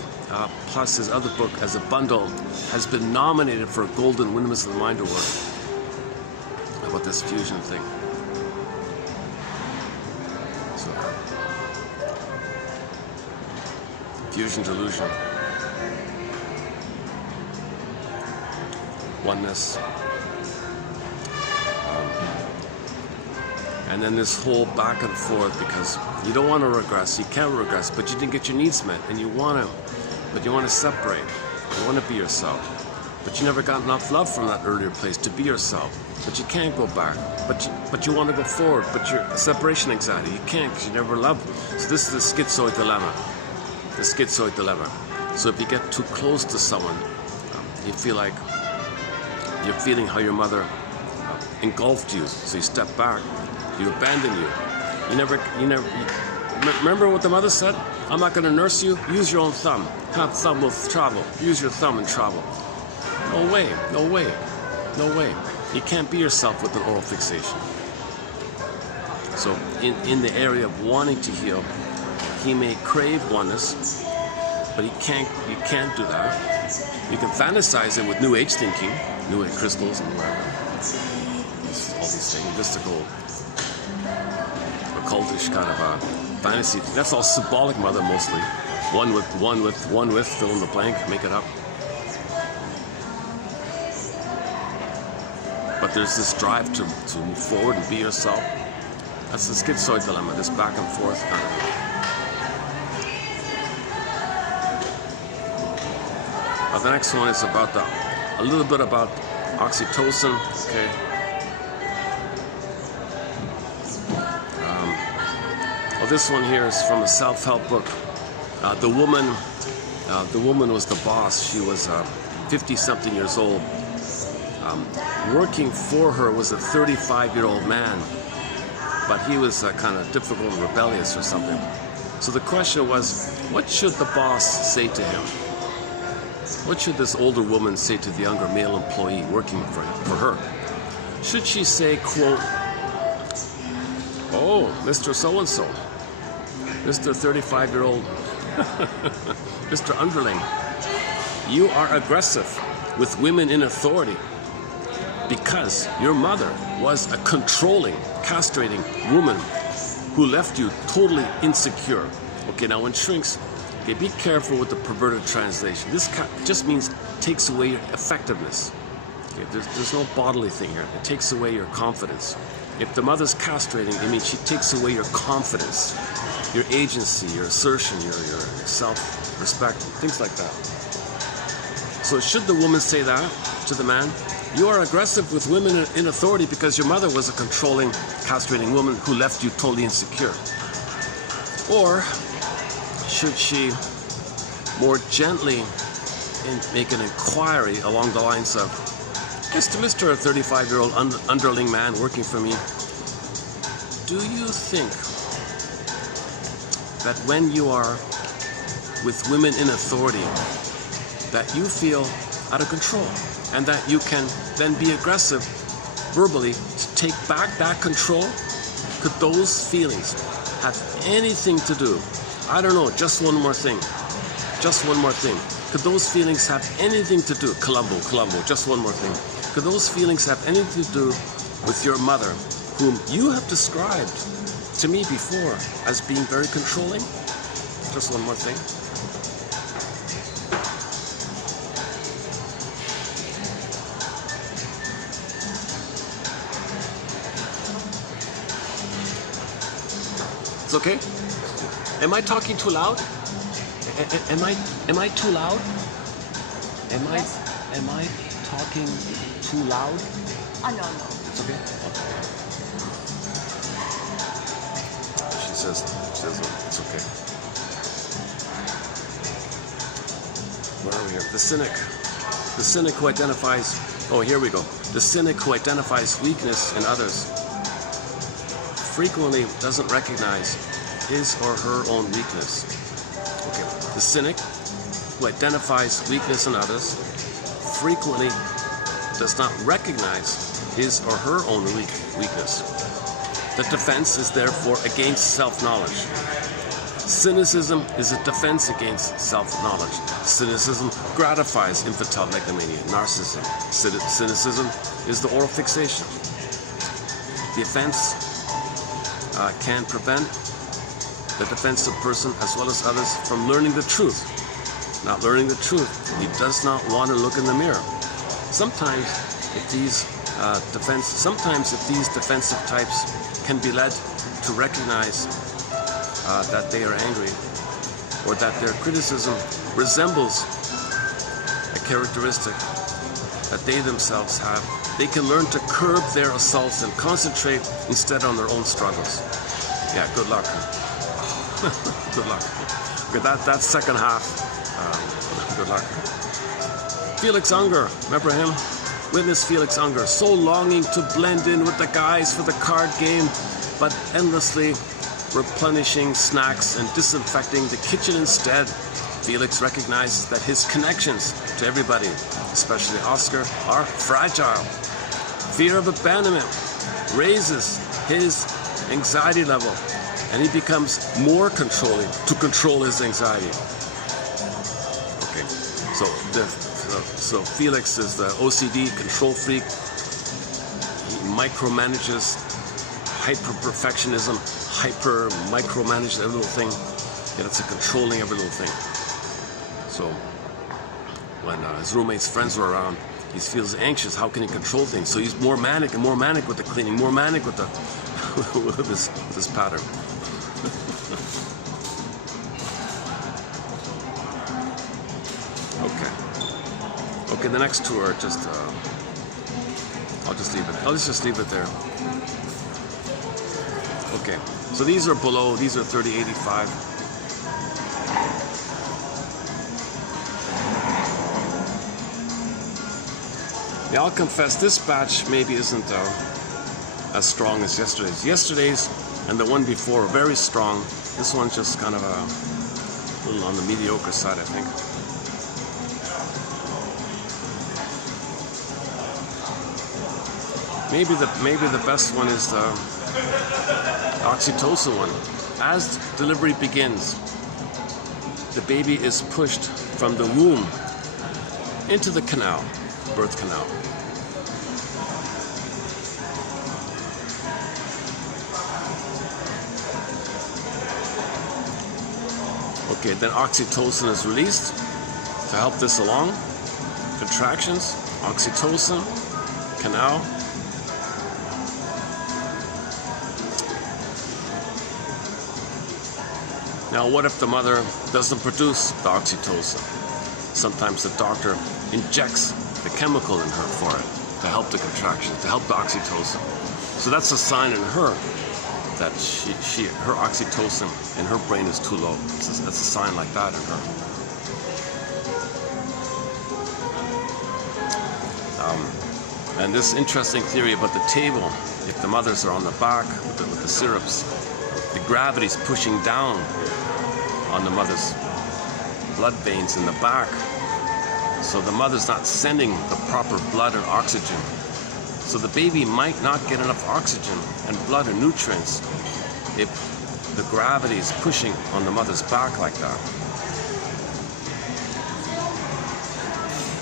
plus his other book as a bundle, has been nominated for a Golden Windmills of the Mind Award. How about this fusion thing? So, Fusion Delusion. Oneness. And then this whole back and forth, because you don't want to regress, you can't regress, but you didn't get your needs met, and you want to separate, you want to be yourself, but you never got enough love from that earlier place to be yourself, but you can't go back, but you want to go forward, but your separation anxiety, you can't because you never loved. So this is the schizoid dilemma, So if you get too close to someone, you feel like you're feeling how your mother engulfed you, so you step back. You abandon you. Remember what the mother said? I'm not going to nurse you. Use your own thumb. Have thumb will travel. Use your thumb and travel. No way. You can't be yourself with an oral fixation. So in the area of wanting to heal, he may crave oneness, but you can't do that. You can fantasize it with New Age thinking, New Age crystals and whatever. All these things, mystical, occultish kind of fantasy. That's all symbolic mother mostly. One with, fill in the blank, make it up. But there's this drive to move forward and be yourself. That's the schizoid dilemma, this back and forth kind of. The next one is about a little bit about oxytocin. Okay. This one here is from a self-help book. The woman was the boss. She was 50-something years old. Working for her was a 35-year-old man, but he was kind of difficult and rebellious or something. So the question was, what should the boss say to him? What should this older woman say to the younger male employee working for her? Should she say, quote, "Oh, Mr. So-and-so, Mr. 35-year-old, Mr. Underling, you are aggressive with women in authority because your mother was a controlling, castrating woman who left you totally insecure." Okay, now when shrinks, okay, be careful with the perverted translation. This just means takes away your effectiveness. Okay, there's no bodily thing here. It takes away your confidence. If the mother's castrating, it means she takes away your confidence, your agency, your assertion, your self respect, things like that. So should the woman say that to the man? You are aggressive with women in authority because your mother was a controlling, castrating woman who left you totally insecure. Or should she more gently make an inquiry along the lines of, Mr. 35-year-old underling man working for me, do you think that when you are with women in authority that you feel out of control and that you can then be aggressive verbally to take back that control? Could those feelings have anything to do? I don't know, just one more thing. Just one more thing. Could those feelings have anything to do, Columbo, just one more thing. Could those feelings have anything to do with your mother, whom you have described to me before as being very controlling? Just one more thing. It's okay? Am I talking too loud? Am I too loud? Am I talking too loud? No. It's okay? She says it's okay. Where are we here? The cynic who identifies, oh, here we go. The cynic who identifies weakness in others frequently doesn't recognize his or her own weakness. Okay, the cynic who identifies weakness in others frequently does not recognize his or her own weakness. The defense is therefore against self-knowledge. Cynicism is a defense against self-knowledge. Cynicism gratifies infantile megalomania, narcissism. Cynicism is the oral fixation. The offense can prevent the defensive person as well as others from learning the truth. Not learning the truth, he does not want to look in the mirror. Sometimes if these defensive types can be led to recognize that they are angry, or that their criticism resembles a characteristic that they themselves have, they can learn to curb their assaults and concentrate instead on their own struggles. Yeah, good luck. Good luck. Okay, that second half, good luck. Felix Unger, remember him? Witness Felix Unger, so longing to blend in with the guys for the card game, but endlessly replenishing snacks and disinfecting the kitchen instead. Felix recognizes that his connections to everybody, especially Oscar, are fragile. Fear of abandonment raises his anxiety level, and he becomes more controlling to control his anxiety. Okay, so Felix is the OCD control freak. He micromanages, hyper-perfectionism, hyper-micromanages every little thing. Yeah, it's a controlling every little thing. So when his roommate's friends were around, he feels anxious. How can he control things? So he's more manic and more manic with the cleaning, more manic with the with this pattern. Okay, the next two are just I'll just leave it. Let's just leave it there. Okay, so these are below. These are 3085. Yeah, I'll confess, this batch maybe isn't as strong as yesterday's. Yesterday's and the one before are very strong. This one's just kind of a little on the mediocre side, I think. Maybe the best one is the oxytocin one. As delivery begins, the baby is pushed from the womb into the canal, birth canal. Okay, then oxytocin is released to help this along. Contractions, oxytocin, canal. Now, what if the mother doesn't produce the oxytocin? Sometimes the doctor injects the chemical in her for it to help the contraction, to help the oxytocin. So that's a sign in her that her oxytocin in her brain is too low. That's a sign like that in her. And this interesting theory about the table, if the mothers are on the back with the syrups, the gravity's pushing down on the mother's blood veins in the back. So the mother's not sending the proper blood and oxygen. So the baby might not get enough oxygen and blood and nutrients if the gravity is pushing on the mother's back like that.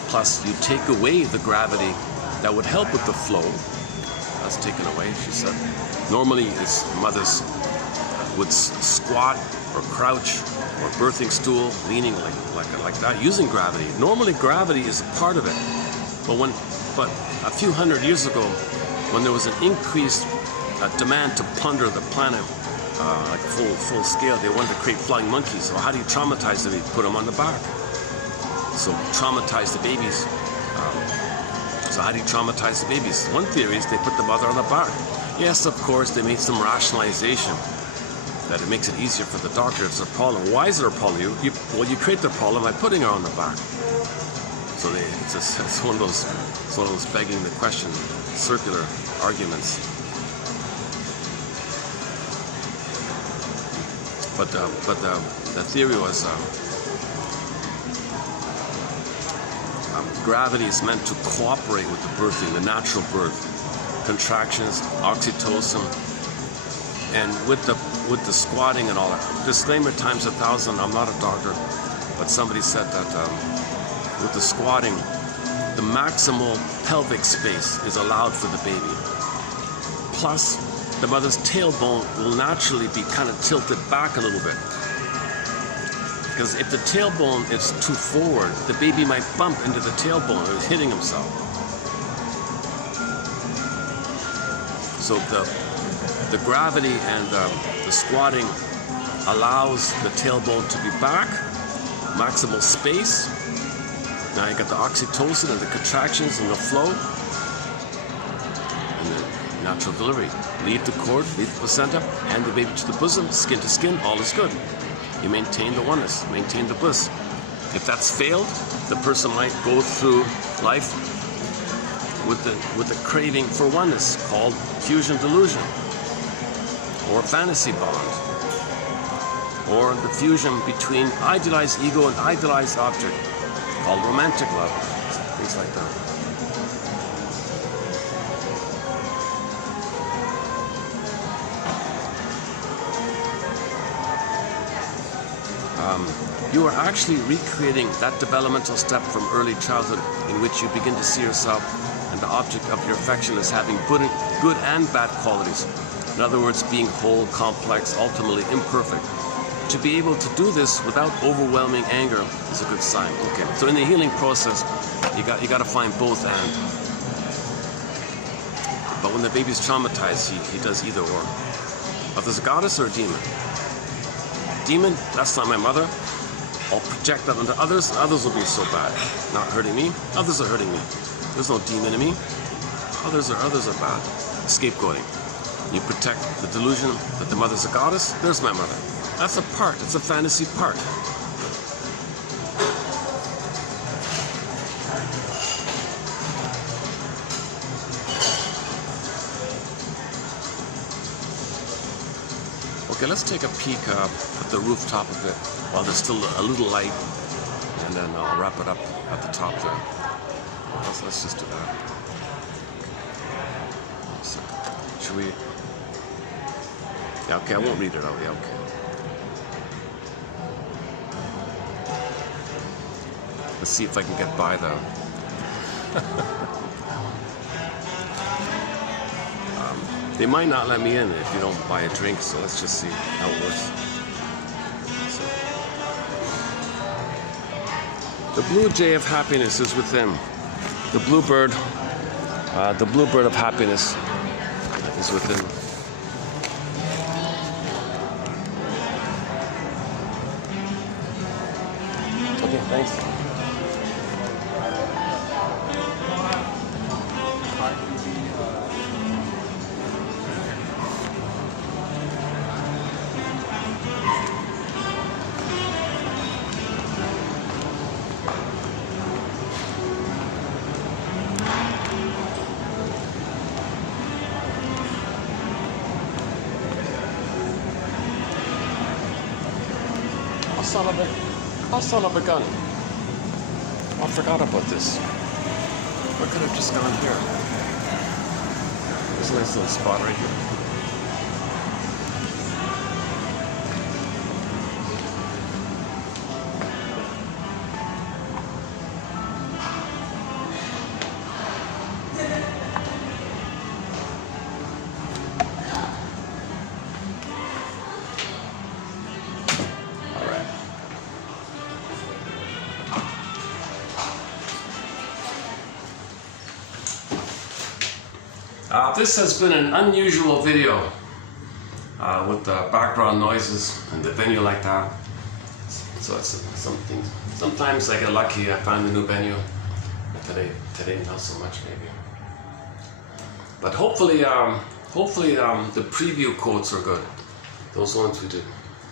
Plus, you take away the gravity that would help with the flow. That's taken away, she said. Normally, mothers would squat or crouch or birthing stool, leaning like that, using gravity. Normally, gravity is a part of it. But a few hundred years ago, when there was an increased demand to plunder the planet, like full scale, they wanted to create flying monkeys. So how do you traumatize them? You put them on the back. So traumatize the babies. So how do you traumatize the babies? One theory is they put the mother on the back. Yes, of course, they made some rationalization that it makes it easier for the doctor. It's a problem. Why is there a problem? You create the problem by putting her on the back. So it's one of those begging the question, circular arguments. But the theory was gravity is meant to cooperate with the birthing, the natural birth, contractions, oxytocin, and with the squatting and all that. Disclaimer times 1,000. I'm not a doctor, but somebody said that with the squatting, the maximal pelvic space is allowed for the baby. Plus, the mother's tailbone will naturally be kind of tilted back a little bit. Because if the tailbone is too forward, the baby might bump into the tailbone and is hitting himself. So the gravity and the squatting allows the tailbone to be back, maximal space. Now you got the oxytocin and the contractions and the flow, and the natural delivery. Lead the cord, lead the placenta, hand the baby to the bosom, skin to skin, all is good. You maintain the oneness, maintain the bliss. If that's failed, the person might go through life with a craving for oneness called fusion delusion, or fantasy bond, or the fusion between idealized ego and idealized object called romantic love, things like that. You are actually recreating that developmental step from early childhood in which you begin to see yourself and the object of your affection as having good and bad qualities. In other words, being whole, complex, ultimately imperfect. To be able to do this without overwhelming anger is a good sign. Okay, so in the healing process, you got to find both and. But when the baby's traumatized, he does either or. But there's a goddess or a demon. Demon, that's not my mother. I'll project that onto others. Others will be so bad. Not hurting me. Others are hurting me. There's no demon in me. Others are bad. Scapegoating. You protect the delusion that the mother's a goddess. There's my mother. That's a part. It's a fantasy part. Okay, let's take a peek at the rooftop of it while there's still a little light, and then I'll wrap it up at the top there. Let's just do that. So, should we? Yeah, okay, I won't read it out. Yeah, okay. Let's see if I can get by the. They might not let me in if you don't buy a drink, so let's just see how it works. So, the blue jay of happiness is within. The bluebird of happiness is within. son of a gun. I forgot about this. I could have just gone here. There's a nice little spot right here. This has been an unusual video with the background noises and the venue like that. So it's something. Sometimes I get lucky. I find a new venue. Today not so much maybe. But hopefully the preview quotes are good. Those ones we did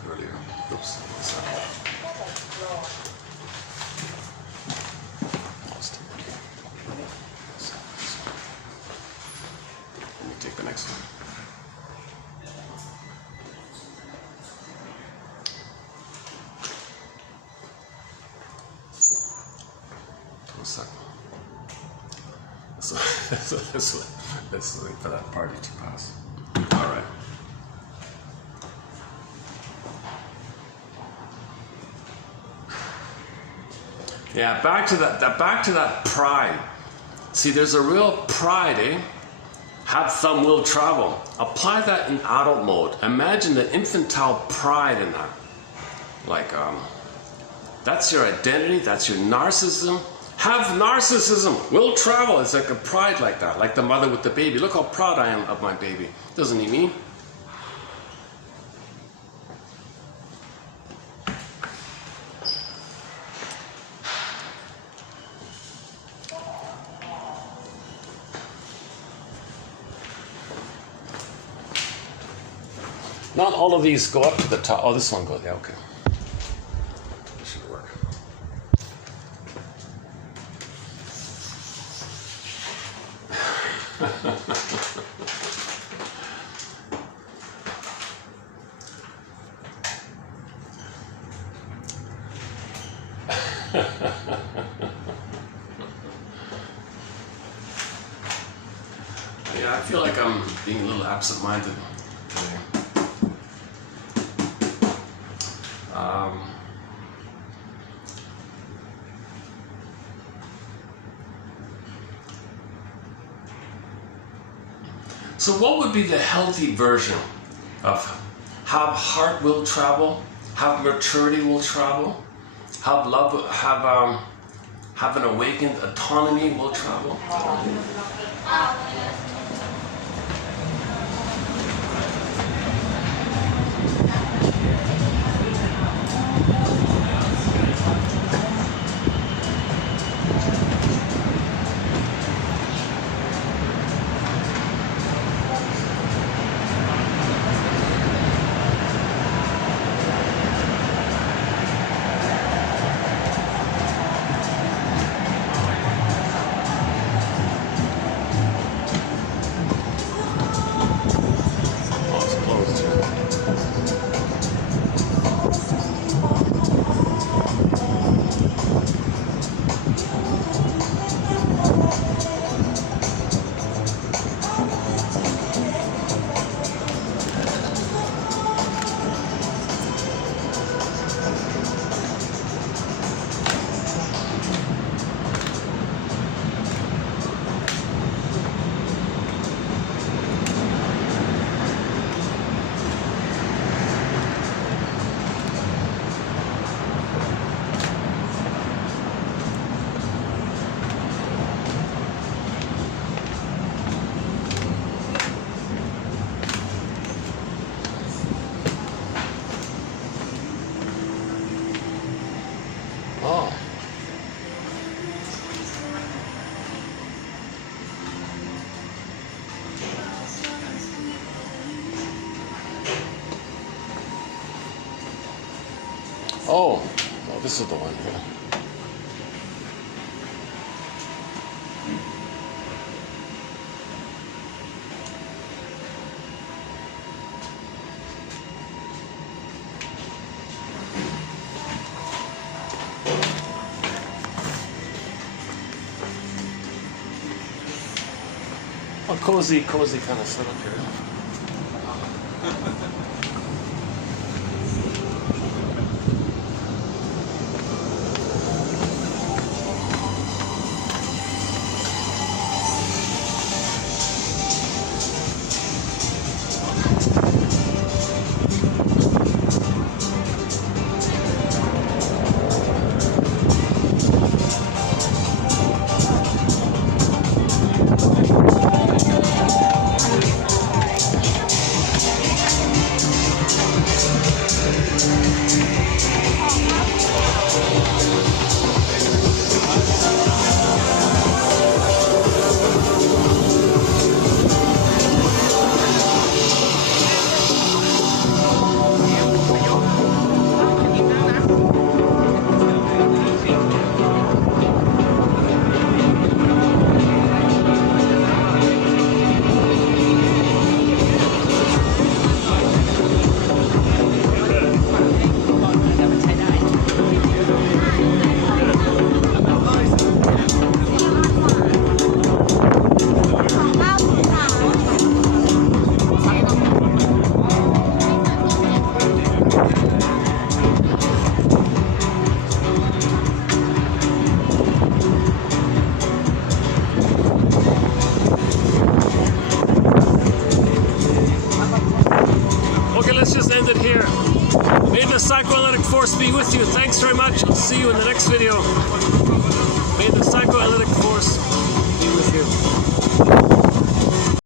earlier. Oops. Sorry. The next one. Let's wait for that party to pass. All right. Yeah, back to that pride. See, there's a real pride, eh? Have some will travel. Apply that in adult mode. Imagine the infantile pride in that. Like, that's your identity, that's your narcissism. Have narcissism, will travel. It's like a pride like that, like the mother with the baby. Look how proud I am of my baby. Doesn't he mean? Not all of these go up to the top. Oh, this one goes, yeah, okay. This should work. Yeah, I feel like I'm being a little absent-minded today. So what would be the healthy version of have heart will travel, have maturity will travel, have love, have an awakened autonomy will travel? Oh, well, this is the one here. A cozy kind of setup here. the psychoanalytic force be with you. Thanks very much. I'll see you in the next video. May the psychoanalytic force be with you.